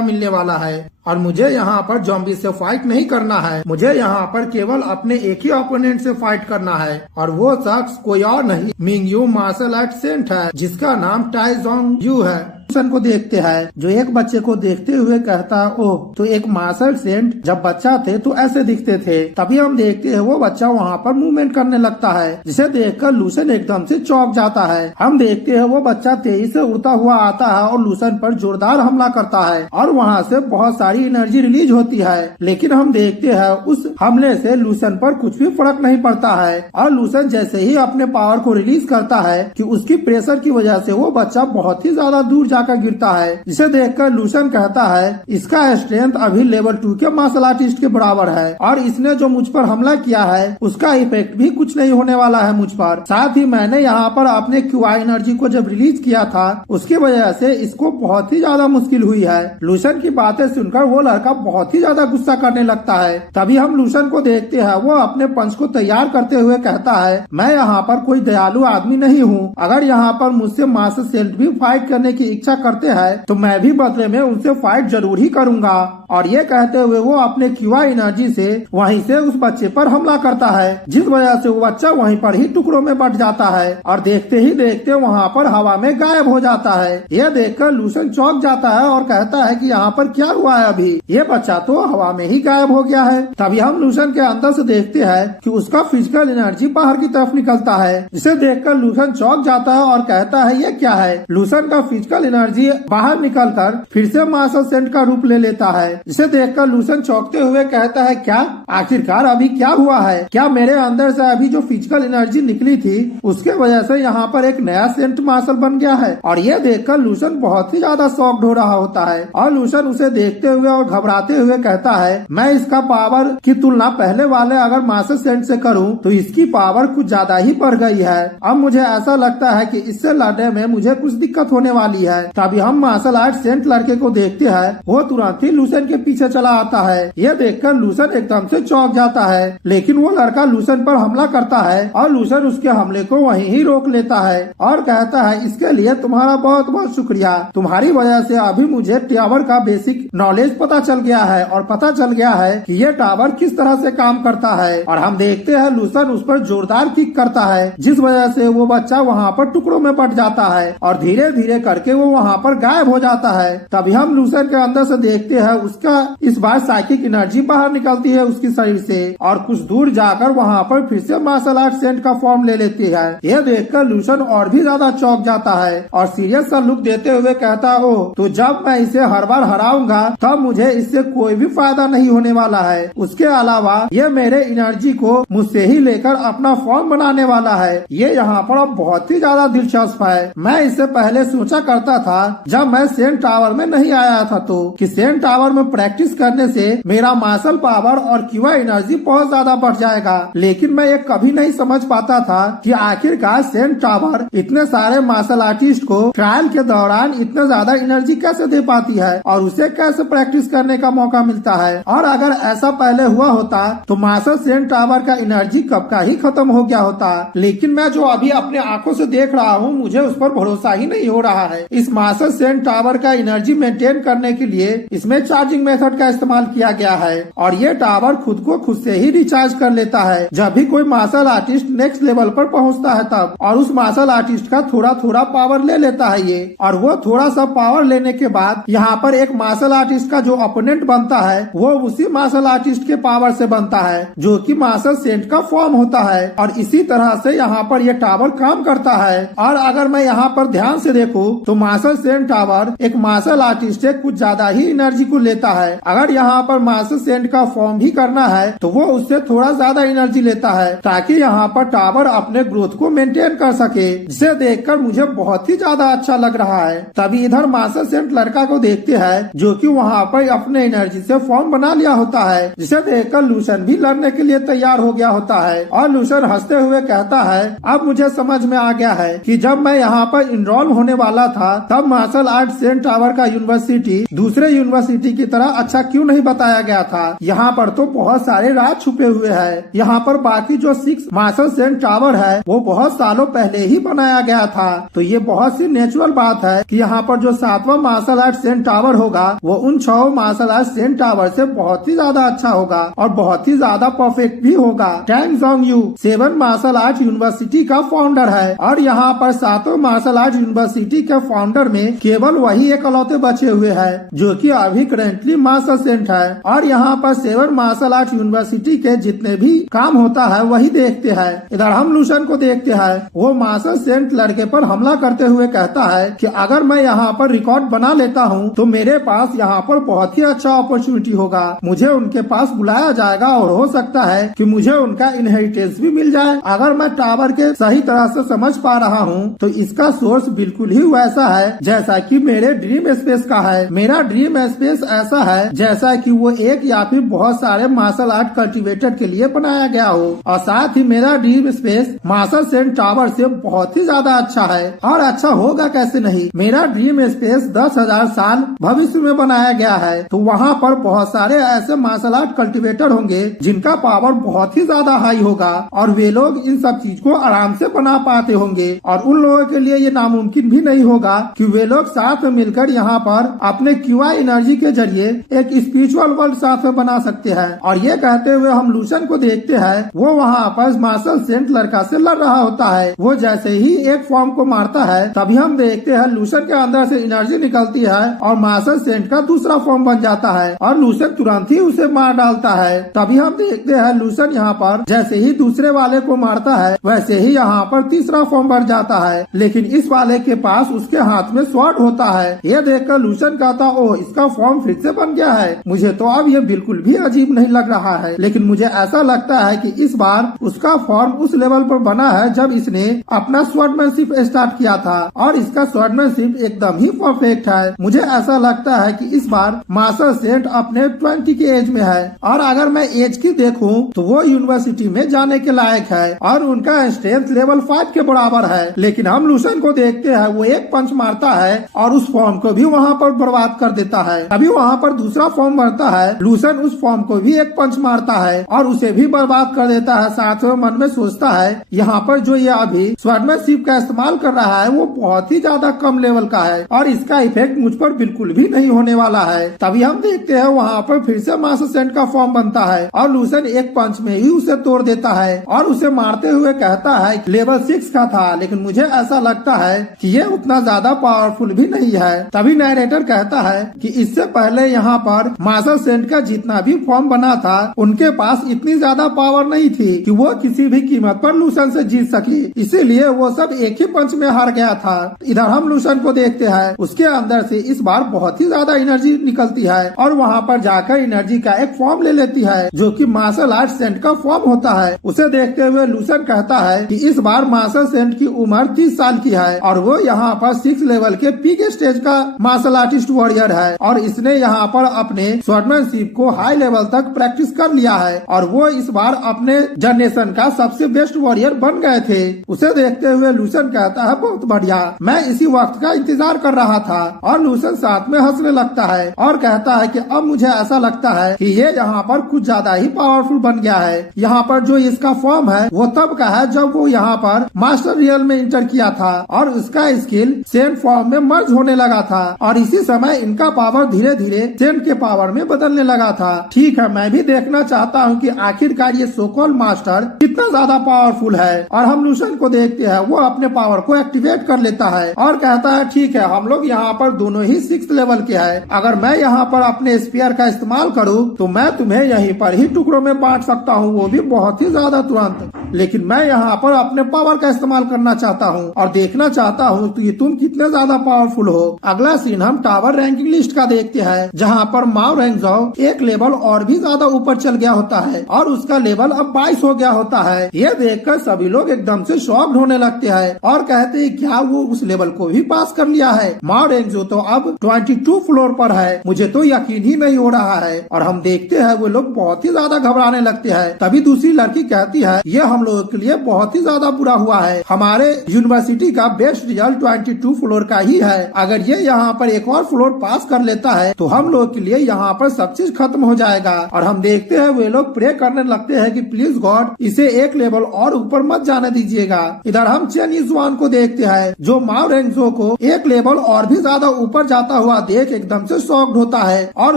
मिलने वाला है। और मुझे यहाँ पर जॉम्बी से फाइट नहीं करना है, मुझे यहाँ पर केवल अपने एक ही ओपोनेंट से फाइट करना है, और वो शख्स कोई और नहीं Ming Yu martial art saint है, जिसका नाम टाई जोंग यू है। को देखते हैं जो एक बच्चे को देखते हुए कहता है, ओह तो एक मार्शल सेंट जब बच्चा थे तो ऐसे दिखते थे। तभी हम देखते हैं वो बच्चा वहाँ पर मूवमेंट करने लगता है, जिसे देखकर लूसन एकदम से चौंक जाता है। हम देखते हैं वो बच्चा तेजी से उड़ता हुआ आता है और लूसन पर जोरदार हमला करता है और वहाँ से बहुत सारी एनर्जी रिलीज होती है, लेकिन हम देखते हैं उस हमले से लूसन पर कुछ भी फर्क नहीं पड़ता है और लूसन जैसे ही अपने पावर को रिलीज करता है कि उसकी प्रेशर की वजह से वो बच्चा बहुत ही ज्यादा दूर जाकर गिरता है, जिसे देखकर लूसन कहता है, इसका स्ट्रेंथ अभी लेवल 2 के मार्शल आर्टिस्ट के बराबर है और इसने जो मुझ पर हमला किया है उसका इफेक्ट भी कुछ नहीं होने वाला है मुझ पर। साथ ही मैंने यहाँ पर अपने क्यूआई एनर्जी को जब रिलीज किया था उसकी वजह से इसको बहुत ही ज्यादा मुश्किल हुई है। लूसन की बातें सुनकर वो लड़का बहुत ही ज्यादा गुस्सा करने लगता है। तभी हम लूसन को देखते हैं, वो अपने पंच को तैयार करते हुए कहता है, मैं यहाँ पर कोई दयालु आदमी नहीं हूँ, अगर यहाँ पर मुझसे मार्शल सेंट भी फाइट करने की इच्छा करते हैं तो मैं भी बदले में उनसे फाइट जरूर ही करूंगा। और ये कहते हुए वो अपने क्यूआई एनर्जी से वहीं से उस बच्चे पर हमला करता है, जिस वजह से वो बच्चा वहीं पर ही टुकड़ों में बट जाता है और देखते ही देखते वहाँ पर हवा में गायब हो जाता है। यह देखकर लूसन चौंक जाता है और कहता है कि यहाँ पर क्या हुआ है, अभी ये बच्चा तो हवा में ही गायब हो गया है। तभी हम लूसन के अंदर से देखते हैं कि उसका फिजिकल एनर्जी बाहर की तरफ निकलता है, जिसे देखकर लूसन चौंक जाता है और कहता है, ये क्या है? लूसन का फिजिकल एनर्जी बाहर निकलकर फिर से मार्शल सेंट का रूप ले लेता है, जिसे देखकर लूसन चौंकते हुए कहता है, क्या आखिरकार अभी क्या हुआ है? क्या मेरे अंदर से अभी जो फिजिकल एनर्जी निकली थी उसके वजह से यहाँ पर एक नया सेंट मार्शल बन गया है? और ये देखकर लूसन बहुत ही ज्यादा शॉक्ड हो रहा होता है और लूसन उसे देखते हुए और घबराते हुए कहता है, मैं इसका पावर की तुलना पहले वाले अगर मार्शल सेंट से करूँ तो इसकी पावर कुछ ज्यादा ही बढ़ गई है। अब मुझे ऐसा लगता है कि इससे लड़ने में मुझे कुछ दिक्कत होने वाली है। तभी हम मार्शल आर्ट सेंट लड़के को देखते हैं, वो तुरंत ही लूसन के पीछे चला आता है। यह देखकर लूसन एकदम से चौंक जाता है, लेकिन वो लड़का लूसन पर हमला करता है और लूसन उसके हमले को वहीं ही रोक लेता है और कहता है, इसके लिए तुम्हारा बहुत बहुत शुक्रिया, तुम्हारी वजह से अभी मुझे टावर का बेसिक नॉलेज पता चल गया है और पता चल गया है कि ये टावर किस तरह से काम करता है। और हम देखते हैं लूसन उस पर जोरदार किक करता है, जिस वजह से वो बच्चा वहाँ पर टुकड़ों में बट जाता है और धीरे धीरे करके वो वहाँ पर गायब हो जाता है। तभी हम लूसन के अंदर से देखते हैं उसका इस बार साइकिक एनर्जी बाहर निकलती है उसकी शरीर से और कुछ दूर जाकर वहाँ पर फिर से मार्शल आर्ट सेंट का फॉर्म ले लेती है। यह देखकर लूसन और भी ज्यादा चौंक जाता है और सीरियस सा लुक देते हुए कहता है, ओह तो जब मैं इसे हर बार हराऊंगा तब मुझे इससे कोई भी फायदा नहीं होने वाला है। उसके अलावा ये मेरे एनर्जी को मुझसे ही लेकर अपना फॉर्म बनाने वाला है। ये यहाँ पर अब बहुत ही ज्यादा दिलचस्प है। मैं इससे पहले सोचा करता था जब मैं सेन टावर में नहीं आया था तो कि सेन टावर में प्रैक्टिस करने से मेरा मार्शल पावर और क्यूआ एनर्जी बहुत ज्यादा बढ़ जाएगा, लेकिन मैं ये कभी नहीं समझ पाता था कि आखिरकार सेन टावर इतने सारे मार्शल आर्टिस्ट को ट्रायल के दौरान इतना ज्यादा एनर्जी कैसे दे पाती है और उसे कैसे प्रैक्टिस करने का मौका मिलता है। और अगर ऐसा पहले हुआ होता तो मार्शल सेन टावर का एनर्जी कब का ही खत्म हो गया होता। लेकिन मैं जो अभी अपने आंखों से देख रहा हूँ मुझे उस पर भरोसा ही नहीं हो रहा है। इस मार्शल सेन टावर का एनर्जी मेंटेन करने के लिए इसमें चार्जिंग मेथड का इस्तेमाल किया गया है और ये टावर खुद को खुद से ही रिचार्ज कर लेता है जब भी कोई मार्शल आर्टिस्ट नेक्स्ट लेवल पर पहुंचता है तब, और उस मार्शल आर्टिस्ट का थोड़ा थोड़ा पावर ले लेता है ये, और वो थोड़ा सा पावर लेने के बाद यहाँ पर एक मार्शल आर्टिस्ट का जो ओपोनेंट बनता है वो उसी मार्शल आर्टिस्ट के पावर से बनता है जो कि मार्शल सेंट का फॉर्म होता है। और इसी तरह से यहाँ पर ये टावर काम करता है। और अगर मैं यहाँ पर ध्यान से देखूं तो मार्शल सेंट टावर एक मार्शल आर्टिस्ट से कुछ ज्यादा ही एनर्जी को लेता है। अगर यहाँ पर मार्शल सेंट का फॉर्म भी करना है तो वो उससे थोड़ा ज्यादा एनर्जी लेता है ताकि यहाँ पर टावर अपने ग्रोथ को मेंटेन कर सके, जिसे देखकर मुझे बहुत ही ज्यादा अच्छा लग रहा है। तभी इधर मार्शल सेंट लड़का को देखते हैं जो कि वहाँ पर अपने एनर्जी से फॉर्म बना लिया होता है, जिसे देखकर लूसन भी लड़ने के लिए तैयार हो गया होता है। और लूसन हंसते हुए कहता है, अब मुझे समझ में आ गया है कि जब मैं यहाँ पर इनरोल होने वाला था तब मार्शल आर्ट सेंट टावर का यूनिवर्सिटी दूसरे यूनिवर्सिटी की तरह अच्छा क्यों नहीं बताया गया था। यहाँ पर तो बहुत सारे राज छुपे हुए हैं। यहाँ पर बाकी जो 6 मार्शल सेंट टावर है वो बहुत सालों पहले ही बनाया गया था, तो ये बहुत सी नेचुरल बात है कि यहाँ पर जो 7वां मार्शल आर्ट सेंट टावर होगा वो उन 6 मार्शल आर्ट सेंट टावर से बहुत ही ज्यादा अच्छा होगा और बहुत ही ज्यादा परफेक्ट भी होगा। Tang Jong Yu 7 martial art university का फाउंडर है और यहाँ पर 7 मार्शल आर्ट यूनिवर्सिटी के फाउंडर में केवल वही एकलौते बचे हुए हैं जो कि अभी करेंटली मार्शल सेंट है। और यहाँ पर 7 मार्शल आर्ट यूनिवर्सिटी के जितने भी काम होता है वही देखते हैं। इधर हम लूसन को देखते हैं, वो मार्शल सेंट लड़के पर हमला करते हुए कहता है कि अगर मैं यहाँ पर रिकॉर्ड बना लेता हूँ तो मेरे पास यहाँ पर बहुत ही अच्छा अपॉर्चुनिटी होगा, मुझे उनके पास बुलाया जाएगा और हो सकता है कि मुझे उनका इनहेरिटेंस भी मिल जाए। अगर मैं टावर के सही तरह से समझ पा रहा हूँ तो इसका सोर्स बिल्कुल ही वैसा है जैसा कि मेरे ड्रीम स्पेस का है। मेरा ड्रीम स्पेस ऐसा है जैसा कि वो एक या फिर बहुत सारे मार्शल आर्ट कल्टिवेटर के लिए बनाया गया हो, और साथ ही मेरा dream space martial saint tower से बहुत ही ज्यादा अच्छा है। और अच्छा होगा कैसे नहीं, मेरा ड्रीम स्पेस 10,000 साल भविष्य में बनाया गया है, तो वहाँ पर बहुत सारे ऐसे मार्शल आर्ट कल्टिवेटर होंगे जिनका पावर बहुत ही ज्यादा हाई होगा और वे लोग इन सब चीज को आराम से बना पाते होंगे। और उन लोगों के लिए ये नामुमकिन भी नहीं होगा कि वे लोग साथ में मिलकर यहाँ पर अपने क्यूआई एनर्जी के जरिए एक स्पिरिचुअल वर्ल्ड साथ में बना सकते हैं। और ये कहते हुए हम लूसन को देखते हैं, वो वहाँ पर मार्शल सेंट लड़का से लड़ रहा होता है। वो जैसे ही एक फॉर्म को मारता है तभी हम देखते हैं लूसन के अंदर से एनर्जी निकलती है और मार्शल सेंट का दूसरा फॉर्म बन जाता है और लूसन तुरंत ही उसे मार डालता है। तभी हम देखते हैं लूसन यहाँ पर जैसे ही दूसरे वाले को मारता है वैसे ही यहाँ पर तीसरा फॉर्म बन जाता है, लेकिन इस वाले के पास उसके हाथ में स्वॉर्ड होता है। ये देखकर लूसन कहता, ओह इसका फॉर्म फिर से बन गया है। मुझे तो अब ये बिल्कुल भी अजीब नहीं लग रहा है, लेकिन मुझे ऐसा लगता है कि इस बार उसका फॉर्म उस लेवल पर बना है जब इसने अपना स्वॉर्डमैनशिप स्टार्ट किया था और इसका स्वॉर्डमैनशिप एकदम ही परफेक्ट है। मुझे ऐसा लगता है कि इस बार मार्शल सेंट अपने 20 की एज में है और अगर मैं एज की देखूं तो वो यूनिवर्सिटी में जाने के लायक है और उनका स्ट्रेंथ लेवल 5 के बराबर है। लेकिन हम लूसन को देखते हैं, वो एक पंच मारता है और उस फॉर्म को भी वहाँ पर बर्बाद कर देता है। अभी वहाँ पर दूसरा फॉर्म बनता है, लूसन उस फॉर्म को भी एक पंच मारता है और उसे भी बर्बाद कर देता है। साथ में मन में सोचता है यहाँ पर जो ये अभी स्वॉर्डमैनशिप का इस्तेमाल कर रहा है वो बहुत ही ज्यादा कम लेवल का है और इसका इफेक्ट मुझ पर बिल्कुल भी नहीं होने वाला है। तभी हम देखते हैं वहाँ पर फिर से मार्शल सेंट का फॉर्म बनता है और लूसन एक पंच में ही उसे तोड़ देता है और उसे मारते हुए कहता है लेवल 6 का था, लेकिन मुझे ऐसा लगता है कि ये उतना ज्यादा पावरफुल भी नहीं है। तभी नैरेटर कहता है कि इससे पहले यहाँ पर मार्शल सेंट का जितना भी फॉर्म बना था उनके पास इतनी ज्यादा पावर नहीं थी कि वो किसी भी कीमत पर लूसन से जीत सके, इसीलिए वो सब एक ही पंच में हार गया था। इधर हम लूसन को देखते हैं, उसके अंदर से इस बार बहुत ही ज्यादा एनर्जी निकलती है और वहाँ पर जाकर एनर्जी का एक फॉर्म ले लेती है जो कि मार्शल आर्ट सेंट का फॉर्म होता है। उसे देखते हुए लूसन कहता है कि इस बार मार्शल सेंट की उम्र 30 साल की है और वो यहाँ पर 6 लेवल के पीक स्टेज का मार्शल आर्टिस्ट वॉरियर है और इसने यहाँ पर अपने स्वॉर्डमैनशिप को हाई लेवल तक प्रैक्टिस कर लिया है और वो इस बार अपने जनरेशन का सबसे बेस्ट वॉरियर बन गए थे। उसे देखते हुए लूसन कहता है बहुत बढ़िया, मैं इसी वक्त का इंतजार कर रहा था। और लूसन साथ में हंसने लगता है और कहता है कि अब मुझे ऐसा लगता है कि ये यहाँ पर कुछ ज्यादा ही पावरफुल बन गया है। यहाँ पर जो इसका फॉर्म है वो तब का है जब वो यहाँ पर मास्टर रियल में इंटर किया था और उसका स्किल सेंट फॉर्म में मर्ज होने लगा था और इसी समय इनका पावर धीरे धीरे सेंट के पावर में बदलने लगा था। ठीक है, मैं भी देखना चाहता हूँ कि आखिरकार ये सोकॉल मास्टर कितना ज्यादा पावरफुल है। और हम लूसन को देखते हैं, वो अपने पावर को एक्टिवेट कर लेता है और कहता है ठीक है, हम लोग यहाँ पर दोनों ही 6 लेवल के हैं। अगर मैं यहाँ पर अपने स्पीयर का इस्तेमाल करूँ तो मैं तुम्हें यहीं पर ही टुकड़ों में बांट सकता हूँ, वो भी बहुत ही ज्यादा तुरंत। लेकिन मैं यहाँ पर अपने पावर का इस्तेमाल करना चाहता हूँ और देखना चाहता हूँ कि तुम कितने ज्यादा पावरफुल हो। अगला सीन हम टावर रैंकिंग लिस्ट का देखते हैं जहाँ पर माओ रेंगजो एक लेवल और भी ज्यादा ऊपर चल गया होता है और उसका लेवल अब 22 हो गया होता है। ये देखकर सभी लोग एकदम से शॉक्ड होने लगते हैं और कहते हैं क्या वो उस लेवल को भी पास कर लिया है। माओ रेंगजो तो अब 22 फ्लोर पर है, मुझे तो यकीन ही नहीं हो रहा है। और हम देखते हैं वो लोग बहुत ही ज्यादा घबराने लगते हैं। तभी दूसरी लड़की कहती है ये हम लोगों के लिए बहुत ही ज्यादा बुरा हुआ है, हमारे यूनिवर्सिटी का बेस्ट रिजल्ट 22 फ्लोर का ही है। अगर ये यहाँ पर एक और फ्लोर पास कर लेता है तो हम लोग के लिए यहाँ पर सब चीज खत्म हो जाएगा। और हम देखते हैं वे लोग प्रे करने लगते हैं कि प्लीज गॉड इसे एक लेवल और ऊपर मत जाने दीजिएगा। इधर हम चेन यीजुआन को देखते हैं जो माओ रेंगजो को एक लेवल और भी ज्यादा ऊपर जाता हुआ देख एकदम से शॉक्ड होता है और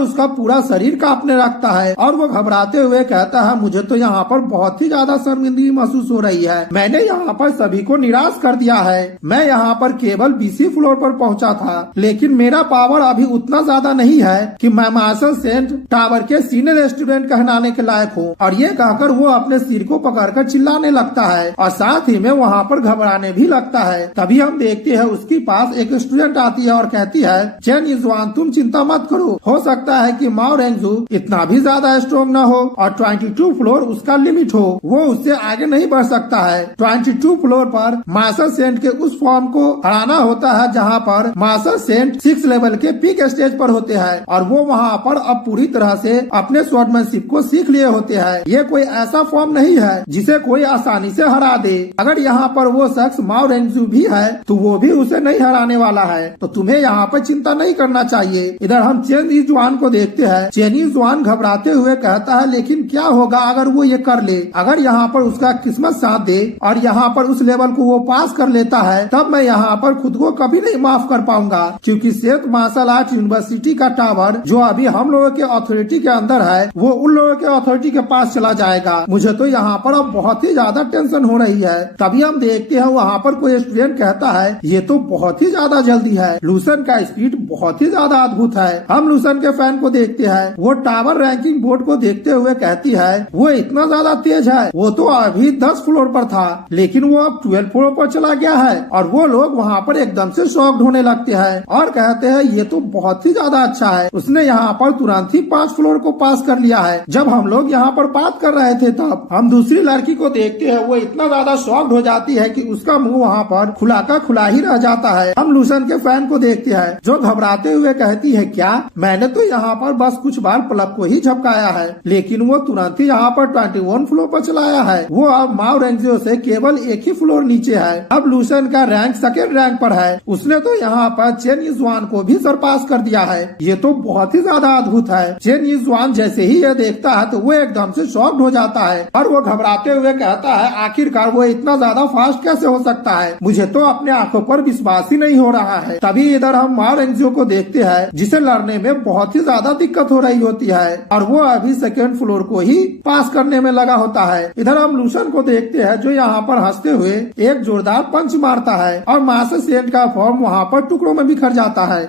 उसका पूरा शरीर कांपने लगता है और वो घबराते हुए कहता है मुझे तो यहाँ पर बहुत ही ज्यादा शर्मिंदगी महसूस हो रही है, मैंने यहाँ पर सभी को निराश कर दिया है। मैं यहाँ पर केवल 20 फ्लोर पर पहुँचा था लेकिन मेरा पावर अभी उतना ज्यादा नहीं है कि मैं मार्शल सेंट टावर के सीनियर स्टूडेंट कहलाने के लायक हूँ। और ये कहकर वो अपने सिर को पकड़कर चिल्लाने लगता है और साथ ही में वहाँ पर घबराने भी लगता है। तभी हम देखते हैं उसके पास एक स्टूडेंट आती है और कहती है चेन यीजुआन तुम चिंता मत करो, हो सकता है कि माओ रेंगजो इतना भी ज्यादा स्ट्रॉन्ग न हो और 22 फ्लोर उसका लिमिट हो, वो उससे आगे नहीं बढ़ सकता है। 22 फ्लोर पर मार्शल सेंट के उस फॉर्म को हराना होता है जहाँ पर मार्शल सेंट 6 लेवल के पीक स्टेज पर होते हैं और वो वहाँ पर अब पूरी तरह से अपने स्वॉर्डमैनशिप को सीख लिए होते हैं। ये कोई ऐसा फॉर्म नहीं है जिसे कोई आसानी से हरा दे। अगर यहाँ पर वो शख्स माओ रेंगजो भी है तो वो भी उसे नहीं हराने वाला है, तो तुम्हें यहाँ पर चिंता नहीं करना चाहिए। इधर हम चेन यीजुआन को देखते हैं। चेन यीजुआन घबराते हुए कहता है लेकिन क्या होगा अगर वो ये कर ले, अगर यहाँ पर उसका किस्मत साथ दे और यहाँ पर उस लेवल को वो पास कर लेता है तब मैं यहाँ पर खुद को कभी नहीं माफ कर पाऊंगा, क्योंकि सेंट मार्शल आर्ट यूनिवर्सिटी का टावर जो अभी हम लोगों के अथॉरिटी के अंदर है वो उन लोगों के अथॉरिटी के पास चला जाएगा। मुझे तो यहाँ पर अब बहुत ही ज्यादा टेंशन हो रही है। तभी हम देखते हैं वहाँ पर कोई स्टूडेंट कहता है ये तो बहुत ही ज्यादा जल्दी है, लूसन का स्पीड बहुत ही ज्यादा अद्भुत है। हम लूसन के फैन को देखते हैं, वो टावर रैंकिंग बोर्ड को देखते हुए कहती है वो इतना ज्यादा तेज है, वो तो अभी 10 फ्लोर पर था लेकिन वो अब 12 फ्लोर पर चला गया है। और वो लोग वहाँ पर एकदम से शॉक्ड होने लगते हैं और कहते हैं ये तो बहुत ही ज्यादा अच्छा है, उसने यहाँ पर तुरंत ही 5 फ्लोर को पास कर लिया है। जब हम लोग यहाँ पर बात कर रहे थे तब हम दूसरी लड़की को देखते हैं, वो इतना ज्यादा शॉक्ड हो जाती है कि उसका मुंह वहाँ पर खुला का खुला ही रह जाता है। हम लूसन के फैन को देखते हैं जो घबराते हुए कहती है क्या, मैंने तो यहाँ पर बस कुछ बार पलक को ही झपकाया है लेकिन वो तुरंत ही यहाँ पर 21 फ्लोर पर चलाया है, वो अब माओ रेंगजो से केवल एक ही फ्लोर नीचे है। अब लूसन का रैंक 2nd रैंक पर है, उसने तो यहाँ पर चेन यीजुआन को भी सरपास कर दिया है। ये तो बहुत ही ज्यादा अद्भुत है। चेन यीजुआन जैसे ही ये देखता है तो वो एकदम से शॉक्ड हो जाता है और वो घबराते हुए कहता है आखिरकार वो इतना ज्यादा फास्ट कैसे हो सकता है, मुझे तो अपने आंखों पर विश्वास ही नहीं हो रहा है। तभी इधर हम माओ रेंगजो को देखते हैं जिसे लड़ने में बहुत ही ज्यादा दिक्कत हो रही होती है और वो अभी 2nd फ्लोर को ही पास करने में लगा होता है। इधर हम लूसन को देखते हैं जो यहाँ पर हंसते हुए एक जोरदार पंच मारता है और मास्टर सेंट का फॉर्म वहाँ पर टुकड़ों में बिखर जाता है।